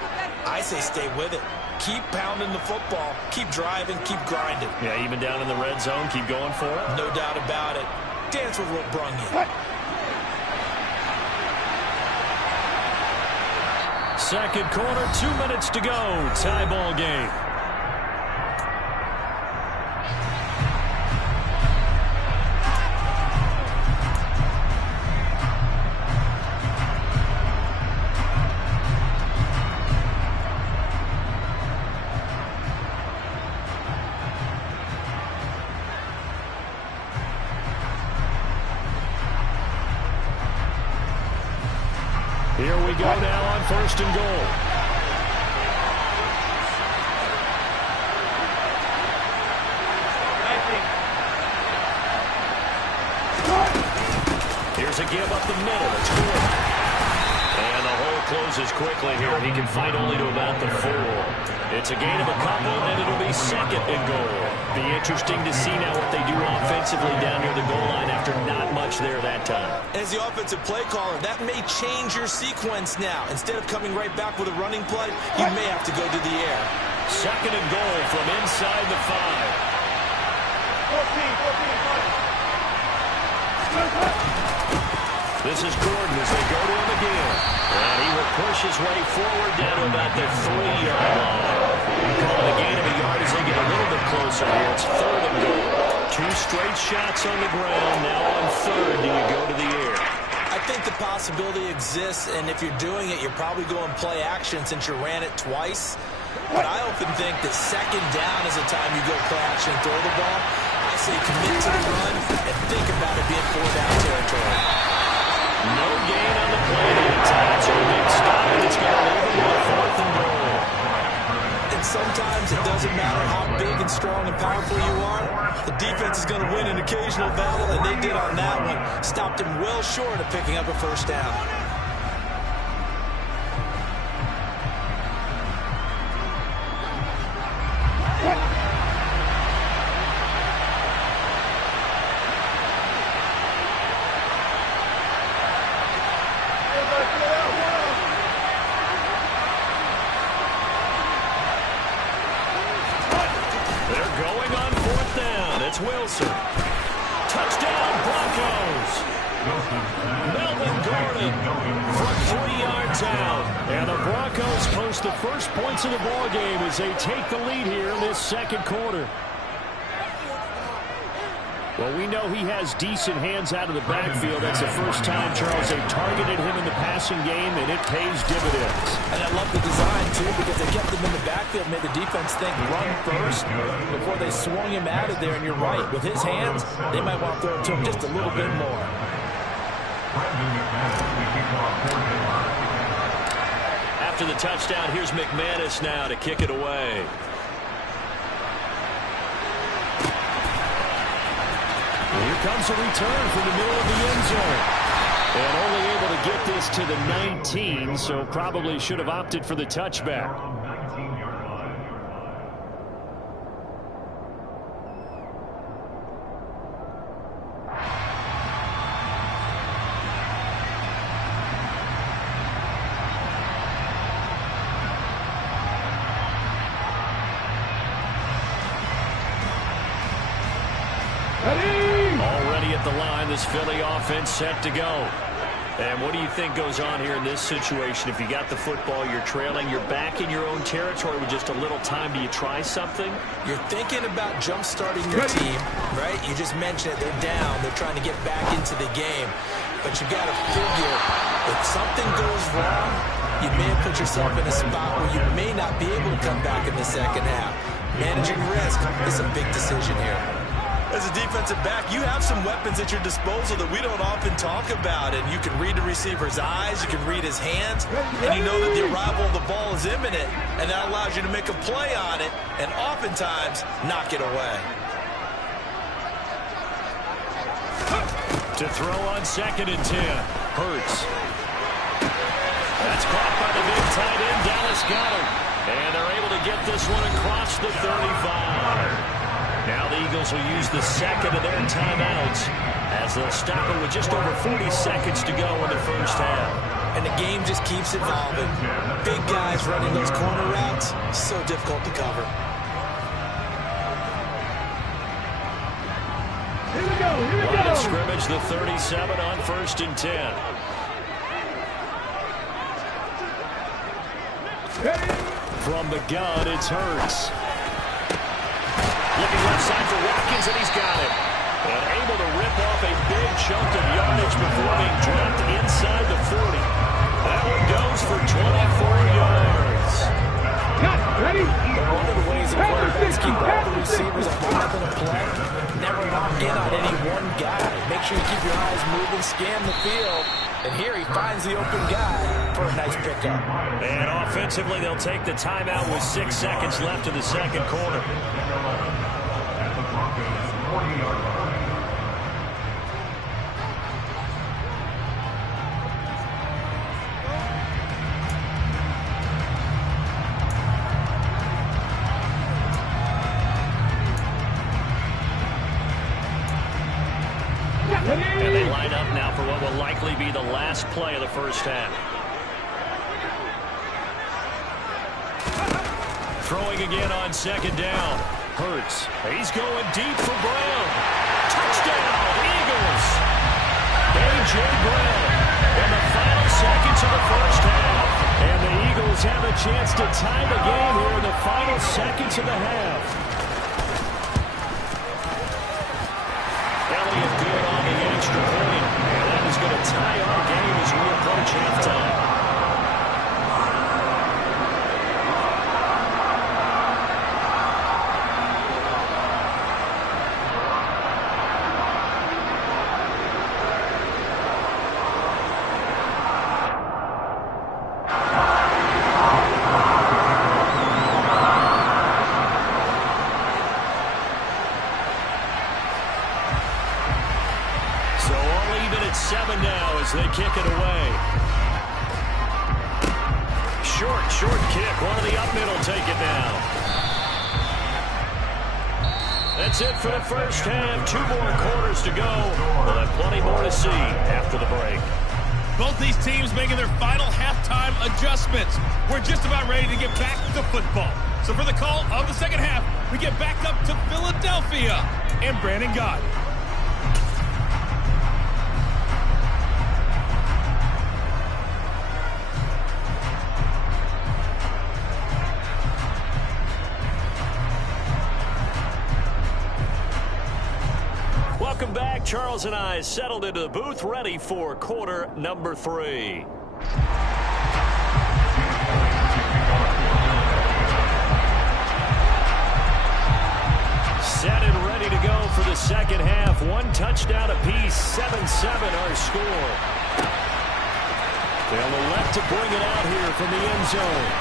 I say stay with it. Keep pounding the football. Keep driving. Keep grinding. Yeah, even down in the red zone, keep going for it. No doubt about it. Dance with what brung you. 2nd quarter, 2 minutes to go. Tie ball game. Here we go now on 1st and goal. Here's a give up the middle. It's good. And the hole closes quickly here. He can fight only to about the 4. It's a gain of a couple, and it'll be 2nd and goal. Be interesting to see now what they do offensively down near the goal line after not much there that time. As the offensive play caller, that may change your sequence now. Instead of coming right back with a running play, you may have to go to the air. 2nd and goal from inside the 5. This is Gordon as they go to him again. And he will push his way forward down to about the 3-yard line. Calling a gain of a yard as they get a little bit closer here. It's 3rd and goal. 2 straight shots on the ground. Now on 3rd, do you go to the air? I think the possibility exists, and if you're doing it, you're probably going play action since you ran it twice. But I often think that 2nd down is the time you go play action and throw the ball. I say commit to the run and think about it being 4-down territory. No gain on the play that time. So a big stop, and it's going to leave him with 4th and goal. And sometimes it doesn't matter how big and strong and powerful you are. The defense is going to win an occasional battle, and they did on that one. Stopped him well short of picking up a first down. It's Wilson. Touchdown, Broncos. Melvin Gordon from 3 yards out. And the Broncos post the first points of the ball game as they take the lead here in this second quarter. Well, we know he has decent hands out of the backfield. That's the first time, Charles, they've targeted him in the passing game, and it pays dividends. And I love the design, too, because they kept him in the backfield, made the defense think run first before they swung him out of there. And you're right, with his hands, they might want to throw it to him just a little bit more. After the touchdown, here's McManus now to kick it away. Here comes a return from the middle of the end zone. And only able to get this to the 19, so probably should have opted for the touchback. Already at the line, this Philly offense set to go. And what do you think goes on here in this situation? If you got the football, you're trailing, you're back in your own territory with just a little time. Do you try something? You're thinking about jump-starting your team, right? You just mentioned it. They're down. They're trying to get back into the game. But you got to figure, if something goes wrong, you may have put yourself in a spot where you may not be able to come back in the second half. Managing risk is a big decision here. As a defensive back, you have some weapons at your disposal that we don't often talk about. And you can read the receiver's eyes, you can read his hands, and you know that the arrival of the ball is imminent, and that allows you to make a play on it and oftentimes knock it away. To throw on 2nd and 10. Hurts. That's caught by the big tight end, Dallas Goedert. And they're able to get this one across the 35. Now the Eagles will use the second of their timeouts as they'll stop it with just over 40 seconds to go in the first half. And the game just keeps evolving. Big guys running those corner routes, so difficult to cover. Here we go, here we Line go. of scrimmage, the 37 on 1st and 10. From the gun, it's Hurts. Looking left side for Watkins, and he's got it. And able to rip off a big chunk of yardage before being dropped inside the 40. That one goes for 24 yards. Cut, ready? One of the ways that quarterbacks keep all the receivers alive in a play, never lock in on any one guy. Make sure you keep your eyes moving, scan the field. And here he finds the open guy for a nice pickup. And offensively, they'll take the timeout with 6 seconds left in the second quarter. And they line up now for what will likely be the last play of the first half. Throwing again on 2nd down. Hurts. He's going deep for Brown. Touchdown, Eagles. A.J. Brown in the final seconds of the first half. And the Eagles have a chance to tie the game here in the final seconds of the half. Elliott good on the extra point. And that is going to tie our game as we approach halftime. They kick it away. Short kick. One of the up middle take it now. That's it for the first half. 2 more quarters to go. We'll have plenty more to see after the break. Both these teams making their final halftime adjustments. We're just about ready to get back to football. So for the call of the second half, we get back up to Philadelphia and Brandon Gott. Welcome back. Charles and I settled into the booth, ready for quarter number 3. Set and ready to go for the second half. 1 touchdown apiece, 7-7 our score. They'll elect to bring it out here from the end zone.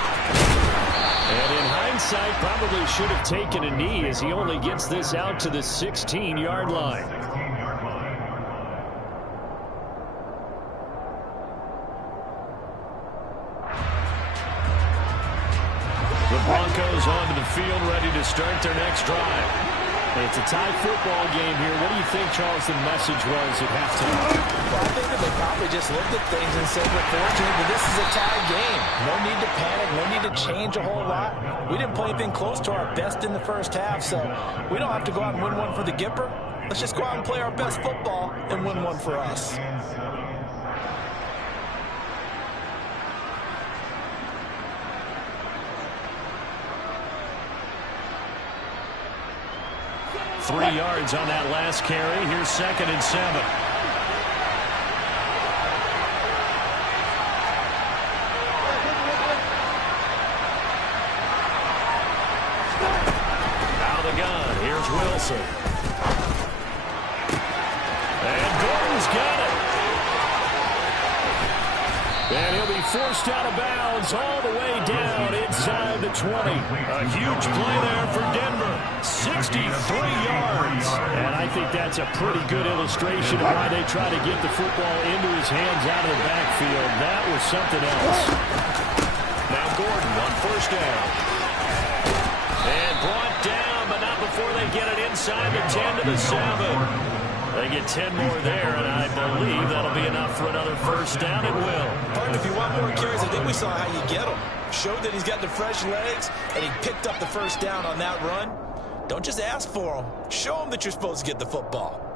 And in hindsight, probably should have taken a knee as he only gets this out to the 16-yard line. The Broncos onto the field, ready to start their next drive. It's a tie football game here. What do you think, Charles, the message was at halftime? Well, I think that they probably just looked at things and said, we're fortunate that this is a tie game. No need to panic, no need to change a whole lot. We didn't play anything close to our best in the first half, so we don't have to go out and win one for the Gipper. Let's just go out and play our best football and win one for us. Three yards on that last carry. Here's 2nd and 7. Out of the gun. Here's Wilson. And Gordon's got it. And he'll be forced out of bounds all the way down inside the 20. A huge play there for Denver. 63 yards. And I think that's a pretty good illustration of why they try to get the football into his hands out of the backfield. That was something else. Now Gordon on 1st down. And brought down, but not before they get it inside the 10 to the 7. They get 10 more there, and I believe that'll be enough for another 1st down. It will. Pardon, if you want more carries, I think we saw how you get them. Showed that he's got the fresh legs, and he picked up the 1st down on that run. Don't just ask for them. Show them that you're supposed to get the football.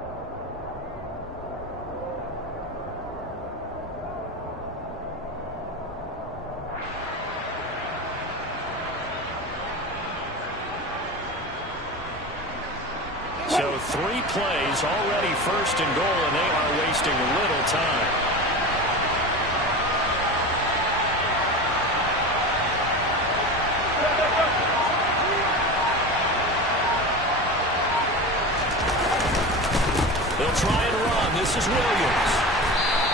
So 3 plays, already 1st and goal, and they are wasting little time. They'll try and run. This is Williams.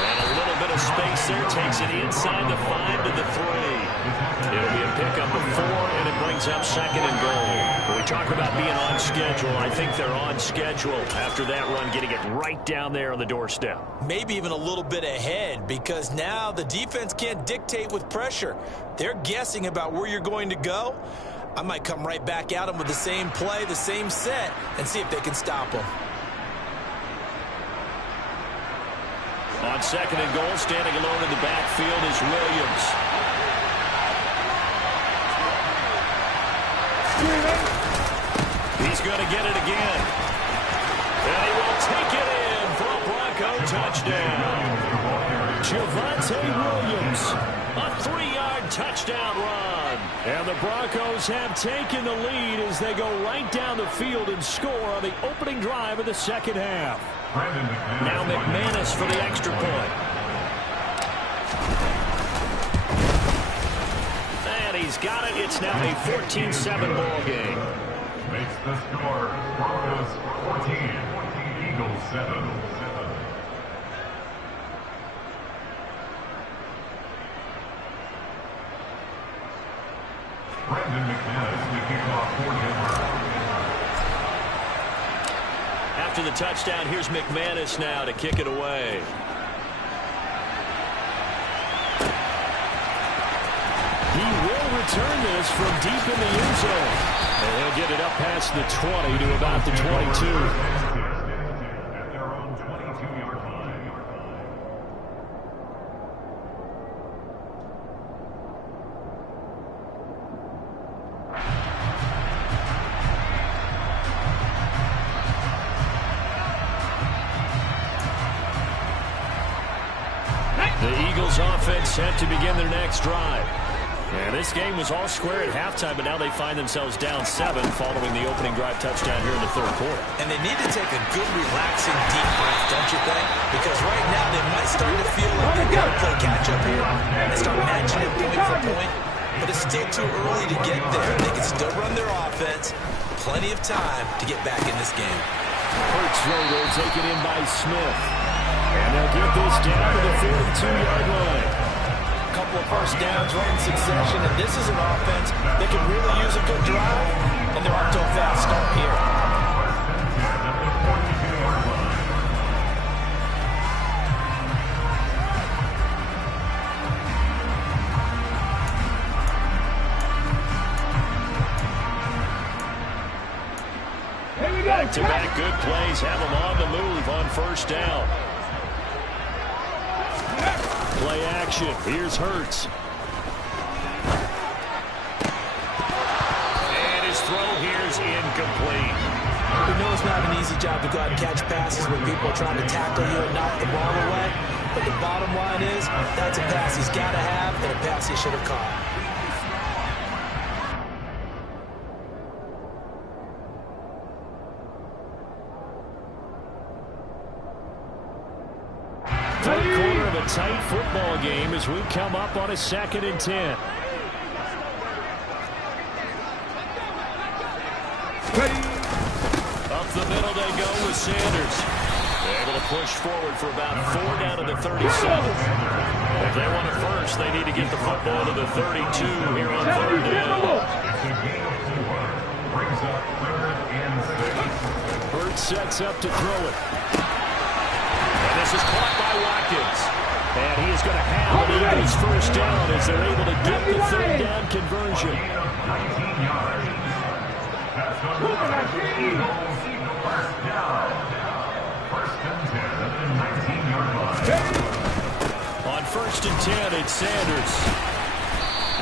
And a little bit of space there. Takes it inside the 5 to the 3. It'll be a pickup of 4, and it brings up 2nd and goal. When we talk about being on schedule, I think they're on schedule after that run, getting it right down there on the doorstep. Maybe even a little bit ahead, because now the defense can't dictate with pressure. They're guessing about where you're going to go. I might come right back at them with the same play, the same set, and see if they can stop them. On 2nd and goal, standing alone in the backfield is Williams. He's going to get it again. And he will take it in for a Bronco touchdown. Javonte Williams, a 3-yard touchdown run. And the Broncos have taken the lead as they go right down the field and score on the opening drive of the second half. Now McManus for the extra point. And he's got it. It's now a 14-7 ball game. Makes the score Broncos 14, Eagles 7. Brandon McManus, the kickoff for Denver. After the touchdown, here's McManus now to kick it away. He will return this from deep in the end zone. And he'll get it up past the 20 to about the 22. offense set to begin their next drive. And this game was all square at halftime, but now they find themselves down 7 following the opening drive touchdown here in the third quarter. And they need to take a good, relaxing, deep breath, don't you think? Because right now they might start to feel like they've got to play catch-up here and start matching it point for point. But it's still too early to get there. They can still run their offense. Plenty of time to get back in this game. Hurts throw taken in by Smith. And they'll get this down to the 42-yard line. Couple of first downs right in succession, and this is an offense that can really use a good drive, and they're off to a fast start here. Back-to-back good plays have them on the move on first down. Play action. Here's Hurts. And his throw here is incomplete. We know it's not an easy job to go out and catch passes when people are trying to tackle you and knock the ball away. But the bottom line is, that's a pass he's got to have and a pass he should have caught. Tight football game as we come up on a 2nd and 10. Up the middle they go with Sanders. Able to push forward for about 4 down to the 37. If they want it first, they need to get the football to the 32 here on 3rd down. Hurts sets up to throw it. And this is caught by Watkins. And he is going to have an Eagles first down as they're able to get the 3rd down conversion. 19 yards. That's going to Eagles first down. 1st and 10 at the 19-yard line. On 1st and 10, it's Sanders.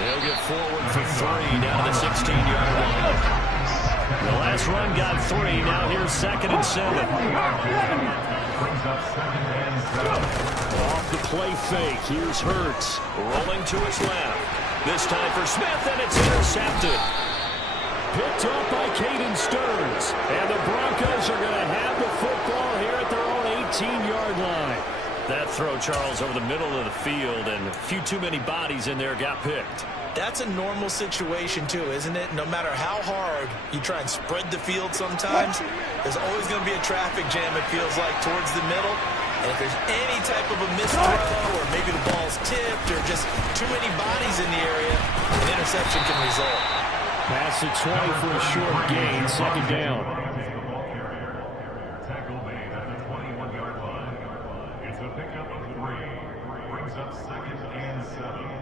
He'll get forward for 3 down to the 16-yard line. The last run got 3. Now here's 2nd and 7. Brings up 2nd and 7. Off the play fake, here's Hurts. Rolling to his left. This time for Smith, and it's intercepted. Picked up by Caden Stearns. And the Broncos are going to have the football here at their own 18-yard line. That throw, Charles, over the middle of the field, and a few too many bodies in there got picked. That's a normal situation, too, isn't it? No matter how hard you try and spread the field sometimes, there's always going to be a traffic jam, it feels like, towards the middle. And if there's any type of a missed throw or maybe the ball's tipped or just too many bodies in the area, an interception can result. Pass to 20 for a short gain, 2nd down. Tackle made at the 21-yard line. It's a pickup of 3. Brings up 2nd and 7.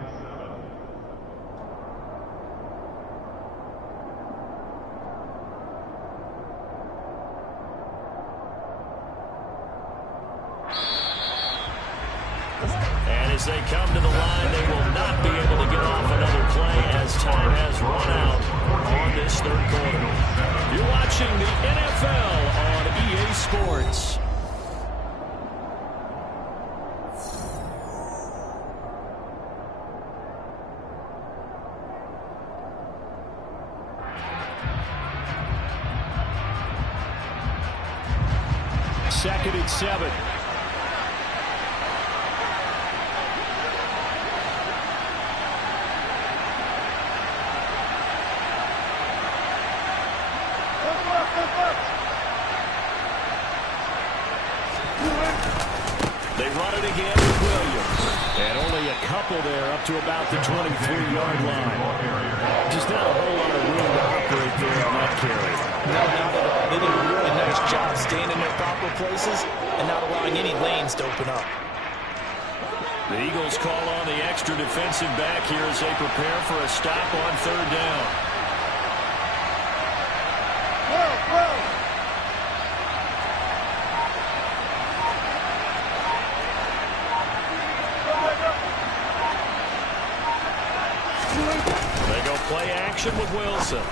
And as they come to the line, they will not be able to get off another play as time has run out on this 3rd quarter. You're watching the NFL on EA Sports. Second and 7. They run it again with Williams. And only a couple there up to about the 23-yard line. Just not a whole lot of room to operate there on that carry. No, not at all. They did a really nice job staying in their proper places and not allowing any lanes to open up. The Eagles call on the extra defensive back here as they prepare for a stop on 3rd down. They go play action with Wilson.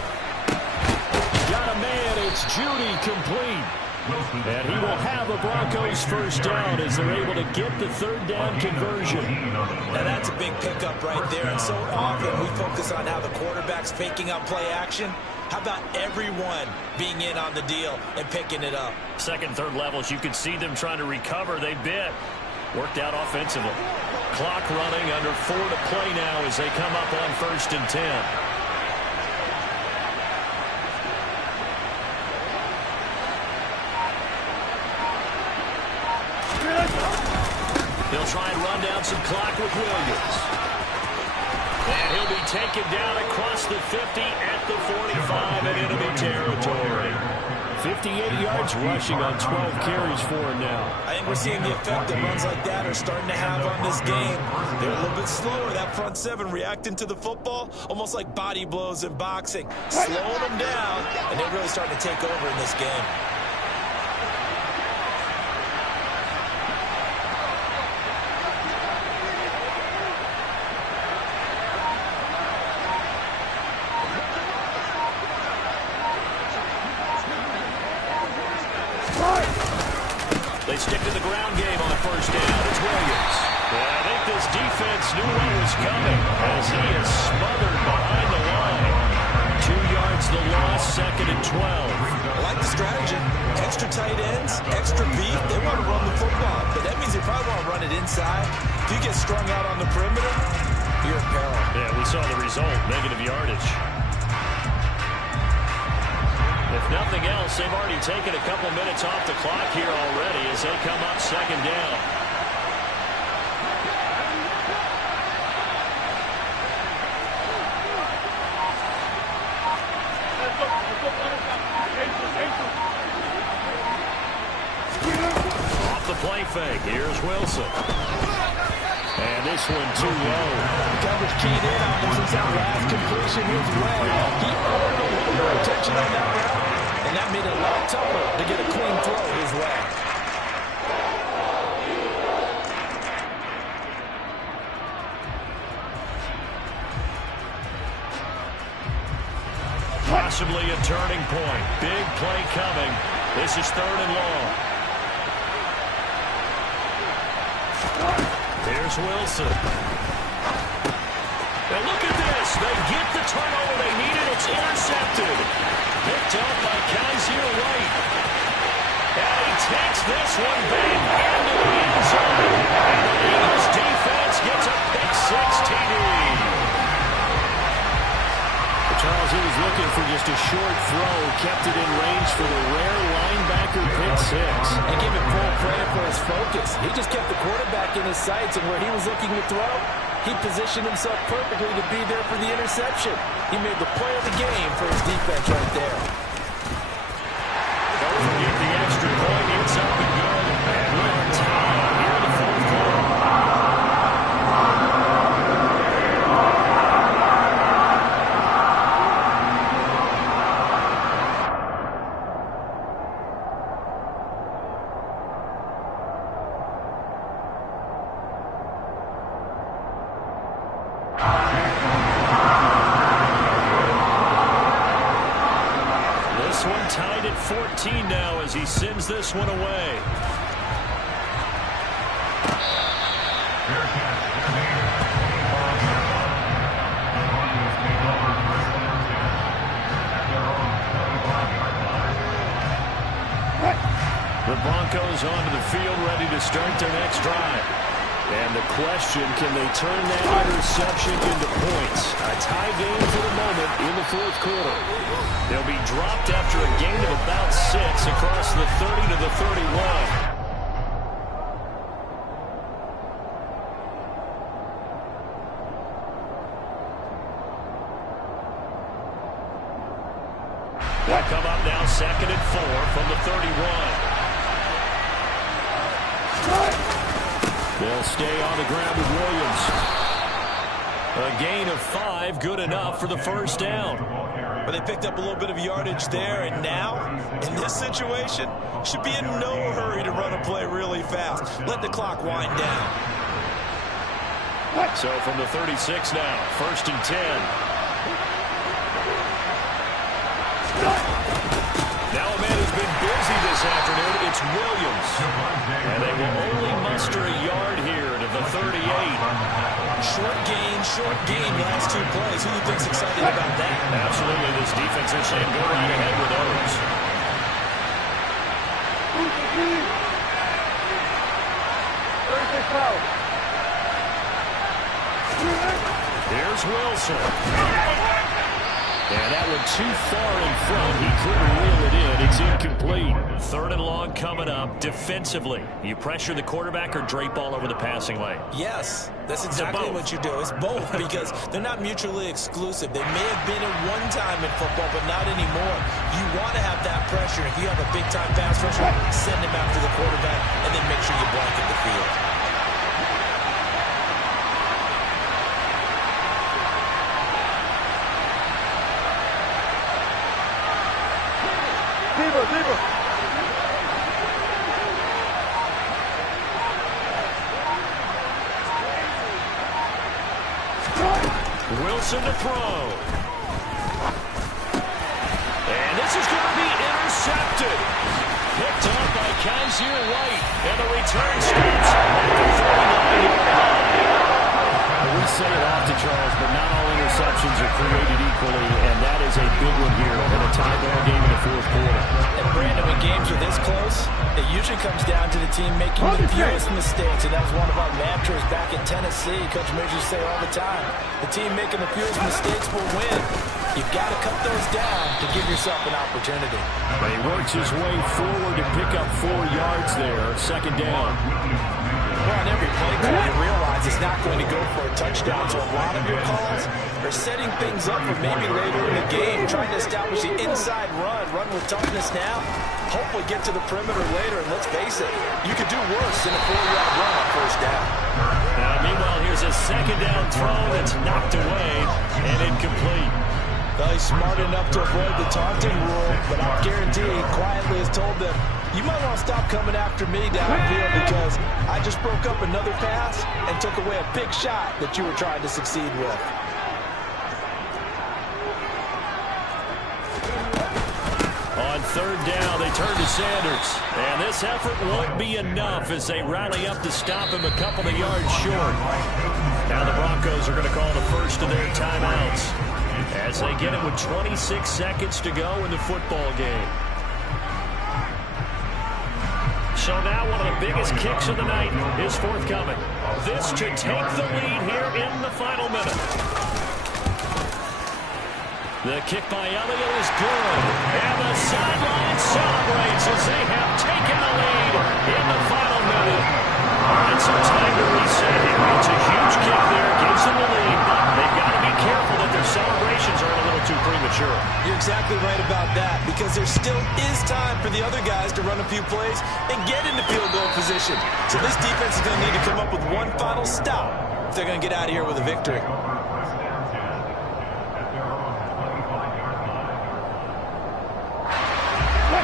Got a man, it's Judy complete. And he will have a Broncos first down as they're able to get the third down conversion. Now that's a big pickup right there. And so often we focus on how the quarterback's faking out play action. How about everyone being in on the deal and picking it up? Second, third levels, you can see them trying to recover. They bit. Worked out offensively. Clock running, under 4 to play now as they come up on 1st and 10. He'll try and run down some clock with Williams. And he'll be taken down across the 50 at the 45 in enemy territory. 58 yards rushing on 12 carries for him now. I think we're seeing the effect that runs like that are starting to have on this game. They're a little bit slower, that front seven reacting to the football, almost like body blows in boxing. Slowing them down, and they're really starting to take over in this game. They stick to the ground game on 1st down. It's Williams. I think this defense knew what was coming as he is smothered behind the line. 2 yards the loss, 2nd and 12. I like the strategy. Extra tight ends, extra beef. They want to run the football, but that means they probably want to run it inside. If you get strung out on the perimeter, you're in peril. Yeah, we saw the result, negative yardage. If nothing else, they've already taken a couple minutes off the clock here already as they come up 2nd down. Off the play fake, here's Wilson. And this one too low. Coverage keyed in on him since that last completion his way. He earned a little more attention on that route, and that made it a lot tougher to get a clean throw his way. Possibly a turning point. Big play coming. This is 3rd and long. Here's Wilson. Now look at this. They get the turnover they needed. It's intercepted. Picked up by Kaiser White. And he takes this one back into the end zone. And the Eagles defense gets a pick-6 TD. Charles, he was looking for just a short throw, kept it in range for the rare linebacker pick-6. And give him full credit for his focus. He just kept the quarterback in his sights, and where he was looking to throw, he positioned himself perfectly to be there for the interception. He made the play of the game for his defense right there. Don't forget the extra point. It's up and good. And we're tied here in the 4th quarter. Tied at 14 now as he sends this one away. The Broncos onto the field, ready to start their next drive. And the question, can they turn that interception into points? A tie game for the moment in the 4th quarter. They'll be dropped after a gain of about 6 across the 30 to the 31. They'll come up now 2nd and 4 from the 31. They'll stay on the ground with Williams. A gain of 5, good enough for the first down. But they picked up a little bit of yardage there, and now, in this situation, should be in no hurry to run a play really fast. Let the clock wind down. So from the 36 now, 1st and 10. Now a man who's been busy this afternoon Williams. And they will only muster a yard here to the 38. Short gain last 2 plays. Who do you think's excited about that? Absolutely. This defense is saying go right ahead with those. Here's Wilson. And that one too far in front. He couldn't reel it in. It's incomplete. 3rd and long coming up. Defensively, you pressure the quarterback or drape all over the passing lane? Yes, that's exactly what you do. It's both because they're not mutually exclusive. They may have been at one time in football, but not anymore. You want to have that pressure. If you have a big-time pass rusher, send him after the quarterback, and then make sure you blanket the field. Wilson to throw. And this is going to be intercepted. Picked up by Kaiser White. And the return stops at the 39-yard line. We say it often, Charles, but not all interceptions are created equally, and that is a big one here in a tie ball game in the 4th quarter. And Brandon, when games are this close, it usually comes down to the team making the fewest mistakes, and that was one of our mantras back in Tennessee. Coach Major used to say all the time, the team making the fewest mistakes will win. You've got to cut those down to give yourself an opportunity. But he works his way forward to pick up 4 yards there, 2nd down. Well, on every play call, you realize it's not going to go for a touchdown, so a lot of your calls are setting things up for maybe later in the game, trying to establish the inside run with toughness now, hopefully get to the perimeter later, and let's face it, you could do worse than a 4-yard run on 1st down. Now, meanwhile, here's a 2nd down throw that's knocked away and incomplete. Well, he's smart enough to avoid the taunting rule, but I guarantee he quietly has told them, you might want to stop coming after me downfield because I just broke up another pass and took away a big shot that you were trying to succeed with. On 3rd down, they turn to Sanders. And this effort won't be enough as they rally up to stop him a couple of yards short. Now the Broncos are going to call the first of their timeouts as they get it with 26 seconds to go in the football game. So now one of the biggest kicks of the night is forthcoming. This to take the lead here in the final minute. The kick by Elliott is good. And the sideline celebrates as they have taken the lead in the final minute. All right, so time to reset here. It's a huge kick there. Gives them the lead, but they've got to be careful that their celebrations aren't a little too premature. You're exactly right about that because there still is time for the other guys to run a few plays and get into field goal position. So this defense is going to need to come up with one final stop if they're going to get out of here with a victory.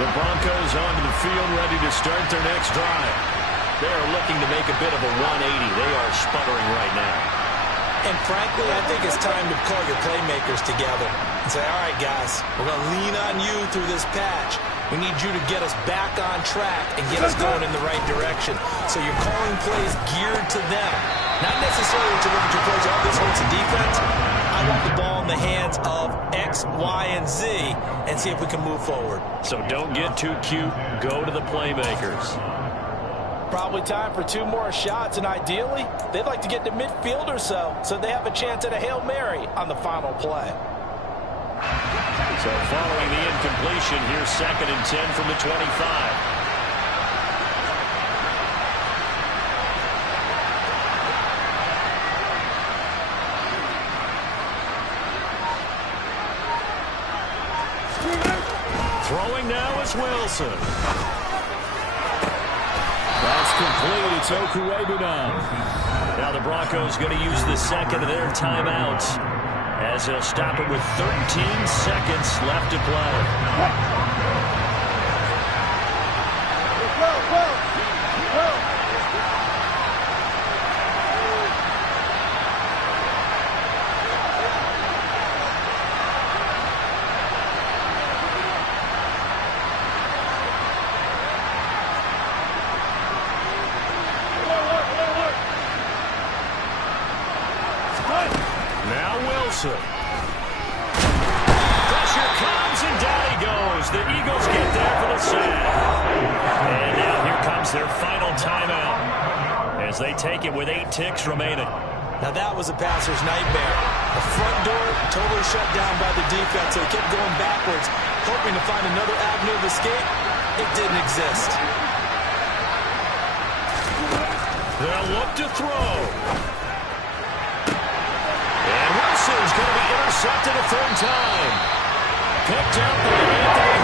The Broncos onto the field ready to start their next drive. They are looking to make a bit of a 180. They are sputtering right now. And frankly, I think it's time to call your playmakers together and say, all right, guys, we're going to lean on you through this patch. We need you to get us back on track and get us going in the right direction. So you're calling plays geared to them. Not necessarily to look at your plays, oh, this hurts the defense. I want the ball in the hands of X, Y, and Z and see if we can move forward. So don't get too cute. Go to the playmakers. Probably time for 2 more shots, and ideally, they'd like to get to midfield or so they have a chance at a Hail Mary on the final play. So following the incompletion, here's 2nd and 10 from the 25. Throwing now is Wilson. That's complete. It's Okuwebunam. Now the Broncos going to use the 2nd of their timeouts as they'll stop it with 13 seconds left to play. Wilson. Pressure comes, and down he goes. The Eagles get there for the sack. And now here comes their final timeout as they take it with 8 ticks remaining. Now that was a passer's nightmare. The front door totally shut down by the defense, so he kept going backwards, hoping to find another avenue of escape. It didn't exist. They'll look to throw. And Wilson's going to be intercepted a third time. Picked up by Anthony